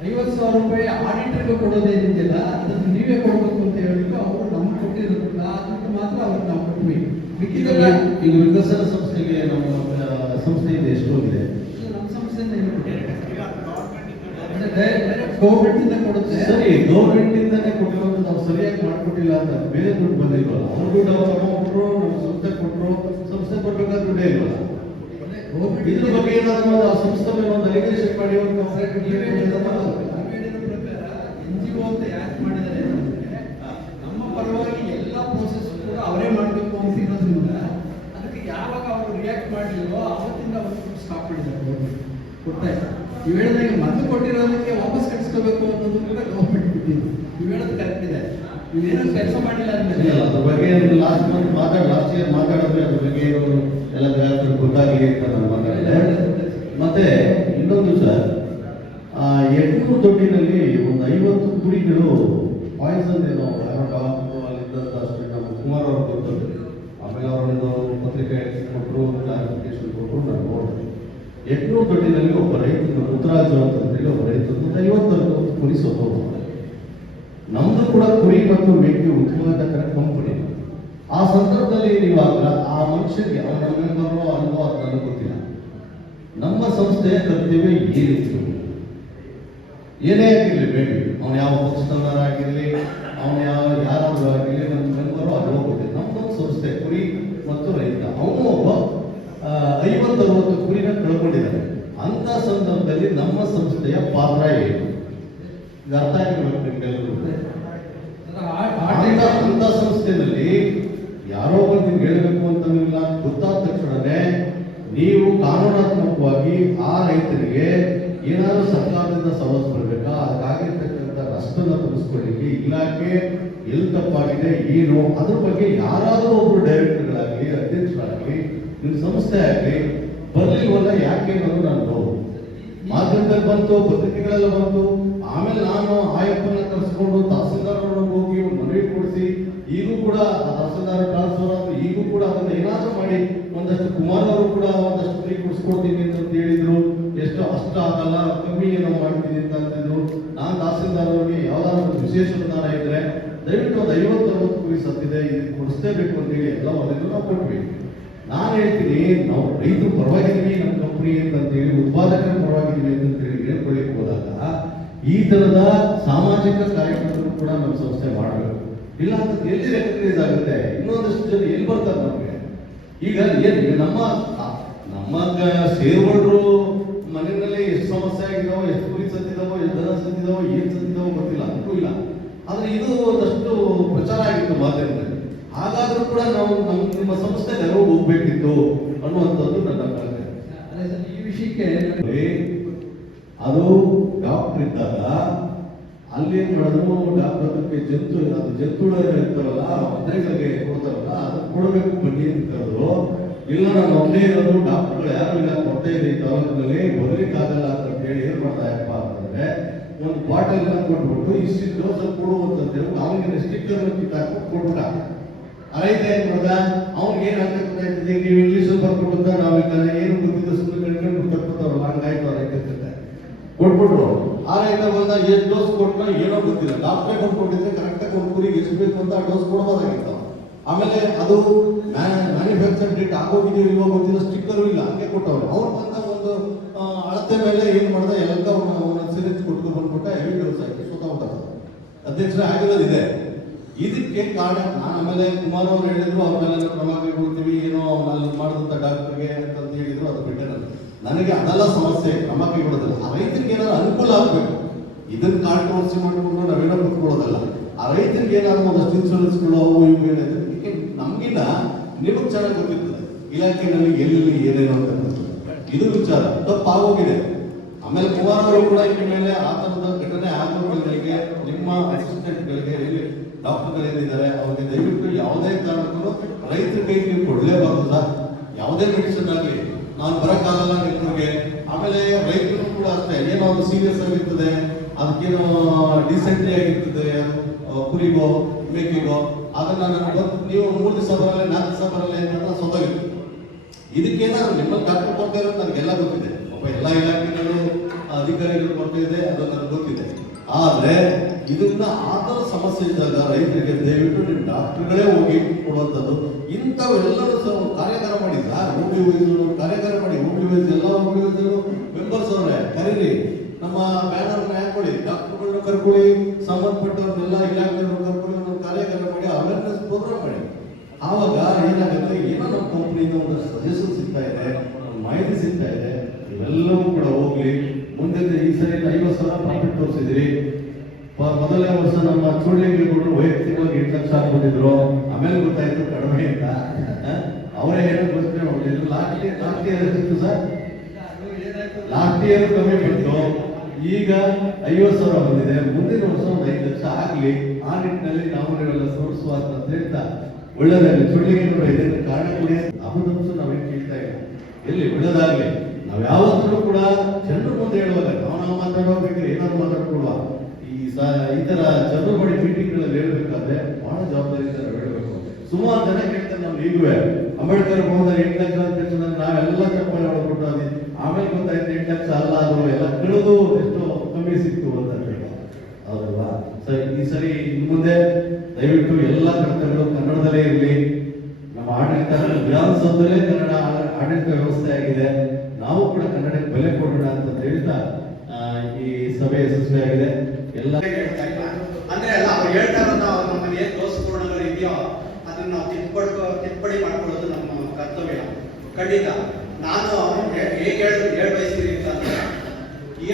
50,000 ರೂಪಾಯಿ ಆಡಿಟರ್ಗೆ ಕೊಡೋದೇನಿದೆಯಲ್ಲ ಅದನ್ನು ನೀವೇ ಕೊಡಬೇಕು ಅಂತ ಹೇಳಿದ್ರು. ಅವರು ನಮ್ಗೆ ಕೊಟ್ಟಿರೋದಿಲ್ಲ, ಅದಕ್ಕೆ ಮಾತ್ರ ಅವ್ರಿಗೆ ನಾವು ಕೊಟ್ವಿ. ಮಿಕ್ಕಿದೆಲ್ಲ ಈಗ ವಿಕಸನ ಸಂಸ್ಥೆಗೆ ನಮ್ಮ ಸಂಸ್ಥೆಯಿಂದ ಎಷ್ಟು ಹೋಗಿದೆ? ನಮ್ಮ ಸಂಸ್ಥೆಯಿಂದ ಗೌರ್ಮೆಂಟ್ ಇಂದ ಕೊಡುತ್ತೆ. ಸರಿ, ಗೌರ್ಮೆಂಟ್ ಇಂದಾನೆ ಕೊಟ್ಟಿರೋದು ನಾವು ಸರಿಯಾಗಿ ಮಾಡ್ಕೊಟ್ಟಿಲ್ಲ ಅಂತ ಬೇರೆ ದುಡ್ಡು ಬಂದಿಲ್ವಲ್ಲ? ಅವ್ರ ದುಡ್ಡು ಅವ್ರು ತಗೊಂಡ್ರು, ನಮ್ಮ ಸಂಸ್ಥೆ ಕೊಟ್ಟರು, ಸಂಸ್ಥೆ ಕೊಡ್ಬೇಕಾದ ದುಡ್ಡೇ ಇಲ್ವಲ್ಲ? ಇದ್ರ ಬಗ್ಗೆ ಏನಾದ್ರು ಆ ಸಂಸ್ಥೆ ಮೇಲೆ ಒಂದು ಅಲಿಗೇಷನ್ ಮಾಡಿ ಒಂದು ಕಂಪ್ಲೇಂಟ್ NGO ಅಂತ ಯಾಕೆ ಮಾಡಿದ್ದಾರೆ ಅಂತಂದ್ರೆ, ನಮ್ಮ ಪರವಾಗಿ ಎಲ್ಲ ಪ್ರೋಸೆಸ್ ಕೂಡ ಅವರೇ ಮಾಡಬೇಕು ಅಂತ ಇರೋದ್ರಿಂದ ಅದಕ್ಕೆ ಯಾವಾಗ ಅವರು ರಿಯಾಕ್ಟ್ ಮಾಡಲಿಲ್ವೋ ಅವತ್ತಿಂದ ಅವರು ಸ್ಟಾಪ್ ಮಾಡಿದ್ದಾರೆ. ಗೊತ್ತಾಯ್ತು. ನೀವು ಹೇಳಿದಾಗ ಮೊದಲು ಕೊಟ್ಟಿರೋದಕ್ಕೆ ವಾಪಸ್ ಕಟ್ಟಿಸ್ಕೋಬೇಕು ಅನ್ನೋದು ಕೂಡ ಗೌರ್ಮೆಂಟ್ ಬಿಟ್ಟಿದೆ. ನೀವು ಹೇಳೋದು ಕರೆಕ್ಟ್ ಇದೆ. ನೀವೇನೋ ಕೆಲಸ ಮಾಡಿಲ್ಲ ಅಂದ್ಮೇಲೆ ಅದ್ರ ಬಗ್ಗೆ ಲಾಸ್ಟ್ ಇಯರ್ ಮಾತಾಡಿದ್ರೆ ಅದ್ರ ಬಗ್ಗೆ ಎಲ್ಲ ಗ್ರಾಹಕರು ಗೊತ್ತಾಗಲಿ ಅಂತ ನಾನು ಮಾತಾಡಿದೆ. ಮತ್ತೆ ಇನ್ನೊಂದು ಸರ್, ಯಡ್ನೂರು ದೊಡ್ಡಿನಲ್ಲಿ ಒಂದು 50 ಕುರಿಗಳು ಪಾಯ್ಸನ್ ಏನೋ ಅಲ್ಲಿದ್ದ ನಮ್ಮ ಕುಮಾರ್ ಅವರು ಗೊತ್ತದ್ದು. ಆಮೇಲೆ ಅವರೊಂದು ಪತ್ರಿಕೆ ಕೊಟ್ಟರು, ಕ್ಲಾರಿಫಿಕೇಶನ್ ಕೊಟ್ಟರು, ನಾನು ನೋಡಿದೆ. ಯಡ್ನೂರು ದೊಡ್ಡಿನಲ್ಲಿ ಒಬ್ಬ ರೈತರು ಮುತ್ತರಾಜು ಅಂತಂದೇಳಿ ಒಬ್ಬ ರೈತರು 50 ಕುರಿ ಸೋತೋಗ್ತಾರೆ. ನಮ್ದು ಕೂಡ ಕುರಿ ಮತ್ತು ಮೇಕೆ ಉತ್ಪಾದಕರ ಕಂಪನಿ. ಆ ಸಂದರ್ಭದಲ್ಲಿ ನೀವಾಗ ಆ ಮನುಷ್ಯರಿಗೆ ಅವನ ಮೆಂಬರು ಅಲ್ವೋ ಅದು ನನಗೆ ಗೊತ್ತಿಲ್ಲ. ನಮ್ಮ ಸಂಸ್ಥೆಯ ಕರ್ತವ್ಯ ಏನಿತ್ತು, ಏನೇ ಆಗಿರಲಿ, ಬೇಡಿ ಅವನು ಯಾವ ಪಕ್ಷದವರಾಗಿರಲಿ, ಅವನು ಯಾರಾದರೂ ಆಗಿರಲಿ, ನಮ್ಮ ಮೆಂಬರು ಅಲ್ವೋ ಗೊತ್ತಿಲ್ಲ. ನಮ್ಮದೊಂದು ಸಂಸ್ಥೆ ಕುರಿ ಮತ್ತು ರೈತ. ಅವನು ಒಬ್ಬ 50-60 ಕುರಿನ ಕಳ್ಕೊಂಡಿದ್ದಾನೆ. ಅಂತ ಸಂದರ್ಭದಲ್ಲಿ ನಮ್ಮ ಸಂಸ್ಥೆಯ ಪಾತ್ರ ಏನು ಇದು ಅರ್ಥ ಆಗಿರ್ಬೇಕು ನಿಮ್ಗೆಲ್ಲರೂ. ಅಂತ ಸಂಸ್ಥೆಯಲ್ಲಿ ಯಾರೋ ಬಂದು ಹೇಳಬೇಕು ಅಂತಂದಿಲ್ಲ. ಗೊತ್ತಾದ ತಕ್ಷಣವೇ ನೀವು ಕಾನೂನಾತ್ಮಕವಾಗಿ ಆ ರೈತರಿಗೆ ಏನಾದರೂ ಸರ್ಕಾರದಿಂದ ಸವಲತ್ತು ಬರಬೇಕಾ, ಅದಕ್ಕಾಗಿರ್ತಕ್ಕಂಥ ನಷ್ಟನ ತುಂಬಿಸ್ಕೊಳ್ಳಿಕ್ಕೆ ಇಲಾಖೆ ಎಲ್ಲಿ ತಪ್ಪಾಗಿದೆ ಏನು ಅದ್ರ ಬಗ್ಗೆ ಯಾರಾದರೂ ಒಬ್ರು ಡೈರೆಕ್ಟರ್ಗಳಾಗಲಿ, ಅಧ್ಯಕ್ಷರಾಗಲಿ, ನಿಮ್ಮ ಸಂಸ್ಥೆ ಆಗಲಿ ಬರ್ಲಿಲ್ವಲ್ಲ ಯಾಕೆ ಅನ್ನೋದು ನಾನು ನೋಡು. ಮಾಧ್ಯಮದಲ್ಲಿ ಬಂತು, ಪತ್ರಿಕೆಗಳೆಲ್ಲ ಬಂತು. ಆಮೇಲೆ ನಾನು ಆಯಪ್ಪನ ಕರೆಸ್ಕೊಂಡು ತಹಸೀಲ್ದಾರ್ ಹೋಗಿ ಮನವಿ ಕೊಡಿಸಿ, ಈಗೂ ಕೂಡ ತಹಸೀಲ್ದಾರ್ ಟ್ರಾನ್ಸ್ಫರ್ ಆದ್ರೆ ಈಗೂ ಕೂಡ ಅದನ್ನ ಏನಾದರೂ ಮಾಡಿ ಒಂದಷ್ಟು ಕುಮಾರ್ ಅವರು ಕೂಡ ಒಂದಷ್ಟು ಫ್ರೀ ಕೊಡಿಸ್ಕೊಡ್ತೀನಿ ಅಂತ ಹೇಳಿದ್ರು. ಎಷ್ಟು ಅಷ್ಟ ಆಗಲ್ಲ, ಕಮ್ಮಿ ಏನೋ ಮಾಡ್ತೀನಿ ಅಂತ ಅಂತಿದ್ರು. ನಾನು ತಹಸೀಲ್ದಾರ್ ಅವರಿಗೆ ಯಾವ್ದಾದ್ರು ವಿಶೇಷ ಅನುದಾನ ಇದ್ರೆ ದಯವಿಟ್ಟು ಒಂದು 50-60 ಕುರಿ ಸತ್ತಿದೆ, ಇದು ಕೊಡಿಸ್ಲೇಬೇಕು ಅಂತೇಳಿ ಎಲ್ಲ ವರದಿಗಳು ನಾವು ಕೊಟ್ವಿ. ನಾನು ಹೇಳ್ತೀನಿ, ನಾವು ರೈತರು ಪರವಾಗಿದ್ದೀವಿ ನಮ್ಮ ಕಂಪನಿ ಅಂತಂತೇಳಿ, ಉತ್ಪಾದಕರ ಪರವಾಗಿದ್ದೀವಿ ಅಂತಂತೇಳಿ ಹೇಳ್ಕೊಳ್ಳಿಕ್ಕೆ ಹೋದಾಗ ಈ ತರದ ಸಾಮಾಜಿಕ ಕಾರ್ಯಕ್ರಮಗಳು ಕೂಡ ನಮ್ಮ ಸಂಸ್ಥೆ ಮಾಡಬೇಕು. ಇಲ್ಲ ಅಂತ ಎಲ್ಲಿ ರೆಕಗ್ನೈಸ್ ಆಗುತ್ತೆ, ಇನ್ನೊಂದಷ್ಟು ಜನ ಎಲ್ಲಿ ಬರ್ತಾರೆ ನಮಗೆ. ಈಗ ಏನು ನಮ್ಮ ಸೇರ್ವಳ್ರು ಮನೆಯಲ್ಲಿ ಎಷ್ಟು ಸಮಸ್ಯೆ ಆಗಿದಾವೋ, ಎಷ್ಟು ಕುರಿ ಸತ್ತಿದಾವೋ, ಎಷ್ಟು ದನ ಸತ್ತಿದಾವೋ, ಏನ್ ಸತ್ತಿದಾವೋ ಗೊತ್ತಿಲ್ಲ, ಅದಕ್ಕೂ ಇಲ್ಲ. ಆದ್ರೆ ಇದು ಒಂದಷ್ಟು ಪ್ರಚಾರ ಆಗಿತ್ತು ಮಾಧ್ಯಮದಲ್ಲಿ. ಹಾಗಾದ್ರೂ ಕೂಡ ನಾವು ನಿಮ್ಮ ಸಂಸ್ಥೆ ನೆರವು ಹೋಗ್ಬೇಕಿತ್ತು ಅನ್ನುವಂಥದ್ದು ನನ್ನ ಕಲ್ಪನೆ. ಈ ವಿಷಯಕ್ಕೆ ಅದು ಡಾಕ್ಟರ್ ಇದ್ದಾಗ ಅಲ್ಲಿ ಏನ್ ಮಾಡಿದ್ರು, ಡಾಕ್ಟರ್ ಅದಕ್ಕೆ ಜಂತುಳ ಇರ್ತಾರಲ್ಲ, ಮದ್ರೆಗಳಿಗೆ ಕೊಡ್ತಾರಲ್ಲ, ಅದಕ್ಕೆ ಕೊಡಬೇಕು ಬನ್ನಿ ಅಂತ ಕರೆದ್ರು. ಇಲ್ಲ ನಾನು ಒಂದೇ ಇರೋದು, ಡಾಕ್ಟರ್ಗಳು ಯಾರು ಇಲ್ಲ, ಕೊಡ್ತಾ ಇದೆ ಈ ತಾಲೂಕಿನಲ್ಲಿ, ಬರಲಿಕ್ಕಾಗಲ್ಲ ಅಂತ ಹೇಳಿ ಏನ್ ಮಾಡ್ತಾಯಪ್ಪ ಅಂತಂದ್ರೆ ಒಂದು ಬಾಟಲ್ ಕೊಟ್ಬಿಟ್ಟು ಇಷ್ಟಿಷ್ಟು ಡೋಸ್ ಕೊಡು ಅಂತ ಅವನಿಗೆ ಸ್ಟಿಕ್ಕರ್ ಕಿತ್ತಾಕೊಂಡು ಕೊಟ್ಬಿಟ್ಟ. ರೈತ ಏನ್ ಮಾಡ್ದ, ಅವ್ನಿಗೆ ಏನ್ ಅಂತ ಗೊತ್ತಾಯ್ತದೆ, ನೀವು ಇಂಗ್ಲೀಷ್ ಬರ್ಕೊಡುತ್ತಾ ನಾವು ಏನು ಗೊತ್ತಿದ್ದ ಸುಮ್ಮನೆ ಕಣ್ಕೊಂಡು ತಪ್ಪತ್ತವ್ರಲ್ಲ, ಹಂಗಾಯ್ತು ಆ ರೈತ ಕೊಟ್ಬಿಟ್ರು. ಆ ರೈತ ಬಂದ ಎಷ್ಟು ಡೋಸ್ ಕೊಟ್ಟನ ಏನೋ ಗೊತ್ತಿಲ್ಲ, ಡಾಕ್ಟ್ರೇ ಕೊಟ್ಬಿಟ್ಟಿದ್ರೆ ಕರೆಕ್ಟಾಗಿ ಒಂದು ಕುರಿಗೆ ಎಷ್ಟು ಬೇಕು ಅಂತ ಆ ಡೋಸ್ ಕೊಡಬಹುದಾಗಿತ್ತು. ಆಮೇಲೆ ಅದು ಮ್ಯಾನುಫ್ಯಾಕ್ಚರ್ ಡೇಟ್ ಆಗೋಗಿದೆಯೋ ಇಲ್ವೋ ಗೊತ್ತಿಲ್ಲ, ಸ್ಟಿಕ್ಕರು ಇಲ್ಲ, ಹಂಗೆ ಕೊಟ್ಟವ್ರು. ಅವ್ರು ಬಂದ ಒಂದು ಅಳತೆ ಮೇಲೆ ಏನ್ ಮಾಡ್ದ, ಎಲ್ಲ ಒಂದೊಂದು ಸಿರಿಂಜ್ ಕೊಟ್ಕೊಂಡು ಬಂದ್ಬಿಟ್ಟ, ಹೆವಿ ಡೋಸ್ ಹಾಕಿ ಸುತ್ತ ಅಧ್ಯಕ್ಷರೇ ಆಗಿರೋದಿದೆ. ಇದಕ್ಕೆ ಕಾರಣ ನಾನು ಆಮೇಲೆ ಕುಮಾರ್ ಅವರು ಹೇಳಿದ್ರು, ಅವ್ರ ಮೇಲೆ ಕ್ರಮ ಕೈಗೊಳ್ತೀವಿ, ಏನೋ ಅಲ್ಲಿ ಮಾಡಿದಂತ ಡಾಕ್ಟರ್ಗೆ ಅಂತ ಹೇಳಿದ್ರು. ಅದು ಬಿಟ್ಟರೆ ನನಗೆ ಅದೆಲ್ಲ ಸಮಸ್ಯೆ, ಕ್ರಮ ಕೈಗೊಳ್ಳೋದಿಲ್ಲ. ಆ ರೈತರಿಗೆ ಏನಾದ್ರು ಅನುಕೂಲ ಆಗ್ಬೇಕು, ಇದನ್ನ ಕಾಂಟ್ರವರ್ಸಿ ಮಾಡಿಕೊಂಡು ನಾವೇನೋ ಕೂತ್ಕೊಳ್ಳೋದಲ್ಲ. ಆ ರೈತರಿಗೆ ಏನಾದ್ರು ಒಂದಷ್ಟು ಇನ್ಶೂರೆನ್ಸ್ಗಳು ಅವು ಇವು ಏನಿದೆ, ನಮ್ಗಿನ್ನ ನಿಮಗೆ ಚೆನ್ನಾಗಿ ಗೊತ್ತಿರ್ತದೆ ಇಲಾಖೆನಲ್ಲಿ ಎಲ್ಲಿ ಏನೇನೋ ಅಂತ. ಇದು ವಿಚಾರ ತಪ್ಪಾಗೋಗಿದೆ. ಆಮೇಲೆ ಕುಮಾರ್ ಅವರು ಕೂಡ ಇದ್ರ ಮೇಲೆ ಆ ತರದ ಘಟನೆ ಆಗೋಗಳಿಗೆ ನಿಮ್ಮ ಅಸಿಸ್ಟೆಂಟ್ಗಳಿಗೆ ಡಾಕ್ಟರ್ಗಳಿದ್ದಾರೆ, ಅವ್ರಿಗೆ ದಯವಿಟ್ಟು ಯಾವುದೇ ಕಾರಣಕ್ಕೂ ರೈತರ ಕೈಗೆ ನೀವು ಕೊಡಲೇಬಾರ್ದು ಸರ್. ಯಾವುದೇ ಮೆಡಿಸಿನ್ ಆಗಲಿ ನಾನು ಬರೋಕ್ಕಾಗಲ್ಲ ನಿಮಗೆ. ಆಮೇಲೆ ರೈತರು ಕೂಡ ಅಷ್ಟೇ, ಏನೋ ಒಂದು ಸೀರಿಯಸ್ ಆಗಿರ್ತದೆ, ಅದಕ್ಕೇನೋ ಡಿಸೆಂಟ್ರಿ ಆಗಿರ್ತದೆ, ಕುರಿಗೋ ಮೇಕೆಗೋ, ಅದನ್ನ ನೀವು 3 ದಿವಸ ಬರಲ್ಲ, 4 ದಿವಸ ಬರಲ್ಲ ಏನಂದ್ರೆ ಸೊತ್ತಾಗಿತ್ತು. ಇದಕ್ಕೇನಾದ್ರು ನಿಮ್ಮಲ್ಲಿ ಡಾಕ್ಟರ್ ಕೊಡ್ತಾ ಇರೋದು ನನಗೆಲ್ಲ ಗೊತ್ತಿದೆ, ಒಬ್ಬ ಎಲ್ಲ ಇಲಾಖೆಗಳು ಅಧಿಕಾರಿಗಳು ಕೊಡ್ತಾ ಇದೆ, ಅದು ನನಗೆ ಗೊತ್ತಿದೆ. ಆದ್ರೆ ಇದರಿಂದ ಆತರ ಸಮಸ್ಯೆ ಇದ್ದಾಗ ರೈತರಿಗೆ ದಯವಿಟ್ಟು ನಿಮ್ಮ ಡಾಕ್ಟರ್ಗಳೇ ಹೋಗಿ ಕೊಡುವಂಥದ್ದು. ಇಂಥವೆಲ್ಲರೂ ಕಾರ್ಯಾಗಾರ ಮಾಡಿ ಸರ್, ಹೋಗ್ಲಿ ವೈದ್ಯರು ಕಾರ್ಯಾಗಾರ ಮಾಡಿ, ಹೋಗ್ಲಿ ವೈದ್ಯ ಎಲ್ಲ ಹೋಗ್ಲಿ ವೈದ್ಯರು ಮೆಂಬರ್ಸ್ ಅವ್ರೆ ಕರೀರಿ, ನಮ್ಮ ಬ್ಯಾನರ್ನ ಹಾಕೊಳ್ಳಿ, ಡಾಕ್ಟರ್ಗಳನ್ನ ಕರ್ಕೊಳ್ಳಿ, ಸಂಬಂಧಪಟ್ಟವ್ರನ್ನೆಲ್ಲ ಇಲಾಖೆಯವ್ರನ್ನ ಕರ್ಕೊಳ್ಳಿ, ಒಂದು ಕಾರ್ಯಾಗಾರ ಮಾಡಿ, ಅವೇರ್ನೆಸ್ ಪ್ರೋಗ್ರಾಮ್ ಮಾಡಿ. ಆವಾಗ ಏನಾಗುತ್ತೆ, ಏನೋ ನಮ್ಮ ಕಂಪ್ನಿಯಿಂದ ಒಂದು ಸಜೆಷನ್ ಸಿಗ್ತಾ ಇದೆ, ಮಾಹಿತಿ ಸಿಗ್ತಾ ಇದೆ, ಇವೆಲ್ಲವೂ ಕೂಡ ಹೋಗ್ಲಿ. ಮುಂದೆ ಈ ಸರಿ 50,000 ಪ್ರಾಫಿಟ್ ತೋರಿಸಿದ್ರಿ. ಮೊದಲನೇ ವರ್ಷ ನಮ್ಮ ಚೂಡ್ಲಿಂಗೇಗೌಡರು ವೈಯಕ್ತಿಕವಾಗಿ 8 ಲಕ್ಷ ಹಾಕೊಂಡಿದ್ರು. ಆಮೇಲೆ ಗೊತ್ತಾಯ್ತು ಕಡಿಮೆ ಅಂತ. ಅವರೇ ಏನೋ ಗೊತ್ತಿಲ್ಲ, last year sir last year ಕಮ್ಮಿ ಬಂತು, ಈಗ 50,000 ಬಂದಿದೆ. ಮುಂದಿನ ವರ್ಷ 5 ಲಕ್ಷ ಆಗ್ಲಿ, ಆ ನಿಟ್ಟಿನಲ್ಲಿ ನಾವು ನೀವೆಲ್ಲ ತೋರಿಸುವಂತ ಅಂತ ಹೇಳ್ತಾ ಒಳ್ಳೆದಾಗಲಿ. ಸುಳ್ಳಿಗೆ ಕೂಡ ಇದಕ್ಕೆ ಕಾರಣ ಕೊಡಿ ಅಹಮದಂಶ ನಾವೇನು ಕೇಳ್ತಾ ಇಲ್ಲ, ಎಲ್ಲಿ ಒಳ್ಳೆದಾಗ್ಲಿ. ನಾವು ಯಾವತ್ತೂ ಕೂಡ ಜನರ ಮುಂದೆ ಹೇಳುವಾಗ ನಾವು ಮಾತಾಡೋಗ್ಬೇಕ್ರೆ ಏನಾದ್ರು ಮಾತಾಡ್ಕೊಡುವ ಈ ತರ ಜನರ ಬಳಿ ಮೀಟಿಂಗ್ಗಳಲ್ಲಿ ಹೇಳ್ಬೇಕಾದ್ರೆ ಬಹಳ ಜವಾಬ್ದಾರಿಯಿಂದ ನಾವು ಹೇಳ್ಬೇಕು. ಸುಮಾರು ಜನ ಕೇಳ್ತಾರೆ ನಾವು ಈಗುವೆ ಅಂಬೇಡ್ಕರ್ ಭವನದಲ್ಲಿ 8 ಲಕ್ಷ ಅಂತ ಹೇಳ್ತಾರೆ, ನಾವೆಲ್ಲ ಚಪ್ಪಾಳೆ ಹೊಡ್ಬಿಟ್ಟು ಆಮೇಲೆ ಗೊತ್ತಾಯ್ತು 8 ಲಕ್ಷ ಅಲ್ಲ, ಅದು ಎಲ್ಲ ಕಳೆದು ಎಷ್ಟು ಕಮ್ಮಿ ಸಿಕ್ತು ಅಂತ ಹೇಳಿ, ಹೌದಲ್ವಾ? ಸರಿ, ಈ ಸರಿ ಇನ್ನು ಮುಂದೆ ದಯವಿಟ್ಟು ಎಲ್ಲ ಕರ್ತವ್ಯಗಳು ಕನ್ನಡದಲ್ಲೇ ಇರಲಿ. ನಮ್ಮ ಆಡಳಿತ ವಿಧಾನಸೌಧದಲ್ಲೇ ಕನ್ನಡ ಆಡಳಿತ ವ್ಯವಸ್ಥೆ ಆಗಿದೆ, ನಾವು ಕೂಡ ಕನ್ನಡಕ್ಕೆ ಬೆಲೆ ಕೊಡೋಣ ಅಂತ ಹೇಳ್ತಾ ಈ ಸಭೆ ಯಶಸ್ವಿಯಾಗಿದೆ. ಎಲ್ಲ ಅಂದ್ರೆ ಅಲ್ಲ ಅವ್ರು ಹೇಳ್ತಾ ಇರೋದು ನಮ್ಮಲ್ಲಿ ಏನ್ ದೋಷಪೂರ್ಣಗಳು ಇದೆಯೋ ಅದನ್ನ ನಾವು ತಿದ್ದುಪಡಿ ಮಾಡ್ಕೊಳ್ಳೋದು ನಮ್ಮ ಕರ್ತವ್ಯ. ಖಂಡಿತ ನಾನು ಹೇಗೆ ಬಯಸ್ತೀನಿ ಅಂತಂದ್ರೆ,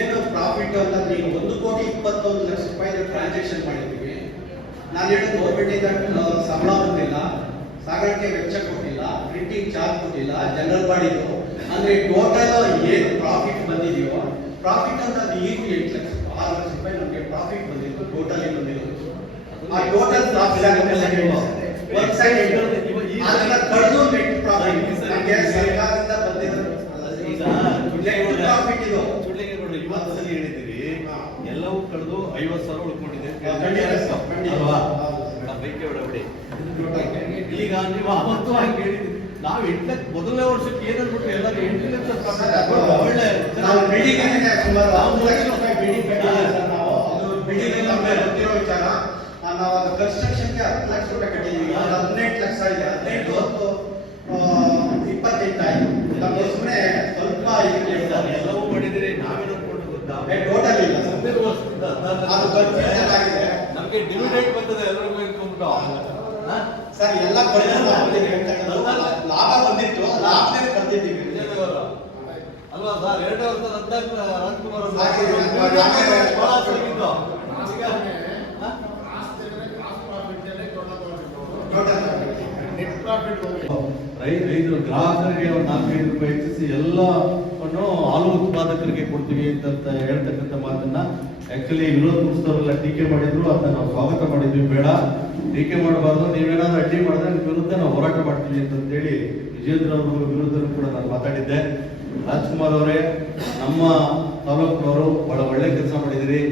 ಏನು ಪ್ರಾಫಿಟ್ ಅಂತ ನೀವು 1,21,00,000 ರೂಪಾಯಿ ಟ್ರಾನ್ಸಾಕ್ಷನ್ ಮಾಡಿದ್ದೀವಿ. ನಾನು ಹೇಳೋದು ಗೌರ್ಮೆಂಟಿಂದ ಸಂಬಳ ಬಂದಿಲ್ಲ, ಸಾಗಾಣಿಕೆ ವೆಚ್ಚ ಕೊಟ್ಟಿಲ್ಲ, ಪ್ರಿಂಟಿಂಗ್ ಚಾರ್ಜ್ ಕೊಟ್ಟಿಲ್ಲ, ಜನರಲ್ ಬಾಡಿದು ಅಂದ್ರೆ ಟೋಟಲ್ ಏನು ಪ್ರಾಫಿಟ್ ಬಂದಿದೆಯೋ ಪ್ರಾಫಿಟ್ ಅಂತ ಈಗ 8 ಲಕ್ಷ 6 ಲಕ್ಷ ರೂಪಾಯಿ ನಮಗೆ ಪ್ರಾಫಿಟ್ ಬಂದಿತ್ತು. ಟೋಟಲ್ ಬಂದಿರೋದು ಆ ಟೋಟಲ್ ಪ್ರಾಫಿಟ್ ಒಂದು ಸೈಡ್ ಅದನ್ನ ಕಳೆದು ನೆಟ್ ಪ್ರಾಫಿಟ್ ನಮಗೆ ಸರ್ಕಾರದಿಂದ ಬಂದಿರೋದು ಪ್ರಾಫಿಟ್ ಇದು. ಇವತ್ತು ಸಲ ಹೇಳಿದ್ದೀರಿ, ಎಲ್ಲವೂ ಕಳೆದು 50,000 ಉಳ್ಕೊಂಡಿದೆ ಅಲ್ವಾ? ಬೈಕೆ ಬಿಡಬೇಡಿ. ಈಗ ನೀವು ಅವತ್ತು ಹಾಗೆ ಹೇಳಿದ್ರಿ, ನಾವು 8 ಲಕ್ಷ ಮೊದಲನೇ ವರ್ಷಕ್ಕೆ ಏನನ್ಬಿಟ್ಟು ಎಲ್ಲರೂ 8 ಲಕ್ಷ ಒಳ್ಳೆ ನಾವು ಬಿಲ್ಡಿಂಗ್ ಸುಮಾರು 3 ಲಕ್ಷ ರೂಪಾಯಿ ಬಿಲ್ಡಿಂಗ್ ಕಟ್ಟಿದ್ದೀವಿ. ನಾವು ಅದು ಬಿಲ್ಡಿಂಗ್ ನಮಗೆ ಗೊತ್ತಿರೋ ವಿಚಾರ. ನಾವು ಅದು ಕನ್ಸ್ಟ್ರಕ್ಷನ್ಗೆ 10 ಲಕ್ಷ ರೂಪಾಯಿ ಕಟ್ಟಿದ್ದೀವಿ. 18 ಲಕ್ಷ ಇದೆ. 18 10 28 ಆಯ್ತು. ನಮ್ಗೆ ಸುಮ್ಮನೆ ಸ್ವಲ್ಪ ಇದಕ್ಕೆ ಎಲ್ಲವೂ ಮಾಡಿದಿರಿ. ನಾವೇನು ಗೊತ್ತಾ, ಟೋಟಲ್ ಇಲ್ಲ ಅದು ಕನ್ಫ್ಯೂಷನ್ ಆಗಿದೆ. ನಮಗೆ ಡಿವಿಡೆಂಡ್ ಬರ್ತದೆ ಎಲ್ಲರಿಗೂ ಇಟ್ಕೊಂಡ್ಬಿಟ್ಟು ಸರ್ ಎಲ್ಲ ಲಾಭ ಬಂದಿತ್ತು, ಲಾಭದಲ್ಲಿ ಬಂದಿದ್ದೀವಿ ಅಲ್ವಾ ಸರ್? 2 ವರ್ಷದ ಅಧ್ಯಕ್ಷ ರಾಜ್ಕುಮಾರ್ ರೈತರು ಗ್ರಾಹಕರಿಗೆ ಒಂದು 4-5 ರೂಪಾಯಿ ಹೆಚ್ಚಿಸಿ ಎಲ್ಲವನ್ನು ಹಾಲು ಉತ್ಪಾದಕರಿಗೆ ಕೊಡ್ತೀವಿ ಅಂತ ಹೇಳ್ತಕ್ಕಂಥ ಮಾತನ್ನ ಆಕ್ಚುಲಿ ವಿರೋಧ ಪಕ್ಷದವರೆಲ್ಲ ಟೀಕೆ ಮಾಡಿದ್ರು. ಅದನ್ನ ನಾವು ಸ್ವಾಗತ ಮಾಡಿದ್ವಿ. ಬೇಡ, ಟೀಕೆ ಮಾಡಬಾರ್ದು, ನೀವೇನಾದ್ರೂ ಅಡ್ಡಿ ಮಾಡಿದ್ರೆ ನಿಮ್ಮ ವಿರುದ್ಧ ನಾವು ಹೋರಾಟ ಮಾಡ್ತೀವಿ ಅಂತೇಳಿ ವಿಜೇಂದ್ರ ಅವರ ವಿರುದ್ಧ ಕೂಡ ನಾನು ಮಾತಾಡಿದ್ದೆ. ರಾಜ್ಕುಮಾರ್ ಅವರೇ, ನಮ್ಮ ತಾಲೂಕಿನವರು ಬಹಳ ಒಳ್ಳೆ ಕೆಲಸ ಮಾಡಿದಿರಿ.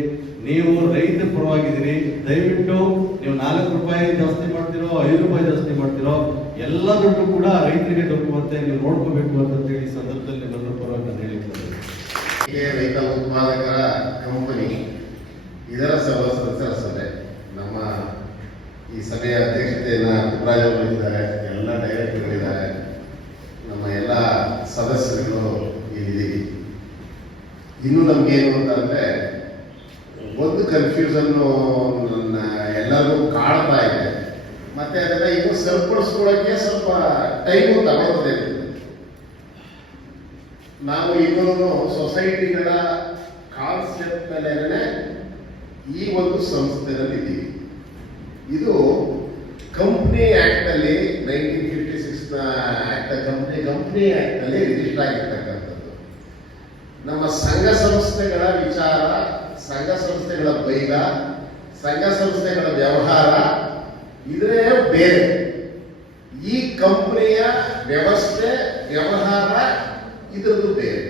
ನೀವು ರೈತರ ಪರವಾಗಿದ್ದೀರಿ. ದಯವಿಟ್ಟು ನೀವು 4 ರೂಪಾಯಿ ಜಾಸ್ತಿ ಮಾಡ್ತಿರೋ 5 ರೂಪಾಯಿ ಜಾಸ್ತಿ ಮಾಡ್ತಿರೋ ಎಲ್ಲ ದುಡ್ಡು ಕೂಡ ರೈತರಿಗೆ ತಲುಪುವಂತೆ ನೀವು ನೋಡ್ಕೋಬೇಕು ಅಂತ ಹೇಳಿ ಈ ಸಂದರ್ಭದಲ್ಲಿ ನಿಮ್ಮೆಲ್ಲರ ಪರವಾಗಿ ನಾನು ಹೇಳಿದ್ದೇನೆ. ರೈತ ಉತ್ಪಾದಕರ ಕಂಪನಿ ಇದರ ಸದಸ್ಯರ ಸಭೆ, ನಮ್ಮ ಈ ಸಭೆಯ ಅಧ್ಯಕ್ಷತೆಯನ್ನ ಪುಟ್ಟರಾಜ್ ಅವರು ಇದ್ದಾರೆ, ಎಲ್ಲ ಡೈರೆಕ್ಟರ್ಗಳಿದ್ದಾರೆ, ನಮ್ಮ ಎಲ್ಲ ಸದಸ್ಯರುಗಳು ಇಲ್ಲಿದ್ದೀವಿ. ಇನ್ನು ನಮ್ಗೇನು ಅಂತಂದ್ರೆ ಒಂದು ಕನ್ಫ್ಯೂಷನ್ನು ಎಲ್ಲರೂ ಕಾಡ್ತಾ ಇದೆ. ಮತ್ತೆ ಅದನ್ನ ಇನ್ನು ಸರಿಪಡಿಸ್ಕೊಳ್ಳೋಕ್ಕೆ ಸ್ವಲ್ಪ ಟೈಮು ತಗೊಳ್ತದೆ. ನಾವು ಇನ್ನೊಂದು ಸೊಸೈಟಿಗಳ ಕಾನ್ಸೆಪ್ಟ್ ಮೇಲೆ ಈ ಒಂದು ಸಂಸ್ಥೆಯಲ್ಲಿ ಇದ್ದೀವಿ. ಇದು ಕಂಪ್ನಿ ಆಕ್ಟ್ ಅಲ್ಲಿ 1956 ಆಕ್ಟ್ ಕಂಪ್ನಿ ಆಕ್ಟ್ ಅಲ್ಲಿ ರಿಜಿಸ್ಟರ್ ಆಗಿರ್ತಕ್ಕಂಥದ್ದು. ನಮ್ಮ ಸಂಘ ಸಂಸ್ಥೆಗಳ ವಿಚಾರ, ಸಂಘ ಸಂಸ್ಥೆಗಳ ಬೈಲ, ಸಂಘ ಸಂಸ್ಥೆಗಳ ವ್ಯವಹಾರ ಇದ್ರೆ ಬೇರೆ. ಈ ಕಂಪನಿಯ ವ್ಯವಸ್ಥೆ ವ್ಯವಹಾರ ಇದರದ್ದು ಬೇರೆ.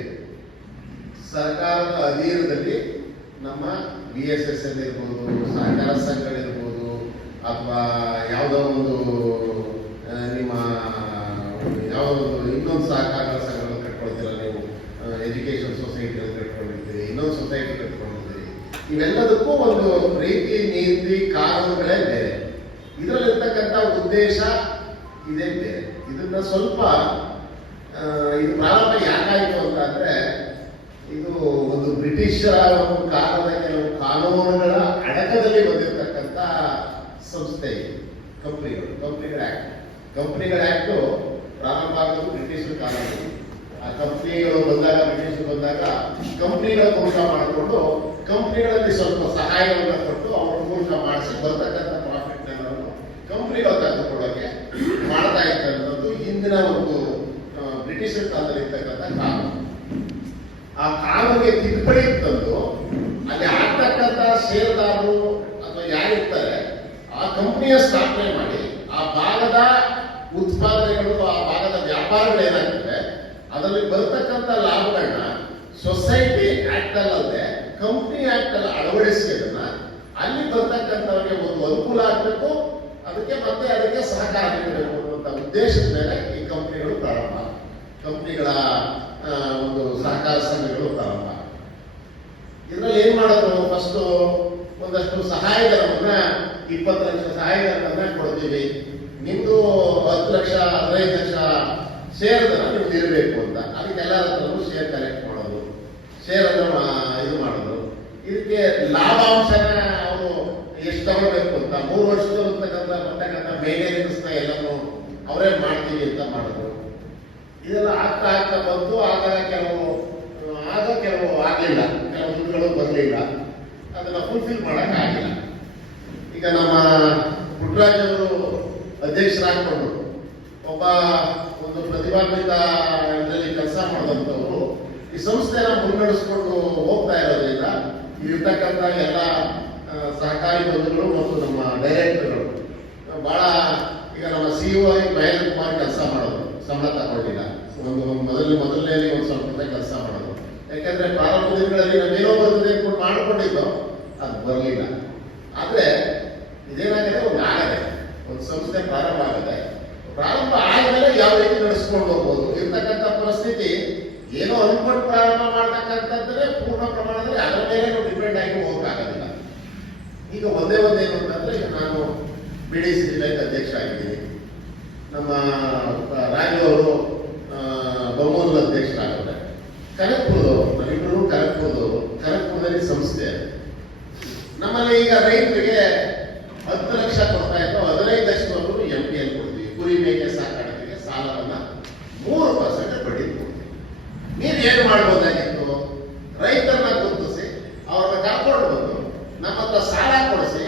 ಸರ್ಕಾರದ ಅಧೀನದಲ್ಲಿ ನಮ್ಮ BSSL ಇರ್ಬೋದು, ಸಹಕಾರ ಸಂಘಗಳಿರ್ಬೋದು, ಅಥವಾ ಯಾವುದೋ ಒಂದು ನಿಮ್ಮ ಯಾವುದೋ ಒಂದು ಇನ್ನೊಂದು ಸಹಕಾರ ಸಂಘಗಳನ್ನು ಕಟ್ಕೊಳ್ತೀರ ನೀವು, ಎಜುಕೇಶನ್ ಸೊಸೈಟಿಗಳು ಕಟ್ಕೊಂಡಿರ್ತೀರಿ, ಇನ್ನೊಂದು ಸೊಸೈಟಿ ಕಟ್ಕೊಂಡಿರ್ತೀರಿ. ಇವೆಲ್ಲದಕ್ಕೂ ಒಂದು ರೀತಿ ನೀತಿ ಕಾನೂನುಗಳೇ ಬೇರೆ. ಇದರಲ್ಲಿರ್ತಕ್ಕಂಥ ಉದ್ದೇಶ ಇದೇ ಬೇರೆ. ಇದನ್ನ ಸ್ವಲ್ಪ ಇದು ಪ್ರಾರಂಭ ಯಾಕಾಯಿತು ಅಂತಂದ್ರೆ, ಇದು ಒಂದು ಬ್ರಿಟಿಷರ ಒಂದು ಕಾಲದ ಕೆಲವು ಕಾನೂನುಗಳ ಅಡಕದಲ್ಲಿ ಬಂದಿರತಕ್ಕಂಥ ಸಂಸ್ಥೆ ಇದು. ಕಂಪನಿಗಳ ಆಕ್ಟ್ ಪ್ರಾರಂಭ ಆಗೋದು ಬ್ರಿಟಿಷರ ಕಾಲದಲ್ಲಿ. ಆ ಕಂಪನಿಗಳು ಬಂದಾಗ, ಬ್ರಿಟಿಷರು ಬಂದಾಗ ಕಂಪನಿಗಳ ಮೂಲಕ ಮಾಡಿಕೊಂಡು ಕಂಪನಿಗಳಲ್ಲಿ ಸ್ವಲ್ಪ ಸಹಾಯವನ್ನು ಕೊಟ್ಟು ಅವರ ಮೂಲಕ ಮಾಡಿಸಿ ಬರ್ತಕ್ಕಂಥ ಪ್ರಾಫಿಟ್ ಕಂಪನಿಗಳು ತೆಗೆದುಕೊಳ್ಳೋಕೆ ಮಾಡ್ತಾ ಇರ್ತಕ್ಕಂಥದ್ದು ಹಿಂದಿನ ಒಂದು ಬ್ರಿಟಿಷರ ಕಾಲದಲ್ಲಿ ಇರ್ತಕ್ಕಂಥ ಕಾನೂನು. ಆ ಕಾನೂನಿಗೆ ತಿದ್ದುಪಡಿ ತಂದು ಅಲ್ಲಿ ಆಗ್ತಕ್ಕಂಥ ಷೇರುದಾರರು ಅಥವಾ ಯಾರಿರ್ತಾರೆ ಆ ಕಂಪನಿಯ ಸ್ಥಾಪನೆ ಮಾಡಿ ಆ ಭಾಗದ ಉತ್ಪಾದನೆಗಳು, ಆ ಭಾಗದ ವ್ಯಾಪಾರಗಳು ಏನಾಗ್ತದೆ ಅದರಲ್ಲಿ ಬರ್ತಕ್ಕಂಥ ಲಾಭಗಳನ್ನ ಸೊಸೈಟಿ ಆಕ್ಟ್ ಅಲ್ಲದೆ ಕಂಪನಿ ಆಕ್ಟ್ ಅಲ್ಲಿ ಅಳವಡಿಸಿ ಅದನ್ನ ಅಲ್ಲಿ ಬರ್ತಕ್ಕಂಥವ್ರಿಗೆ ಒಂದು ಅನುಕೂಲ ಆಗಬೇಕು, ಅದಕ್ಕೆ ಸಹಕಾರ ನೀಡಬೇಕು ಅನ್ನುವಂಥ ಉದ್ದೇಶದ ಮೇಲೆ ಈ ಕಂಪನಿಗಳ ಒಂದು ಸಹಕಾರ ಸಂಘಗಳು ಪ್ರಾರಂಭ. ಇದರಲ್ಲಿ ಏನ್ ಮಾಡಿದ್ರು, ಫಸ್ಟ್ ಒಂದಷ್ಟು ಸಹಾಯಧನವನ್ನ 20 ಲಕ್ಷ ಸಹಾಯಧನವನ್ನ ಕೊಡ್ತೀವಿ, ನಿಮ್ದು 10 ಲಕ್ಷ 15 ಲಕ್ಷ ಶೇರ್ದನ ನಿಮ್ದು ಇರಬೇಕು ಅಂತ. ಅದಕ್ಕೆ ಎಲ್ಲರ ಹತ್ರನೂ ಶೇರ್ ಕಲೆಕ್ಟ್ ಮಾಡೋದು, ಶೇರ್ ಅನ್ನ ಇದು ಮಾಡೋದು. ಇದಕ್ಕೆ ಲಾಭಾಂಶನ ಅವರು ಎಷ್ಟು ತಗೊಳ್ಬೇಕು ಅಂತ 3 ವರ್ಷದ ಬರ್ತಕ್ಕಂಥ ಮೇಂಟೆನೆನ್ಸ್ ಎಲ್ಲನೂ ಅವರೇ ಮಾಡ್ತೀವಿ ಅಂತ ಮಾಡಿದ್ರು. ಇದೆಲ್ಲ ಆಗ್ತಾ ಬಂತು. ಆಗ ಕೆಲವು ಆಗಲಿಲ್ಲ, ಕೆಲವು ದುಡ್ಡುಗಳು ಬರಲಿಲ್ಲ, ಅದನ್ನ ಫುಲ್ಫಿಲ್ ಮಾಡಕ್ ಆಗಿಲ್ಲ. ಈಗ ನಮ್ಮ ಪುಟ್ಟರಾಜ್ ಅವರು ಅಧ್ಯಕ್ಷರಾಗಿಕೊಂಡು ಒಂದು ಪ್ರತಿಭಾನ್ವಿತ ಇದರಲ್ಲಿ ಕೆಲಸ ಮಾಡಿದಂಥವರು ಈ ಸಂಸ್ಥೆನ ಮುನ್ನಡೆಸ್ಕೊಂಡು ಹೋಗ್ತಾ ಇರೋದ್ರಿಂದ ಇರ್ತಕ್ಕಂಥ ಎಲ್ಲ ಸಹಕಾರಿ ಬಂಧುಗಳು ಮತ್ತು ನಮ್ಮ ಡೈರೆಕ್ಟರ್ಗಳು ಬಹಳ, ಈಗ ನಮ್ಮ CEO ಮಹೇಂದ್ರ ಕುಮಾರ್ ಕೆಲಸ ಮಾಡೋದು, ಸಂಬಳ ತಗೊಂಡಿಲ್ಲ. ಮೊದಲನೇ ಒಂದು ಸ್ವಲ್ಪ ಕೆಲಸ ಮಾಡೋದು. ಯಾಕಂದ್ರೆ ಪ್ರಾರಂಭ ದಿನಗಳಲ್ಲಿ ನಾವೇನೋ ಬರ್ತದೆ ಅಂತ ಮಾಡ್ಕೊಂಡಿದ್ದೋ ಅದು ಬರಲಿಲ್ಲ. ಆದ್ರೆ ಇದೇನಾಗಿದೆ, ಒಂದು ಸಂಸ್ಥೆ ಪ್ರಾರಂಭ ಆದ್ಮೇಲೆ ಯಾವ ರೀತಿ ನಡೆಸ್ಕೊಂಡು ಹೋಗ್ಬೋದು. ಇರ್ತಕ್ಕಂಥ ಪರಿಸ್ಥಿತಿ ಏನೋ ಅನ್ಕೊಂಡು ಪ್ರಾರಂಭ ಮಾಡ್ತಕ್ಕಂಥದ್ರೆ ಪೂರ್ಣ ಪ್ರಮಾಣದಲ್ಲಿ ಅದರ ಮೇಲೆ ಡಿಪೆಂಡ್ ಆಗಿ ಹೋಗಕ್ಕಾಗೋದಿಲ್ಲ. ಈಗ ಒಂದೇನು ಅಂತಂದ್ರೆ, ಈಗ ನಾನು BDC ಬ್ಯಾಂಕ್ ಅಧ್ಯಕ್ಷ ಆಗಿದ್ದೀನಿ, ನಮ್ಮ ರಾಜು ಅವರು ಬೊಮ್ಮೂರು ಅಧ್ಯಕ್ಷರಾಗಿದ್ದಾರೆ, ಕನಕಪುರದವರು, ನಾವಿಬ್ಬರು ಕನಕಪುರದಲ್ಲಿ ಸಂಸ್ಥೆ. ನಮ್ಮಲ್ಲಿ ಈಗ ರೈತರಿಗೆ 10 ಲಕ್ಷ ಕೊಡ್ತಾ ಇದ್ದು 15 ಲಕ್ಷದವರೆಗೂ MPL ಕೊಡ್ತೀವಿ. ಕುರಿ ಮೇಕೆ ಸಾಕಾಣಿಕೆಗೆ ಸಾಲವನ್ನ 3% ಬಡ್ಡಿ ಕೊಡ್ತೀವಿ. ನೀವೇನು ಮಾಡ್ಬೋದಾಗಿತ್ತು, ರೈತರನ್ನ ಗುರುತಿಸಿ ಅವ್ರನ್ನ ಕರ್ಕೊಂಡು ಬಂದು ನಮ್ಮ ಹತ್ರ ಸಾಲ ಕೊಡಿಸಿ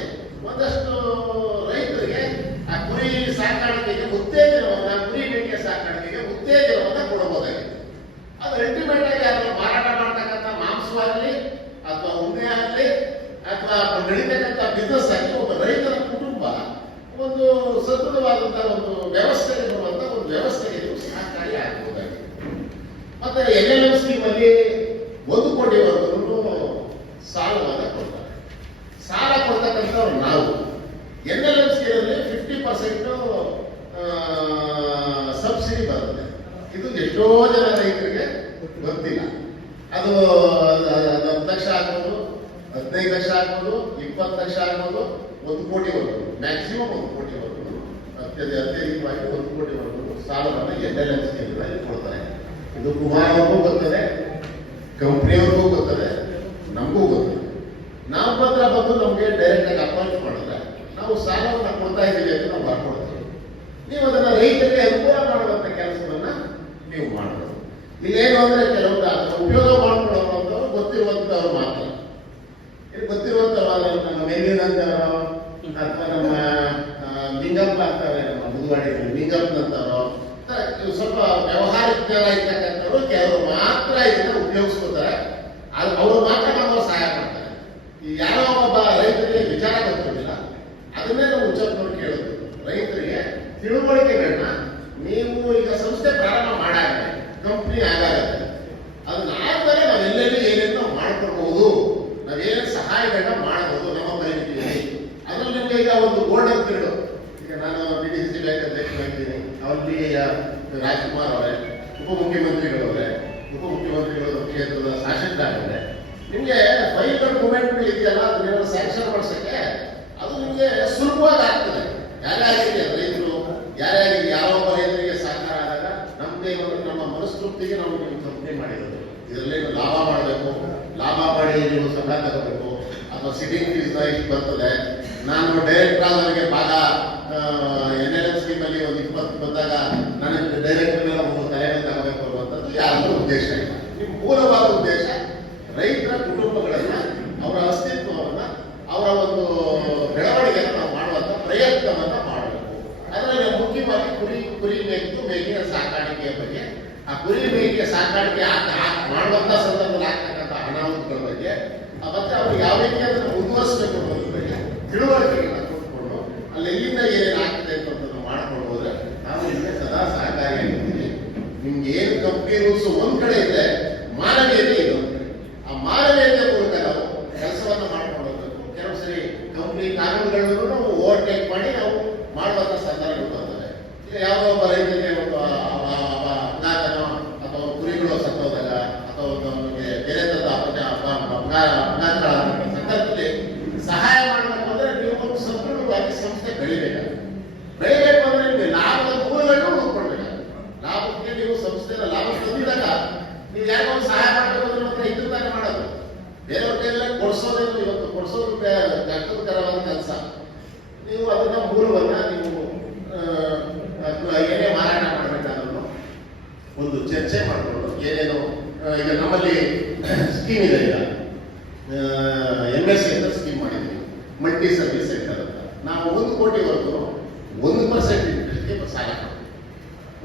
ಒಂದಷ್ಟು ರೈತರಿಗೆ ಆ ಕುರಿ ಸಾಕಾಣಿಕೆಗೆ ಉತ್ತೇಜನವನ್ನ, ಕುರಿ ಮೇಕೆ ಸಾಕಾಣಿಕೆಗೆ ಉತ್ತೇಜನವನ್ನ ಕೊಡಬಹುದಾಗಿತ್ತು. ಅದು ಅಲ್ಟಿಮೇಟ್ ಆಗಿ ಅದನ್ನು ಮಾರಾಟ ಮಾಡ್ತಕ್ಕಂಥ ಮಾಂಸವಾಗಲಿ ಅಥವಾ ಉಣ್ಣೆ ಆಗಲಿ ಅಥವಾ ನಡೀತಕ್ಕಂಥ ಬಿಸ್ನೆಸ್ ಆಗಿ ಒಬ್ಬ ರೈತರ ಕುಟುಂಬ ಒಂದು ಸದೃಢವಾದಂತಹ ಒಂದು ವ್ಯವಸ್ಥೆಗೆ ಬರುವಂತ ಒಂದು ವ್ಯವಸ್ಥೆಗೆ ಸಹಕಾರಿ ಆಗಬಹುದಾಗಿತ್ತು. ಮತ್ತೆ NLM ಸ್ಕೀಮ್ ಅಲ್ಲಿ 1 ಕೋಟಿವರೆಗೂ ಸಾಲವನ್ನ ಕೊಡ್ತಾರೆ. ಸಾಲ ಕೊಡ್ತಕ್ಕಂಥವ್ರು ನಾವು. NLM ಸ್ಕೀಮ್ ಅಲ್ಲಿ 50% ಸಬ್ಸಿಡಿ ಬರುತ್ತೆ. ಇದು ಎಷ್ಟೋ ಜನ ರೈತರಿಗೆ ಗೊತ್ತಿಲ್ಲ. ಅದು 10 ಲಕ್ಷ ಆಗ್ಬೋದು, 15 ಲಕ್ಷ ಆಗ್ಬೋದು, 20 ಲಕ್ಷ ಆಗ್ಬೋದು, 1 ಕೋಟಿವರೆಗೂ, ಮ್ಯಾಕ್ಸಿಮಮ್ 1 ಕೋಟಿವರೆಗೂ, ಅತ್ಯಧಿಕವಾಗಿ 1 ಕೋಟಿವರೆಗೂ ಸಾಲವನ್ನು NLM ಸ್ಕೀಮ್ ಕೊಡ್ತಾರೆ. ಇದು ಕುಮಾರ್ ಅವ್ರಿಗೂ ಗೊತ್ತದೆ, ಕಂಪ್ನಿಯವ್ರಿಗೂ ಗೊತ್ತದೆ, ನಮಗೂ ಗೊತ್ತದೆ. ನಾವು ಮಾತ್ರ ಬಂದು ನಮಗೆ ಡೈರೆಕ್ಟ್ ಆಗಿ ಅಪಾಯಿಂಟ್ ಮಾಡಿದ್ರೆ ನಾವು ಸಾಲವನ್ನು ಕೊಡ್ತಾ ಇದ್ದೀವಿ ಅಂತ ನಾವು ಬರ್ಕೊಡ್ತೀವಿ. ನೀವು ಅದನ್ನ ರೈತರಿಗೆ ಅನುಕೂಲ ಮಾಡುವಂತ ಕೆಲಸವನ್ನ ನೀವು ಮಾಡಬಹುದು. ಇಲ್ಲೇನು ಅಂದ್ರೆ ಕೆಲವರು ಅದನ್ನ ಉಪಯೋಗ ಮಾಡ್ಕೊಳ್ಳೋರು ಗೊತ್ತಿರುವಂತವ್ರು ಮಾತ್ರ. ಇದು ಗೊತ್ತಿರುವಂತವ್ರು ನಮ್ಮ ಮೇಲಿನಂತವರು ಅಥವಾ ನಮ್ಮ ಲಿಂಗಪ್ಪ ಅಂತಾರೆ, ನಮ್ಮ ಬುಧವಾಡಿ ಲಿಂಗಪ್ಪನಂತವರು, ಸ್ವಲ್ಪ ವ್ಯವಹಾರಿಕ ಜ್ಞಾನ ಇರ್ತಕ್ಕಂಥವ್ರು ಕೆಲವರು ಮಾತ್ರ ಇದನ್ನ ಉಪಯೋಗಿಸ್ಕೊತಾರೆ. ಅವರು ಮಾತ್ರ ನಮಗೆ ಸಹಾಯ ಮಾಡ್ತಾರೆ. ಈ ಯಾರೋ ಒಬ್ಬ ರೈತರಿಗೆ ವಿಚಾರ ಗೊತ್ತಿರಲಿಲ್ಲ, ಅದನ್ನೇ ನಾವು ಉಚ್ಚಪ್ಪ ಕೇಳೋದು. ರೈತರಿಗೆ ತಿಳುವಳಿಕೆಗಳನ್ನ ನೀವು ಈಗ ಸಂಸ್ಥೆ ಪ್ರಾರಂಭ ಮಾಡಾಗತ್ತೆ, ಕಂಪ್ನಿ ಆಗಾಗತ್ತೆ, ಅದನ್ನ ಆದ್ಮೇಲೆ ನಾವೆಲ್ಲೆಲ್ಲಿ ಏನೇನು ನಾವು ಮಾಡ್ಕೊಳ್ಬಹುದು, ನಾವೇನೇನು ಸಹಾಯಗಳನ್ನ ಮಾಡಬಹುದು ನಮ್ಮ ಪರಿಮಿತಿಯಲ್ಲಿ. ಅದ್ರಲ್ಲಿ ನಿಮ್ಗೆ ಈಗ ಒಂದು ಗೋಲ್ಡನ್ ಪೀರಿಯಡ್. ಈಗ ನಾನು BDC ಬ್ಯಾಂಕ್ ಅಧ್ಯಕ್ಷರಾಗಿದ್ದೀನಿ, ಅವರಲ್ಲಿ ರಾಜ್ಕುಮಾರ್ ಅವರೇ, ಉಪಮುಖ್ಯಮಂತ್ರಿಗಳವರೇ, ಉಪಮುಖ್ಯಮಂತ್ರಿಗಳು ಕ್ಷೇತ್ರದ ಶಾಸಕರಾಗಿದ್ದಾರೆ. ನಿಮ್ಗೆ ಫೈಲ್ ಮೂವ್ಮೆಂಟ್ ಇದೆಯಲ್ಲ, ಅದನ್ನೆಲ್ಲ ಸ್ಯಾಂಕ್ಷನ್ ಮಾಡಿಸಕ್ಕೆ ಅದು ನಿಮ್ಗೆ ಸುಲಭವಾಗಿ ಆಗ್ತದೆ. ಯಾರ್ಯಾರಿಗೆ ರೈತರು ಯಾರೊಬ್ಬ ರೈತರಿಗೆ ಸಹಕಾರ ಆದಾಗ ನಮ್ಗೆ ನಮ್ಮ ಮನಸ್ತೃಪ್ತಿಗೆ ನಾವು ನೀವು ಕಂಪ್ನಿ ಮಾಡಿರೋದು. ಇದರಲ್ಲಿ ಲಾಭ ಮಾಡಬೇಕು, ಲಾಭ ಮಾಡಿ ನೀವು ಸಂಬಳ ತಗೋಬೇಕು, ಅಥವಾ ಸಿಟಿಂಗ್ ಫೀಸ್ ಇಷ್ಟು ಬರ್ತದೆ. ನಾನು ಡೈರೆಕ್ಟ್ ಆದವರಿಗೆ ಭಾಗ NLM ಸ್ಕೀಮ್ ಅಲ್ಲಿ ಒಂದು 20 ಬಂದಾಗ ನನಗೆ ಡೈರೆಕ್ಟರ್ ತಲೆಗೆ ತಗೋಬೇಕು ಅನ್ನುವಂಥದ್ದು ಯಾರ ಉದ್ದೇಶ ಇಲ್ಲ. ನಿಮ್ಮ ಮೂಲವಾದ ಉದ್ದೇಶ ರೈತರ ಕುಟುಂಬಗಳನ್ನ, ಅವರ ಅಸ್ತಿತ್ವವನ್ನ, ಅವರ ಒಂದು ಬೆಳವಣಿಗೆಯನ್ನು ನಾವು ಮಾಡುವಂತ ಪ್ರಯತ್ನವನ್ನ ಮಾಡಬೇಕು. ಅದರಲ್ಲಿ ಮುಖ್ಯವಾಗಿ ಕುರಿ ಮೇಕೆಯ ಸಾಕಾಣಿಕೆಯ ಬಗ್ಗೆ, ಆ ಕುರಿ ಮೇಕೆಯ ಸಾಕಾಣಿಕೆ ಮಾಡುವಂತ ಸಂದರ್ಭದಲ್ಲಿ ಒಂದ್ ಕಡೆ ಇದ್ರೆ ಮಾನವೀಯತೆ ಇನ್ನೊಂದು ಕಡೆ. ಆ ಮಾನವೀಯತೆ ಮೂಲಕ ನಾವು ಕೆಲಸವನ್ನ ಮಾಡ್ಕೊಂಡು ಹೋಗ್ಬೇಕು. ಕೆಲವು ಸರಿ ಕಂಪ್ನಿ ಕಾನೂನುಗಳನ್ನು ನಾವು ಓವರ್ಟೇಕ್ ಮಾಡಿ ನಾವು ಮಾಡುವಂತ ಸಂದರ್ಭ ಬರ್ತದೆ. ಈಗ ಯಾವುದೋ ಒಬ್ಬ ರೈತರಿಗೆ ಒಂದು ಅಪಘಾತನೋ ಅಥವಾ ಕುರಿಗಳು ಸತ್ತೋದಾಗ ಅಥವಾ ನಮಗೆ ಬೇರೆ ತರದ ಅಪಘಾತಗಳಾದ ಸಂದರ್ಭದಲ್ಲಿ ಸಹಾಯ ಮಾಡಬೇಕು ಅಂದ್ರೆ ನೀವು ಒಂದು ಸಂಪೂರ್ಣವಾಗಿ ಸಂಸ್ಥೆ ಬೆಳಿಬೇಕು ಅಂದ್ರೆ ನಿಮಗೆ ಲಾಭದ ಮೂಲಗಳನ್ನು ನೋಡ್ಕೊಳ್ಬೇಕಾಗುತ್ತೆ. ಲಾಭಕ್ಕೆ ನೀವು ಸಂಸ್ಥೆಯ ಲಾಭ ತಂದಿದಾಗ ನೀವು ಯಾರೋ ಒಂದು ಸಹಾಯ ಮಾಡಬೇಕು ಅಂದ್ರೆ ಮಾತ್ರ ಇದ್ದಾಗ ಮಾಡೋದು, ಬೇರೆಯವ್ರ ಕೈಯಲ್ಲ ಕೊಡಿಸೋದೇನು. ಇವತ್ತು ಕೊಡಿಸೋದು ಕಷ್ಟಕರವಾದ ಕೆಲಸ. ನೀವು ಅದನ್ನ ಮೂಲವನ್ನ ನೀವು ಏನೇ ಮಾರಾಟ ಮಾಡಬೇಕಾದ್ರೂ ಒಂದು ಚರ್ಚೆ ಮಾಡಿಕೊಂಡು ಏನೇನು ಈಗ ನಮ್ಮಲ್ಲಿ ಸ್ಕೀಮ್ ಇದೆ. ಈಗ MSC ಅಂತ ಸ್ಕೀಮ್ ಮಾಡಿದ್ವಿ, ಮಲ್ಟಿ ಸರ್ವಿಸ್ ಸೆಂಟರ್ ಅಂತ. ನಾವು 1 ಕೋಟಿವರೆಗೂ 1% ಇಂಟ್ರೆಸ್ಟ್ಗೆ ಸಾಲ ಕೊಡ್ತೀವಿ.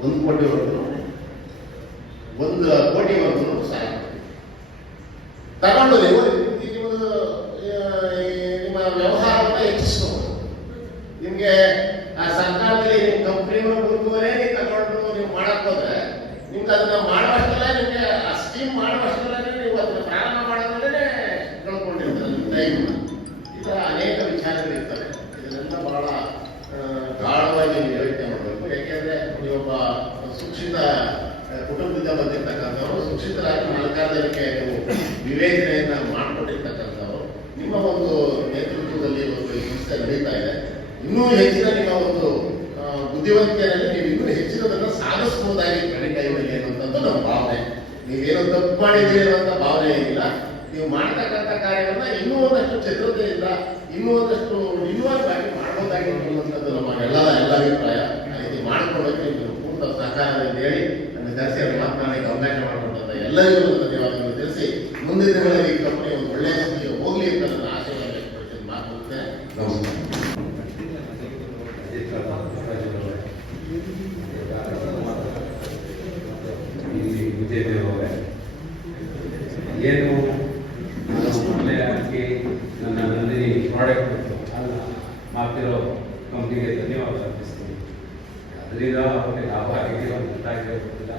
1 ಕೋಟಿವರೆಗೂ 1 ಕೋಟಿವರೆಗೂ ಸಾಲ ಕೊಡ್ತೀವಿ. ತಗೊಂಡು ನೀವು ನಿಮ್ಮ ವ್ಯವಹಾರವನ್ನು ಹೆಚ್ಚಿಸ್ಕೋಬಹುದು. ನಿಮ್ಗೆ ಆ ಸರ್ಕಾರದಲ್ಲಿ ನಿಮ್ಮ ಕಂಪ್ನಿಗಳ ಮೂಲಕವೇ ನೀವು ತಗೊಂಡು ನೀವು ಮಾಡಕ್ ಹೋದ್ರೆ ನಿಮ್ಗೆ ಅದನ್ನ ಮಾಡುವಷ್ಟಲ್ಲ, ನಿಮ್ಗೆ ಆ ಸ್ಕೀಮ್ ಮಾಡುವಷ್ಟಲ್ಲೇ ನೀವು ಅದನ್ನ ಪ್ರಾರಂಭ ಮಾಡೋದ್ರಲ್ಲೇ ಕಳ್ಕೊಂಡಿರ್ತಾರೆ ನಿಮ್ಮ ಟೈಮ್. ಈಗ ಅನೇಕ ವಿಚಾರಗಳಿರ್ತವೆ. ಇದನ್ನೆಲ್ಲ ಬಹಳ ಗಾಢವಾಗಿ ನೀವು ಯೋಚನೆ ಮಾಡಬೇಕು. ಯಾಕೆಂದ್ರೆ ನೀವೊಬ್ಬ ಸುಕ್ಷಿತ ಕುಟುಂಬದಿಂದ ಬಂದಿರ್ತಕ್ಕಂಥವ್ರು, ಸುಕ್ಷಿತರಾಗಿ 4 ಜನಕ್ಕೆ ನೀವು ವಿವೇಚನೆಯನ್ನ ಮಾಡಿಕೊಟ್ಟಿರ್ತಕ್ಕಂಥವ್ರು. ನಿಮ್ಮ ಒಂದು ನೇತೃತ್ವದಲ್ಲಿ ಒಂದು ಈ ಸಂಸ್ಥೆ ನಡೀತಾ ಇದೆ. ಇನ್ನೂ ಹೆಚ್ಚಿನ ನಿಮ್ಮ ಒಂದು ಬುದ್ಧಿವಂತಿಕೆಯಲ್ಲಿ ನೀವು ಇನ್ನೂ ಹೆಚ್ಚಿನದನ್ನು ಸಾಧಿಸಬಹುದಾಗಿ ಕೈಯಲ್ಲಿ ಅನ್ನುವಂಥದ್ದು ನಮ್ಮ ಭಾವನೆ. ನೀವೇನೋ ತಪ್ಪು ಮಾಡಿದ್ದೀರಿ ಅನ್ನುವಂಥ ಭಾವನೆ ಏನಿಲ್ಲ. ನೀವು ಮಾಡ್ತಕ್ಕಂಥ ಕಾರ್ಯವನ್ನ ಇನ್ನೂ ಒಂದಷ್ಟು ಚತುರತೆಯಿಂದ ಇನ್ನೂ ಒಂದಷ್ಟು ನಿಜವಾಗಿ ಮಾಡಬಹುದಾಗಿ ಅನ್ನುವಂಥದ್ದು ನಮ್ಮ ಎಲ್ಲ ಅಭಿಪ್ರಾಯ. ಆ ರೀತಿ ಮಾಡಿಕೊಳ್ಳೋಕೆ ನೀವು ಪೂರ್ಣ ಸಹಕಾರದಿಂದ ಹೇಳಿ ನನ್ನ ಕರೆಸಿಯನ್ನು ಮಾತನಾಡಿ ಅವಕಾಶ ಮಾಡಿಕೊಂಡಂತ ಎಲ್ಲರಿಗೂ ಧನ್ಯವಾದಗಳು ತಿಳಿಸಿ, ಮುಂದಿನ ದಿನಗಳಲ್ಲಿ ಈ ಕಂಪನಿ ಒಂದು ಒಳ್ಳೆಯ ಸ್ಥಿತಿಗೆ ಹೋಗ್ಲಿ ಅಂತ ನನ್ನ ಆಶಯವನ್ನು ವ್ಯಕ್ತಪಡಿಸಿ ಮಾತನಾಡುತ್ತೇನೆ. ನಮಸ್ಕಾರ. ಏನು ನಾನು ಮೊದಲೇ ಅದಕ್ಕೆ ನನ್ನ ನಂದಿನಿ ಪ್ರಾಡಕ್ಟ್ ಅಲ್ಲ ಮಾಡ್ತಿರೋ ಕಂಪ್ನಿಗೆ ಧನ್ಯವಾದ ಅರ್ಪಿಸ್ತೀನಿ. ಅದರಿಂದ ಅವ್ರಿಗೆ ಲಾಭ ಆಗಿದೆ ಗೊತ್ತಾಗಿದೆ ಗೊತ್ತಿಲ್ಲ.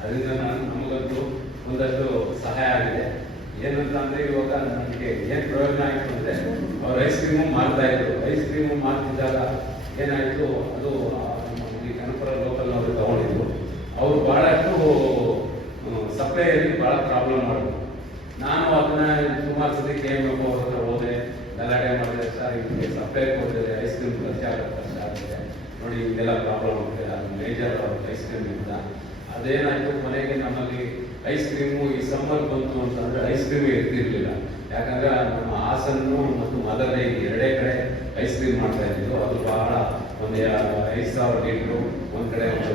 ಅದರಿಂದ ನಮಗಂತೂ ಒಂದಷ್ಟು ಸಹಾಯ ಆಗಿದೆ. ಏನಂತ ಅಂದರೆ ಇವಾಗ ನನಗೆ ಏನು ಪ್ರಯೋಜನ ಆಯಿತು ಅಂದರೆ, ಅವ್ರು ಐಸ್ ಕ್ರೀಮು ಮಾರ್ತಾಯಿದ್ರು. ಐಸ್ ಕ್ರೀಮು ಮಾರ್ತಿದ್ದಾಗ ಏನಾಯಿತು, ಅದು ಈ ಕನಕಪುರ ಲೋಕಲ್ನವರು ತಗೊಂಡಿದ್ರು. ಅವರು ಭಾಳಷ್ಟು ಸಪ್ಲೈಯಲ್ಲಿ ಭಾಳ ಪ್ರಾಬ್ಲಮ್ ಮಾಡಿದ್ರು. ನಾನು ಅದನ್ನ ಸುಮಾರು ಸತಿ KMF ಅವ್ರ ಹತ್ರ ಹೋದೆ, ಗಲಾಟೆ ಮಾಡಿದೆ. ಸರ್ ಇದಕ್ಕೆ ಸಪ್ಲೈ ಕೊಡ್ತಿದೆ, ಐಸ್ ಕ್ರೀಮ್ ಕಷ್ಟ ಆಗುತ್ತೆ ನೋಡಿ, ಇದೆಲ್ಲ ಪ್ರಾಬ್ಲಮ್ ಆಗುತ್ತೆ. ಅದು ಮೇಜರ್ ಐಸ್ ಕ್ರೀಮ್ ಇಂದ ಅದೇನಾಯಿತು, ಮನೆಗೆ ನಮ್ಮಲ್ಲಿ ಐಸ್ ಕ್ರೀಮು ಈ ಸಮ್ಮರ್ ಬಂತು ಅಂತಂದರೆ ಐಸ್ ಕ್ರೀಮು ಇರ್ತಿರ್ಲಿಲ್ಲ. ಯಾಕಂದರೆ ನಮ್ಮ ಹಾಸನ್ನು ಮತ್ತು ಮದರೈ 2 ಕಡೆ ಐಸ್ ಕ್ರೀಮ್ ಮಾಡ್ತಾ ಇದ್ದಿದ್ದು. ಅದು ಬಹಳ ಒಂದು 5,000 ಲೀಟ್ರು, ಒಂದು ಕಡೆ ಒಂದು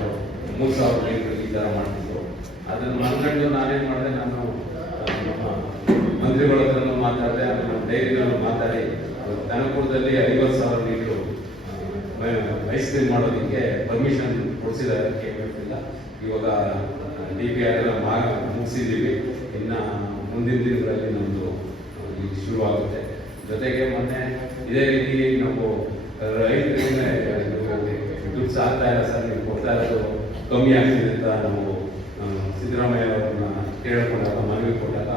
3,000 ಲೀಟ್ರು ಈ ಥರ ಮಾಡ್ತಿದ್ರು. ಅದನ್ನು ಮನಗಂಡು ನಾನೇನು ಮಾಡಿದೆ, ನಾನು ನಮ್ಮ ಮಂತ್ರಿಗಳ ಹತ್ರನೂ ಮಾತಾಡಿದೆ, ನಮ್ಮ ಡೈರಿನಲ್ಲೂ ಮಾತಾಡಿ ಕನಕಪುರದಲ್ಲಿ 50,000 ಲೀಟ್ರು ಐಸ್ ಕ್ರೀಮ್ ಮಾಡೋದಕ್ಕೆ ಪರ್ಮಿಷನ್ ಕೊಡಿಸಿದ್ದಾರೆ KMF ಇಂದ. ಇವಾಗ DPR ಎಲ್ಲ ಮುಗಿಸಿದ್ದೀವಿ. ಇನ್ನು ಮುಂದಿನ ದಿನಗಳಲ್ಲಿ ನಮ್ಮದು ಶುರುವಾಗುತ್ತೆ. ಜೊತೆಗೆ ಮೊನ್ನೆ ಇದೇ ರೀತಿ ನಾವು ರೈತರಿಗೆ ದುಡ್ಡು ಸಾಕ್ತಾ ಇಲ್ಲ ಸರ್, ನೀವು ಕೊಡ್ತಾ ಇರೋದು ಕಮ್ಮಿ ಆಗ್ತಿದೆ ಅಂತ ನಾವು ಸಿದ್ದರಾಮಯ್ಯ ಅವ್ರನ್ನ ಕೇಳ್ಕೊಂಡಾಗ, ಮನವಿ ಕೊಟ್ಟಾಗ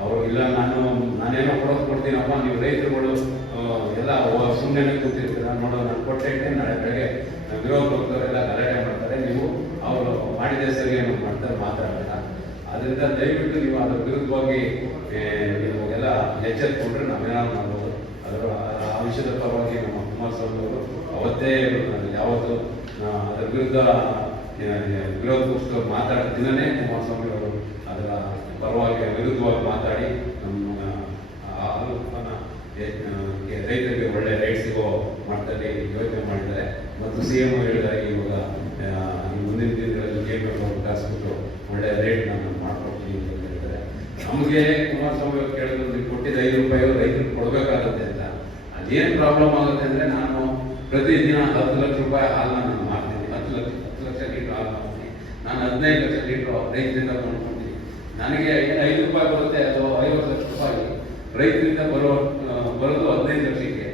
ಅವರು ಇಲ್ಲ ನಾನೇನೋ ಕೊಡ್ತೀನಪ್ಪ, ನೀವು ರೈತರುಗಳು ಎಲ್ಲ ಸುಮ್ಮನೆ ಕೂತಿರ್ತೀರ, ನೋಡೋ ನಾನು ಕೊಟ್ಟೆ ನಾಳೆ ಬೆಳಗ್ಗೆ ವಿರೋಧ ಪಕ್ಷದವರೆಲ್ಲ ಗಲಾಟೆ ಮಾಡ್ತಾರೆ, ನೀವು ಅವರು ಮಾಡಿದೆ ಸರಿ ಏನೋ ಮಾಡ್ತಾರೆ ಮಾತಾಡೋಣ. ಅದರಿಂದ ದಯವಿಟ್ಟು ನೀವು ಅದರ ವಿರುದ್ಧವಾಗಿ ನೀವು ಎಲ್ಲ ಎಚ್ಚರಿಕೊಂಡ್ರೆ ನಾವೇನಾದ್ರು ಮಾಡ್ಬೋದು. ಆ ವಿಷಯದ ಪರವಾಗಿ ನಮ್ಮ ಕುಮಾರಸ್ವಾಮಿ ಅವರು ಅವತ್ತೇ ಯಾವತ್ತು ಅದರ ವಿರುದ್ಧ ವಿರೋಧ ಪಕ್ಷದವ್ರು ಮಾತಾಡೋ ದಿನನೇ ಕುಮಾರಸ್ವಾಮಿ ಅವರು ಅದರ ಪರವಾಗಿ ವಿರುದ್ಧವಾಗಿ ಮಾತಾಡಿ ನಮ್ಮ ರೈತರಿಗೆ ಒಳ್ಳೆ ರೈಟ್ ಸಿಗೋ ಮಟ್ಟದಲ್ಲಿ ಯೋಚನೆ ಮಾಡಿದ್ದಾರೆ. ಮತ್ತು CM ಹೇಳಿದ್ದಾರೆ, ಇವಾಗ ಮುಂದಿನ ದಿನಗಳಲ್ಲಿ KMF ಅವರು ಕಾಸ್ಬಿಟ್ಟು ಒಳ್ಳೆ ರೇಟ್ ನಾನು ಮಾಡ್ಕೊಡ್ತೀನಿ ಅಂತ ಹೇಳಿದ್ದಾರೆ. ನಮಗೆ ಕುಮಾರಸ್ವಾಮಿ ಅವರು ಕೇಳಿದ್ರು, ನೀವು ಕೊಟ್ಟಿದ್ದ ₹5 ರೈತರಿಗೆ ಕೊಡಬೇಕಾಗುತ್ತೆ ಅಂತ. ಅದೇನು ಪ್ರಾಬ್ಲಮ್ ಆಗುತ್ತೆ ಅಂದರೆ, ನಾನು ಪ್ರತಿದಿನ 10 ಲಕ್ಷ ರೂಪಾಯಿ ಹಾಲನ್ನ ನಾನು ಮಾರ್ತೀನಿ, 10 ಲಕ್ಷ ಲೀಟ್ರ್ ಹಾಲು ಮಾರ್ತೀನಿ. ನಾನು 15 ಲಕ್ಷ ಲೀಟ್ರ್ ರೈತರಿಂದ ಕೊಂಡ್ಕೊಳ್ತೀನಿ. ನನಗೆ ಏನು ₹5 ಬರುತ್ತೆ, ಅದು 50 ಲಕ್ಷ ರೂಪಾಯಿ ರೈತರಿಂದ ಬರೋದು 15 ಲಕ್ಷಕ್ಕೆ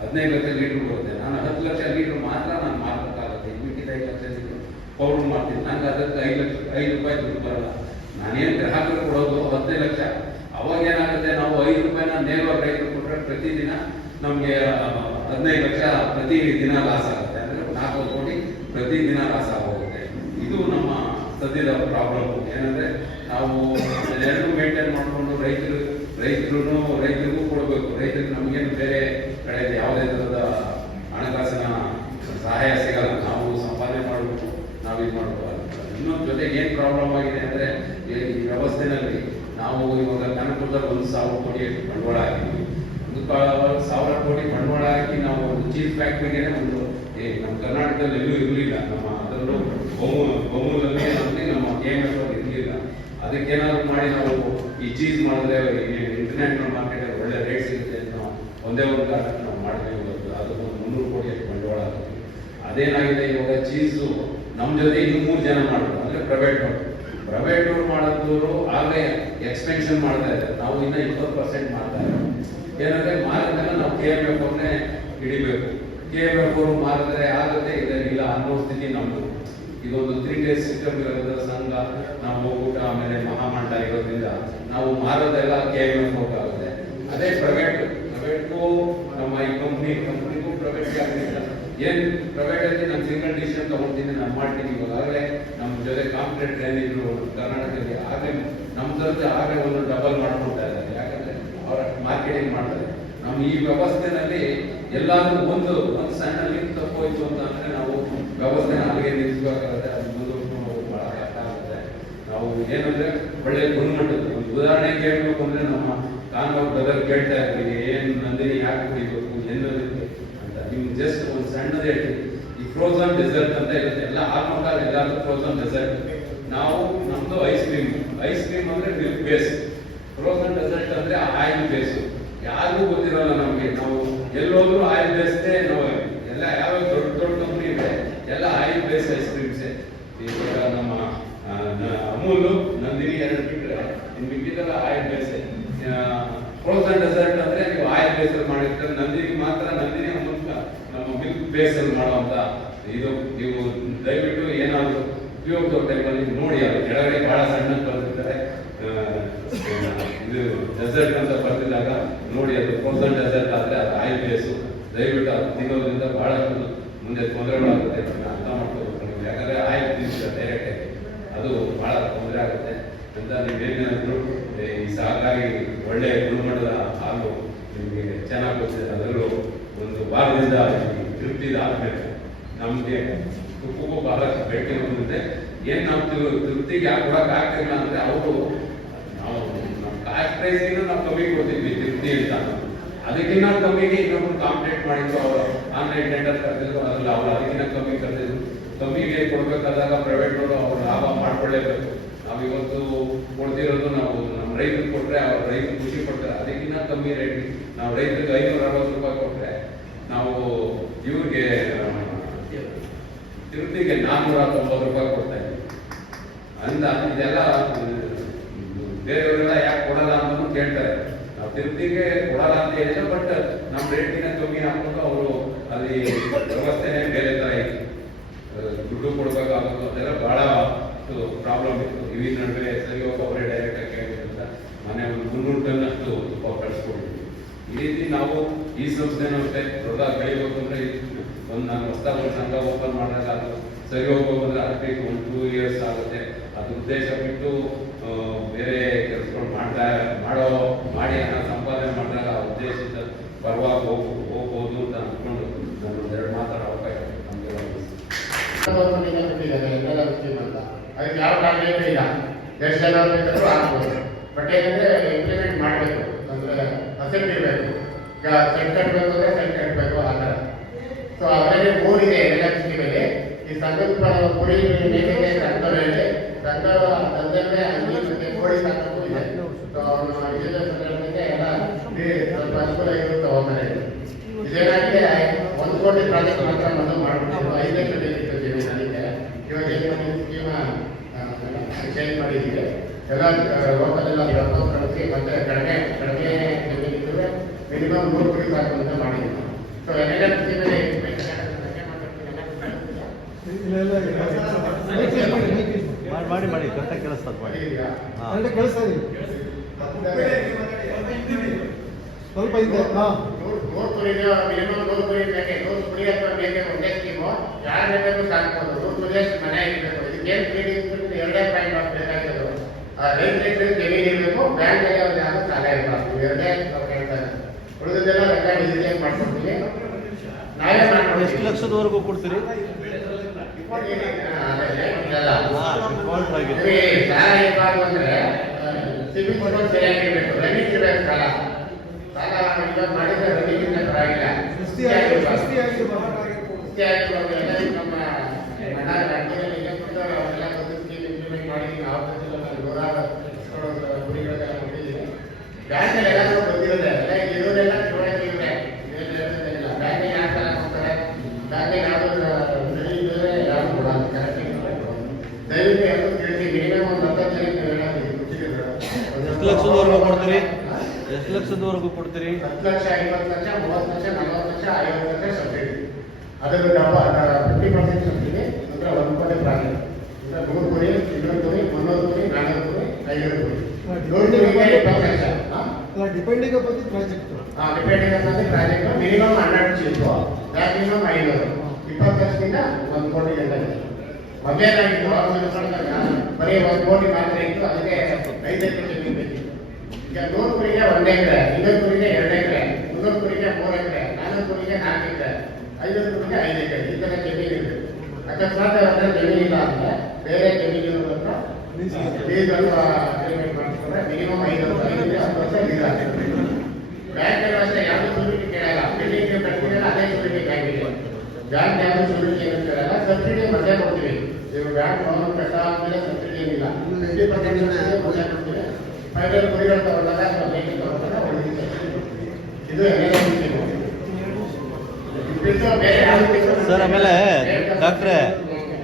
15 ಲಕ್ಷ ಲೀಟ್ರ್ ಬರುತ್ತೆ. ನಾನು 10 ಲಕ್ಷ ಲೀಟ್ರ್ ಮಾತ್ರ ನಾನು ಮಾರಬೇಕಾಗುತ್ತೆ. ಮಿಕ್ಕಿದ 5 ಲಕ್ಷ ಲೀಟ್ರ್ ಪೌಡ್ರ್ ಮಾಡ್ತೀನಿ. ನನಗೆ ಅದಕ್ಕೆ ₹5 ದುಡ್ಡು ಬರಲ್ಲ. ನಾನೇನು ಗ್ರಾಹಕರು ಕೊಡೋದು 15 ಲಕ್ಷ. ಅವಾಗ ಏನಾಗುತ್ತೆ, ನಾವು 5 ರೂಪಾಯಿನ ನೇರವಾಗಿ ರೈತರು ಕೊಟ್ಟರೆ ಪ್ರತಿದಿನ ನಮಗೆ 15 ಲಕ್ಷ ಪ್ರತಿ ದಿನ ಲಾಸ್ ಆಗುತ್ತೆ. ಅಂದರೆ 4 ಕೋಟಿ ಪ್ರತಿದಿನ ಲಾಸ್ ಆಗೋಗುತ್ತೆ. ಇದು ನಮ್ಮ ಸದ್ಯದ ಪ್ರಾಬ್ಲಮ್. ಏನಂದ್ರೆ ನಾವು ಎರಡು ಮೇಂಟೈನ್ ಮಾಡಿಕೊಂಡು ರೈತರಿಗೂ ಕೊಡಬೇಕು. ರೈತರಿಗೆ ನಮಗೇನು ಬೇರೆ ಕಡೆ ಯಾವುದೇ ಥರದ ಹಣಕಾಸಿನ ಸಹಾಯ ಸಿಗಲ್ಲ. ನಾವು ಸಂಪಾದನೆ ಮಾಡಬೇಕು, ನಾವು ಇದು ಮಾಡಬೇಕು. ಇನ್ನೊಂದು ಜೊತೆಗೆ ಏನು ಪ್ರಾಬ್ಲಮ್ ಆಗಿದೆ ಅಂದರೆ, ಈ ವ್ಯವಸ್ಥೆನಲ್ಲಿ ನಾವು ಇವಾಗ ಕನಕಪುರದಲ್ಲಿ 1,000 ಕೋಟಿ ಬಂಡವಾಳ ಹಾಕಿದ್ವಿ. 1,000 ಕೋಟಿ ಬಂಡವಾಳ ಹಾಕಿ ನಾವು ಒಂದು ಚೀಸ್ ಫ್ಯಾಕ್ಟ್ರಿಗೆ ಒಂದು ನಮ್ಮ ಕರ್ನಾಟಕದಲ್ಲಿ ಎಲ್ಲೂ ಇರಲಿಲ್ಲ. ನಮ್ಮ ಅದರಲ್ಲೂ ಬಹುಮೂಲದಲ್ಲಿ ನಮ್ಮ KMF ಇರಲಿಲ್ಲ. ಅದಕ್ಕೇನಾದ್ರು ಮಾಡಿ ನಾವು ಈ ಚೀಸ್ ಮಾಡಿದ್ರೆ ಇಂಟರ್ನ್ಯಾಷನಲ್ ಮಾರ್ಕೆಟಲ್ಲಿ ಒಳ್ಳೆ ರೇಟ್ ಸಿಗುತ್ತೆ ಅಂತ ನಾವು ಒಂದೇ ಒಂದು ಕಾರಣಕ್ಕೆ ನಾವು ಮಾಡ್ತೀವಿ. ಅದಕ್ಕೊಂದು 300 ಕೋಟಿ ಬಂಡವಾಳ ಆಗುತ್ತೆ. ಅದೇನಾಗಿದೆ, ಇವಾಗ ಚೀಸು ನಮ್ಮ ಜೊತೆ ಇನ್ನೂ 3 ಜನ ಮಾಡೋದು, ಅಂದರೆ ಪ್ರೈವೇಟ್ನವ್ರು ಮಾಡೋದವರು ಆಗಲೇ ಎಕ್ಸ್ಪೆನ್ಷನ್ ಮಾಡ್ತಾ ಇದ್ದಾರೆ. ನಾವು ಇನ್ನೂ 20% ಮಾಡ್ತಾ ಇದ್ದೀವಿ. ಏನಂದ್ರೆ ಮಾರಿದ್ಮೇಲೆ ನಾವು KMF ಅವ್ರನ್ನೇ ಹಿಡಿಬೇಕು. KMF ಅವರು ಮಾರಿದ್ರೆ ಆಗುತ್ತೆ, ಇಲ್ಲ ಅನ್ನೋ ಸ್ಥಿತಿ ನಮ್ಮದು. ಇದೊಂದು 3 days ಸಿಸ್ಟಮ್ ಇರೋದ್ರ ಸಂಘ, ನಾವು ಒಕ್ಕೂಟ, ಆಮೇಲೆ ಮಹಾಮಂಡ ಇರೋದ್ರಿಂದ ನಾವು ಮಾರೋದೆಲ್ಲ KMF ಹೋಗುತ್ತೆ. ಅದೇ ಪ್ರೈವೇಟ್ಗೂ ನಮ್ಮ ಈ ಕಂಪ್ನಿಗೂ ಪ್ರೈವೇಟ್ಗೆ ಆಗಲಿಲ್ಲ. ಏನು ಪ್ರೈವೇಟಲ್ಲಿ ನಾನು ಸಿಂಗಲ್ ಡಿಸಿಷನ್ ತಗೊಳ್ತೀನಿ, ನಾನು ಮಾಡ್ತೀನಿ. ಇವಾಗಲೇ ನಮ್ಮ ಜೊತೆ ಕಾಂಪಿಟೇಟರ್ ಏನಿದ್ರು ಕರ್ನಾಟಕದಲ್ಲಿ ಆಗಲೇ ನಮ್ಮ ಜೊತೆ ಆಗಲೇ ಒಂದು ಡಬಲ್ ಮಾಡ್ಕೊಳ್ತಾ ಇದ್ದಾರೆ. ಯಾಕಂದ್ರೆ ಅವರ ಮಾರ್ಕೆಟಿಂಗ್ ಮಾಡ್ತಾರೆ. ನಮ್ಮ ಈ ವ್ಯವಸ್ಥೆನಲ್ಲಿ ಎಲ್ಲಾದ್ರೂ ಒಂದು ಸಣ್ಣ ಲಿಂಕ್ ತಪ್ಪೋಯ್ತು ಅಂತ ಅಂದ್ರೆ ನಾವು ವ್ಯವಸ್ಥೆನ ಅಲ್ಲಿಗೆ ನಿಲ್ಲಿಸಬೇಕಾಗುತ್ತೆ. ಅದು ಮುಂದುವರ್ಸ್ಕೊಂಡು ಹೋಗೋದು ಬಹಳ ಕಷ್ಟ ಆಗುತ್ತೆ. ನಾವು ಏನಂದ್ರೆ ಒಳ್ಳೆ ಗುಣಮಟ್ಟದ ಒಂದು ಉದಾಹರಣೆ ಕೇಳಬೇಕು ಅಂದ್ರೆ, ನಮ್ಮ ಕಾನ್ವಾರ್ ಬ್ರದರ್ ಕೇಳ್ತಾ ಇರ್ತೀವಿ, ಏನು ನಂದಿನಿ ಯಾಕೆ ಕುಡಿಬೇಕು ಎನ್ನೋದಕ್ಕೆ ಅಂತ. ನಿಮ್ಗೆ ಜಸ್ಟ್ ಒಂದು ಸಣ್ಣದೇ ಈ ಫ್ರೋಸನ್ ಡೆಸರ್ಟ್ ಅಂತ ಇರುತ್ತೆ. ಎಲ್ಲ ಆಲ್ಮೋಸ್ಟ್ ಎಲ್ಲಾದ್ರೂ ಫ್ರೋಸನ್ ಡೆಸರ್ಟ್. ನಾವು ನಮ್ದು ಐಸ್ ಕ್ರೀಮ್ ಅಂದ್ರೆ ಮಿಲ್ಕ್ ಬೇಸ್, ಫ್ರೋಸನ್ ಡೆಸರ್ಟ್ ಅಂದ್ರೆ ಆಯಿಲ್ ಬೇಸ್. ಯಾರಿಗೂ ಗೊತ್ತಿರೋಲ್ಲ ನಮ್ಗೆ. ನಾವು ಎಲ್ಲೋದ್ರೂ ಆಯಿಲ್ ಬೇಸ್ದೇ. ನಾವು ಎಲ್ಲ ಯಾವ ದೊಡ್ಡ ಕಂಪ್ನಿ ಇದೆ ಎಲ್ಲ ಆಯಿಲ್ ಬೇಸ್ ಐಸ್ ಕ್ರೀಮ್ಸೇ. ಇವಾಗ ನಮ್ಮ ಅಮೂಲ್, ನಂದಿನಿ ಎರಡು ಬಿಟ್ಟರೆ ಇನ್ನು ಮಿಕ್ಕಿದೆಲ್ಲ ಆಯಿಲ್ ಬೇಸೇ. ಫ್ರೋಸನ್ ಡೆಸರ್ಟ್ ಅಂದ್ರೆ ನೀವು ಆಯಿಲ್ ಬೇಸಲ್ಲಿ ಮಾಡಿರ್ತಾರೆ. ನಂದಿನಿ ಅಮೂಲ್ ನಮ್ಮ ಮಿಲ್ಕ್ ಬೇಸಲ್ಲಿ ಮಾಡುವಂತ ಇದು. ನೀವು ದಯವಿಟ್ಟು ಏನಾದ್ರು ಉಪಯೋಗ ಟೈಮಲ್ಲಿ ನೋಡಿ, ಅದು ಕೆಳಗಡೆ ಬಹಳ ಸಣ್ಣ ಬರ್ತಿರ್ತಾರೆ. ಇದು ಡೆಸರ್ಟ್ ಅಂತ ಬರ್ತಿದ್ದಾಗ ನೋಡಿ, ಅದು ಫ್ರೋಸನ್ ಡೆಸರ್ಟ್ ಆದ್ರೆ ಅದು ಆಯಿಲ್ ಬೇಸು. ದಯವಿಟ್ಟು ಅದು ತಿನ್ನೋದ್ರಿಂದ ಬಹಳ ಮುಂದೆ ತೊಂದರೆಗಳಾಗುತ್ತೆ. ಅರ್ಥ ಮಾಡ್ಕೋಬೇಕು ನೀವು. ಯಾಕಂದ್ರೆ ಆಯಿಲ್ ತಿನ್ನಿಸಿದ ಡೈರೆಕ್ಟ್ ಆಗಿ ಅದು ಬಹಳ ತೊಂದರೆ ಆಗುತ್ತೆ ಅಂತ. ನೀವೇನಾದ್ರು ಈ ಸಹಕಾರಿ ಒಳ್ಳೆ ಗುಣಮಟ್ಟದ ಹಾಲು ನಿಮಗೆ ಚೆನ್ನಾಗಿ ಗೊತ್ತಿದೆ. ಅದರಲ್ಲೂ ಒಂದು ವಾರದಿಂದ ತೃಪ್ತಿದಾದ್ಮೇಲೆ ನಮಗೆ ತುಪ್ಪಕ್ಕೂ ಬಹಳ ಬೇಡಿಕೆ ಬಂದಿದೆ. ಏನ್ ನಾವು ತೃಪ್ತಿಗೆ ಯಾಕೆ ಕೊಡಕ್ ಆಗ್ತಿಲ್ಲ ಅಂದ್ರೆ, ಅವರು ನಾವು ನಮ್ಮ ಕಾಸ್ಟ್ ಪ್ರೈಸಿಗೂ ನಾವು ಕಮ್ಮಿ ಕೊಡ್ತಿದ್ವಿ ತೃಪ್ತಿ ಅಂತ. ಅದಕ್ಕಿಂತ ಕಮ್ಮಿಗೆ ಇನ್ನೊಬ್ರು ಕಾಂಪಿಟೇಟ್ ಮಾಡಿದ್ರು. ಅವರು ಆನ್ಲೈನ್ ಟೆಂಡರ್ ಕರೆದಿದ್ರು, ಅದ್ರಲ್ಲಿ ಅವ್ರು ಅದಕ್ಕಿಂತ ಕಮ್ಮಿ ಕರೆದಿದ್ರು. ಕಮ್ಮಿಗೆ ಕೊಡ್ಬೇಕಾದಾಗ ಪ್ರೈವೇಟ್ನವರು ಅವ್ರು ಲಾಭ ಮಾಡ್ಕೊಳ್ಳೇಬೇಕು. ನಾವು ಇವತ್ತು ಕೊಡ್ತಿರೋದು ನಾವು ನಮ್ಮ ರೈತರಿಗೆ ಕೊಟ್ರೆ ಅವ್ರ ರೈತರು ಖುಷಿ ಪಡ್ತಾರೆ. ಅದಕ್ಕಿಂತ ಕಮ್ಮಿ ರೇಟ್ ನಾವು ರೈತರಿಗೆ 560 ರೂಪಾಯಿ ಕೊಟ್ರೆ ನಾವು ಇವ್ರಿಗೆ ತಿರುಪ್ತಿಗೆ 490 ರೂಪಾಯಿ ಕೊಡ್ತಾ ಇದ್ದೀವಿ ಅಂದ. ಇದೆಲ್ಲ ಬೇರೆಯವರೆಲ್ಲ ಯಾಕೆ ಕೊಡಲ್ಲ ಅನ್ನೋದು ಕೇಳ್ತಾರೆ. ನಾವು ತಿರುಪ್ತಿಗೆ ಕೊಡಲ್ಲ ಅಂತ ಹೇಳಿಲ್ಲ, ಬಟ್ ನಮ್ಮ ರೇಟಿನ ಕಮ್ಮಿ ಹಾಕೊಂಡು ಅವರು ಅಲ್ಲಿ ವ್ಯವಸ್ಥೆನೇ ಬೇರೆ ತರ ಇತ್ತು. ದುಡ್ಡು ಕೊಡ್ಬೇಕಾಗುತ್ತೆ, ಅದೆಲ್ಲ ಬಹಳ ಪ್ರಾಬ್ಲಮ್ ಇತ್ತು. ಇವಿ ನಡುವೆ ಸರಿ ಹೋಗಿ ಅವರೇ ಡೈರೆಕ್ಟ್ ಆಗಿ ಕೇಳಿದ್ರಿಂದ ಮನೆ ಒಂದು 300 ಟನ್ ಅಷ್ಟು ತುಪ್ಪ ಕಳಿಸ್ಕೊಡ್ತೀವಿ. ಈ ರೀತಿ ನಾವು ಈ ಸಂಸ್ಥೆನೂ ಅಷ್ಟೇ ದೊಡ್ಡದಾಗಿ ಬೆಳಿಬೇಕು ಅಂದ್ರೆ, ನಾನು ಹೊಸದಾಗಿ ಒಂದು ಸಂಘ ಓಪನ್ ಮಾಡಿದಾಗ ಅದು ಸರಿ ಹೋಗ್ಬೇಕು ಅಂದ್ರೆ ಅದಕ್ಕೆ 1-2 years ಆಗುತ್ತೆ. ಅದು ಉದ್ದೇಶ ಬಿಟ್ಟು ಬೇರೆ ಕೆಲಸಗಳು ಮಾಡಿ ಹಣ ಸಂಪಾದನೆ ಮಾಡಿದಾಗ ಆ ಉದ್ದೇಶದ ಪರವಾಗಿ ಹೋಗ್ಬೋದು ಅಂತ ಅಂದ್ಕೊಂಡು ನಾನು 2 ಮಾತಾಡೋ ಅವಕಾಶ ನಮಗೆ ಅದಕ್ಕೆ ಯಾವ ಕಾರಣ ಇಲ್ಲ. ಎಷ್ಟು ಜನ ಬೇಕಾದ್ರೂ ಆಗ್ಬೋದು. ಬಟ್ ಏನಂದ್ರೆ ಇಂಪ್ಲಿಮೆಂಟ್ ಮಾಡಬೇಕು ಅಂದ್ರೆ ಅಸೆಂಟ್ ಇರಬೇಕು. ಈಗ ಸೆಟ್ ಕಟ್ಟಬೇಕು ಅಂದ್ರೆ ಸೆಟ್ ಕಟ್ಟಬೇಕು, ಆ ಥರ. ಸೊ ಅದರಲ್ಲಿ 3 ಇದೆ ಎಲ್ಲ ಸ್ಕೀಮಲ್ಲಿ. ಈ ಸಂಘದ ಕುರಿ ಮೇಕೆಗೆ ಸಂಘದಲ್ಲಿ ದಂಧೆ ಅಂಗಿ ಮತ್ತೆ ಕೋಳಿ ಸಾಕಕ್ಕೂ ಇದೆ. ಸೊ ಅವನು ಇದೆಲ್ಲ ಸಂದರ್ಭದಿಂದ ಎಲ್ಲ ಸ್ವಲ್ಪ ಅನುಕೂಲ ಇರುತ್ತೆ ಹೋಗ್ತಾರೆ. ಇದೇನಾಗಿದೆ, 1 ಕೋಟಿ ಪ್ರಾಜೆಕ್ಟ್ ಮಾತ್ರ ಮೊದಲು ಮಾಡ್ಬಿಟ್ಟು 5 ಲಕ್ಷ ಬೇಕಿತ್ತು ಜಮೀನು. ಅದಕ್ಕೆ ಇವಾಗ ಏನು ಸ್ಕೀಮ ಚೇಂಜ್ ಮಾಡಿದ್ದೀವಿ. ಎಲ್ಲ ಲೋಕಲ್ ಎಲ್ಲ ಅಪ್ರೋಚ್ ಕಳಿಸಿ ಮತ್ತೆ ಕಡಿಮೆ ಜಮೀನಿದ್ರೆ ಮಿನಿಮಮ್ 3 ಕುರಿ ಸಾಕು ಅಂತ ಮಾಡಿದ್ದೀವಿ. ಸೊ ಎಲ್ಲ ಸ್ಕೀಮಲ್ಲಿ ಮಾಡಿ ಕರೆಕ್ಟಾಗಿ ಕೇಳಿಸ್ತದೆ ಮಾಡಿ. ಇದೆಯಾ? ಕರೆಕ್ಟ್ ಕೇಳಿಸ್ತಾ ಇದೆ. ಸ್ವಲ್ಪ ಇದೆ. ಹಾಂ, ನೂರು ಕುರಿಗೆ ಮಿನಿಮಮ್ 100 ಕುರಿ ಬೇಕೆ. 100 ಕುರಿ ಅಥವಾ ಬೇಕೆ ಒಂದೇ ಸ್ಕೀಮು. ಯಾರು ಬೇಕಾದ್ರೂ ಸಾಕ್ಬೋದು. 100 ಕುರಿ ಅಷ್ಟು ಮನೆ ಇರಬೇಕು. ಇದಕ್ಕೇನು ಬ್ರೀಡಿಂಗ್ ಎರಡೇ ಪಾಯಿಂಟ್ ಆಫ್ ಬೇಕಾಗಿರೋದು. ರೈತರಿಗೆ ಜಮೀನು ಇರಬೇಕು, ಬ್ಯಾಂಕಲ್ಲಿ ಅವ್ರು ಯಾರು ಸಾಲ ಇರಬಾರ್ದು. ಎರಡೇ ನಾವು ಹೇಳ್ತಾರೆ. ಉಳಿದದೆಲ್ಲ ರೆಕಾರ್ಡ್ ಡಿಜಿಟಲ್ ಮಾಡ್ಕೊಡ್ತೀವಿ, ನಾವೇ ಮಾಡ್ಕೊಡ್ತೀವಿ. ಎಷ್ಟು ಲಕ್ಷದವರೆಗೂ ಕೊಡ್ತೀರಿ? ಸಾಲ ಇರಬಾರ್ದು ಅಂದ್ರೆ ಸಿಬಿಲ್ ಸ್ಕೋರ್ ಸರಿಯಾಗಿರ್ಬೇಕು, ರನ್ನಿಂಗ್ ಇರಬೇಕು. ಸಾಲ ಇವಾಗ ಮಾಡಿದ್ರೆ ರನ್ನಿಂಗ್ ಪರವಾಗಿಲ್ಲ. ನಮ್ಮ ಬ್ಯಾಂಕಲ್ಲಿ ಎಲ್ಲರೂ ಗೊತ್ತಿರುತ್ತೆ. ಇರೋರೆಲ್ಲ ತಿಳುವಳಿಕೆ ಇದೆ. ಬ್ಯಾಂಕಿಗೆ ಯಾರು ಸಾಲ ಕೊಡ್ತಾರೆ, ಬ್ಯಾಂಕಿಗೆ ಯಾವುದು ಸರಿ ಇದ್ರೆ ಯಾರು ಕೊಡಲ್ಲ. ದಯವಿಟ್ಟು ಎಲ್ಲರೂ ತಿಳಿಸಿ. ಮಿನಿಮಮ್ ಒಂದು 10 ಜನಕ್ಕೆ ಎಷ್ಟು ಲಕ್ಷದವರೆಗೂ ಕೊಡ್ತೀರಿ? ಎಷ್ಟು ಲಕ್ಷದವರೆಗೂ ಕೊಡ್ತೀರಿ? 10 ಲಕ್ಷ, 20 ಲಕ್ಷ, 30 ಲಕ್ಷ, 40 ಲಕ್ಷ, 50 ಲಕ್ಷ ಸಬ್ಸಿಡಿ. ಅದರ 50% ಸಬ್ಸಿಡಿ ಅಂದ್ರೆ 1 ಕೋಟಿ ಪ್ರಾಜೆಕ್ಟ್. 100 ಕುರಿ, 200 ಕುರಿ, 300 ಕುರಿ, 400 ಕುರಿ, 500 ಕುರಿ, 100 ಕುರಿಗೆ 20 lakh. Depending upon the project. Depending upon the project. Minimum 100 cheap, maximum 500. 20 ಲಕ್ಷದಿಂದ 1 ಕೋಟಿ ಗಂಟ ಇದೆ. ಮೊದಲೇನಾಗಿತ್ತು ಬರೀ 1 ಕೋಟಿ ಮಾತ್ರ ಇತ್ತು. ಅದಕ್ಕೆ 5 ಎಕರೆ ಜಮೀನು ಬೇಕಿತ್ತು. ಈಗ 100 ಕುರಿಗೆ 1 ಎಕರೆ, 200 ಕುರಿಗೆ 2 ಎಕರೆ, 300 ಕುರಿಗೆ 3 ಎಕರೆ, 400 ಕುರಿಗೆ 4 ಎಕರೆ, 500 ಕುರಿಗೆ 5 ಎಕರೆ, ಈ ತರ ಜಮೀನು ಇದೆ. ಅಕಸ್ಮಾತ್ ಅವರ ಜಮೀನಿಲ್ಲ ಅಂದ್ರೆ ಬೇರೆ ಜಮೀನು ಹತ್ರ ಲೀಸ್ ಅಗ್ರಿಮೆಂಟ್ ಮಾಡಿಸ್ಕೊಂಡ್ರೆ ಮಿನಿಮಮ್ 5 ವರ್ಷ ಲೀಸ್ ಆಗ್ತದೆ. ಬ್ಯಾಂಕಲ್ಲಿ ಅಷ್ಟೇ ಯಾವುದು ಸೂರಿಟಿ ಕೇಳಲ್ಲ. ಬಿಲ್ಡಿಂಗ್ ಕಟ್ತಿರಲ್ಲ ಅದೇ ಸೂರಿಟಿ ಬ್ಯಾಂಕಿಗೆ. ಬ್ಯಾಂಕ್ ಯಾವುದು ಸೂರಿಟಿ ಏನು ಕೇಳಲ್ಲ. ಸಬ್ಸಿಡಿ ಮತ್ತೆ ಕೊಡ್ತೀವಿ. ನೀವು ಬ್ಯಾಂಕ್ ಲೋನ್ ಕಟ್ಟಾದ್ಮೇಲೆ ಸಬ್ಸಿಡಿ ಏನಿಲ್ಲ. 50% ಮತ್ತೆ ಕೊಡ್ತೀವಿ. ಫೈನಲ್ ಕುರಿಗಳು ತಗೊಂಡಾಗ ಅಥವಾ ವೆಹಿಕಲ್ ತಗೊಂಡಾಗ ಉಳಿದ ಇದು ಸರ್. ಆಮೇಲೆ ಡಾಕ್ಟ್ರೆ,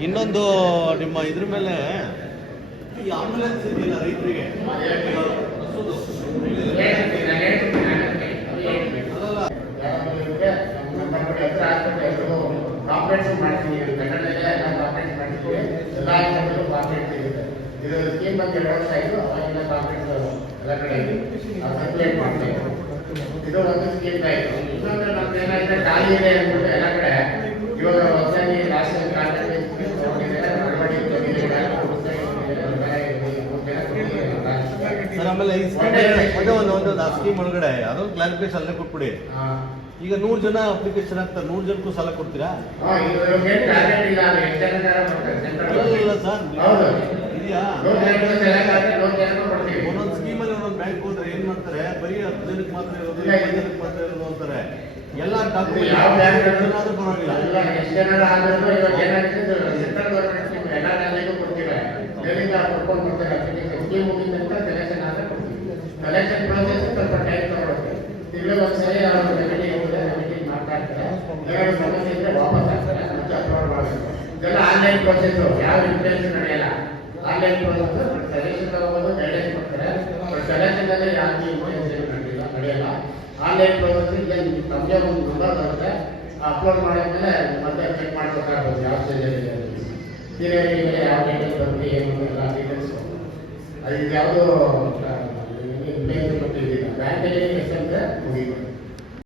ಇನ್ನೊಂದು ನಿಮ್ಮ ಇದ್ರ ಮೇಲೆ ಈ ಆಂಬುಲೆನ್ಸ್ ಇದೆಯಲ್ಲ ರೈತರಿಗೆ, ಕಾಂಪ್ಲೆಕ್ಸ್ ಮಾಡ್ತೀವಿ. ಕನ್ನಡದಲ್ಲೇ ಎಲ್ಲ ಕಾಂಪ್ಲೆಕ್ಸ್ ಮಾಡ್ತೀವಿ. ಎಲ್ಲ ಕಡೆಯಲ್ಲೂ ಕಾಂಪ್ಲೆಕ್ಸ್ ಸಿಗುತ್ತೆ. ಇದು ಸ್ಕೀಮ್ ಬಗ್ಗೆ 2 ವರ್ಷ ಆಯಿತು. ಅವಾಗಿನ ಕಾಂಪ್ಲೆಕ್ಸ್ ಎಲ್ಲ ಕಡೆ ಸರ್ಕ್ಯುಲೇಟ್ ಮಾಡ್ತೀವಿ. ಇದು ಒಂದು ಸ್ಕೀಮ್ ಆಯಿತು. ಇನ್ನೊಂದು ನಮ್ದು ಏನಾಗಿದೆ, ಖಾಲಿ ಇದೆ ಅಂದ್ಬಿಟ್ಟು ಎಲ್ಲ ಕಡೆ ಇವಾಗ ಹೊಸದಾಗಿ ಲಾಸ್ಟ್ ಸರ್. ಆಮೇಲೆ ಈ ಒಂದು ಸ್ಕೀಮ್ ಒಳಗಡೆ ಅದೊಂದು ಕ್ಲಾರಿಫಿಕೇಶನ್ ಅಲ್ಲೇ ಕೊಟ್ಬಿಡಿ. ಈಗ 100 ಜನ ಅಪ್ಲಿಕೇಶನ್ ಹಾಕ್ತಾರೆ, 100 ಜನಕ್ಕೂ ಸಾಲ ಕೊಡ್ತೀರಾ? ಇಲ್ಲ ಸರ್, ಇದೆಯಾ? ಒಂದೊಂದು ಸ್ಕೀಮಲ್ಲಿ ಒಂದೊಂದು ಬ್ಯಾಂಕ್ ಹೋದ್ರೆ ಏನ್ ಮಾಡ್ತಾರೆ, ಬರೀ 10 ಜನಕ್ಕೆ ಮಾತ್ರ ಇರೋದು, 20 ಜನಕ್ಕೆ ಮಾತ್ರ ಇರೋದು ಅಂತಾರೆ. ಎಲ್ಲ ಡಾಕ್ಯುಮೆಂಟ್ ಯಾವ ಬ್ಯಾಂಕ್ ಆದ್ರೂ ಪರವಾಗಿಲ್ಲ. ಎಷ್ಟು ಜನ ಆದ್ರೂ ಇವಾಗ ಏನಾಗ್ತದೆ, ಸೆಂಟ್ರಲ್ ಗೌರ್ಮೆಂಟ್ ಸ್ಕೀಮ್ ಎಲ್ಲ ಜಿಲ್ಲೆಗೂ ಕೊಡ್ತೀವಿ. ಎಲ್ಲಿಂದ ಕೊಡ್ಕೊಂಡು ಬರ್ತಾರೆ. ಸ್ಕೀಮ್ ಮುಗಿದ ನಂತರ ಸೆಲೆಕ್ಷನ್ ಆದ್ರೆ ಕೊಡ್ತೀವಿ. ಸೆಲೆಕ್ಷನ್ ಪ್ರೋಸೆಸ್ ಸ್ವಲ್ಪ ಟೈಮ್ ತಗೊಳುತ್ತೆ. ತಿಂಗಳು ಒಂದ್ಸರಿ ಅವರು ರೆಮಿಡಿ ಮಾಡ್ತಾ ಇರ್ತಾರೆ. ಏನಾದ್ರು ಸಮಸ್ಯೆ ಇದ್ರೆ ವಾಪಸ್ ಆಗ್ತಾರೆ, ಮತ್ತೆ ಅಪ್ಲೋಡ್ ಮಾಡಬೇಕು. ಇದೆಲ್ಲ ಆನ್ಲೈನ್ ಪ್ರೋಸೆಸ್. ಯಾವ ಇನ್ಫ್ಲೂಯೆನ್ಸ್ ನಡೆಯಲ್ಲ. Online process. ಸಜೆಷನ್ ತಗೋಬೋದು, ಗೈಡೆನ್ಸ್ ಕೊಡ್ತಾರೆ. ಸೆಲೆಕ್ಷನ್ ಅಲ್ಲಿ ಯಾವ್ದು ಇನ್ಫ್ಲೂಯೆನ್ಸ್ ನಡೆಯಲ್ಲ. ಆನ್ಲೈನ್ ಪ್ರೋಸೆಸ್ ಈಗ ನಮಗೆ ಒಂದು ನಂಬರ್ ಬರುತ್ತೆ. ಅಪ್ಲೋಡ್ ಮಾಡಿದ್ಮೇಲೆ ಮತ್ತೆ ಚೆಕ್ ಮಾಡ್ಬೇಕಾಗ್ಬೋದು ಯಾವ ಸ್ಟೇಜಲ್ಲಿ ಸೀರಿಯಲ್ ಯಾವ ಡೀಟೇಲ್ಸ್ ಬರುತ್ತೆ, ಏನು ಎಲ್ಲ ಡೀಟೇಲ್ಸ್. ಅದು ಇದು ಯಾವುದು ಇನ್ಫ್ಲೂಯೆನ್ಸ್ ಕೊಟ್ಟಿದ್ದೀವಿ. ಬ್ಯಾಂಕಲ್ಲಿ ಎಸ್ ಅಂದ್ರೆ ಮುಗಿಬೇಕು.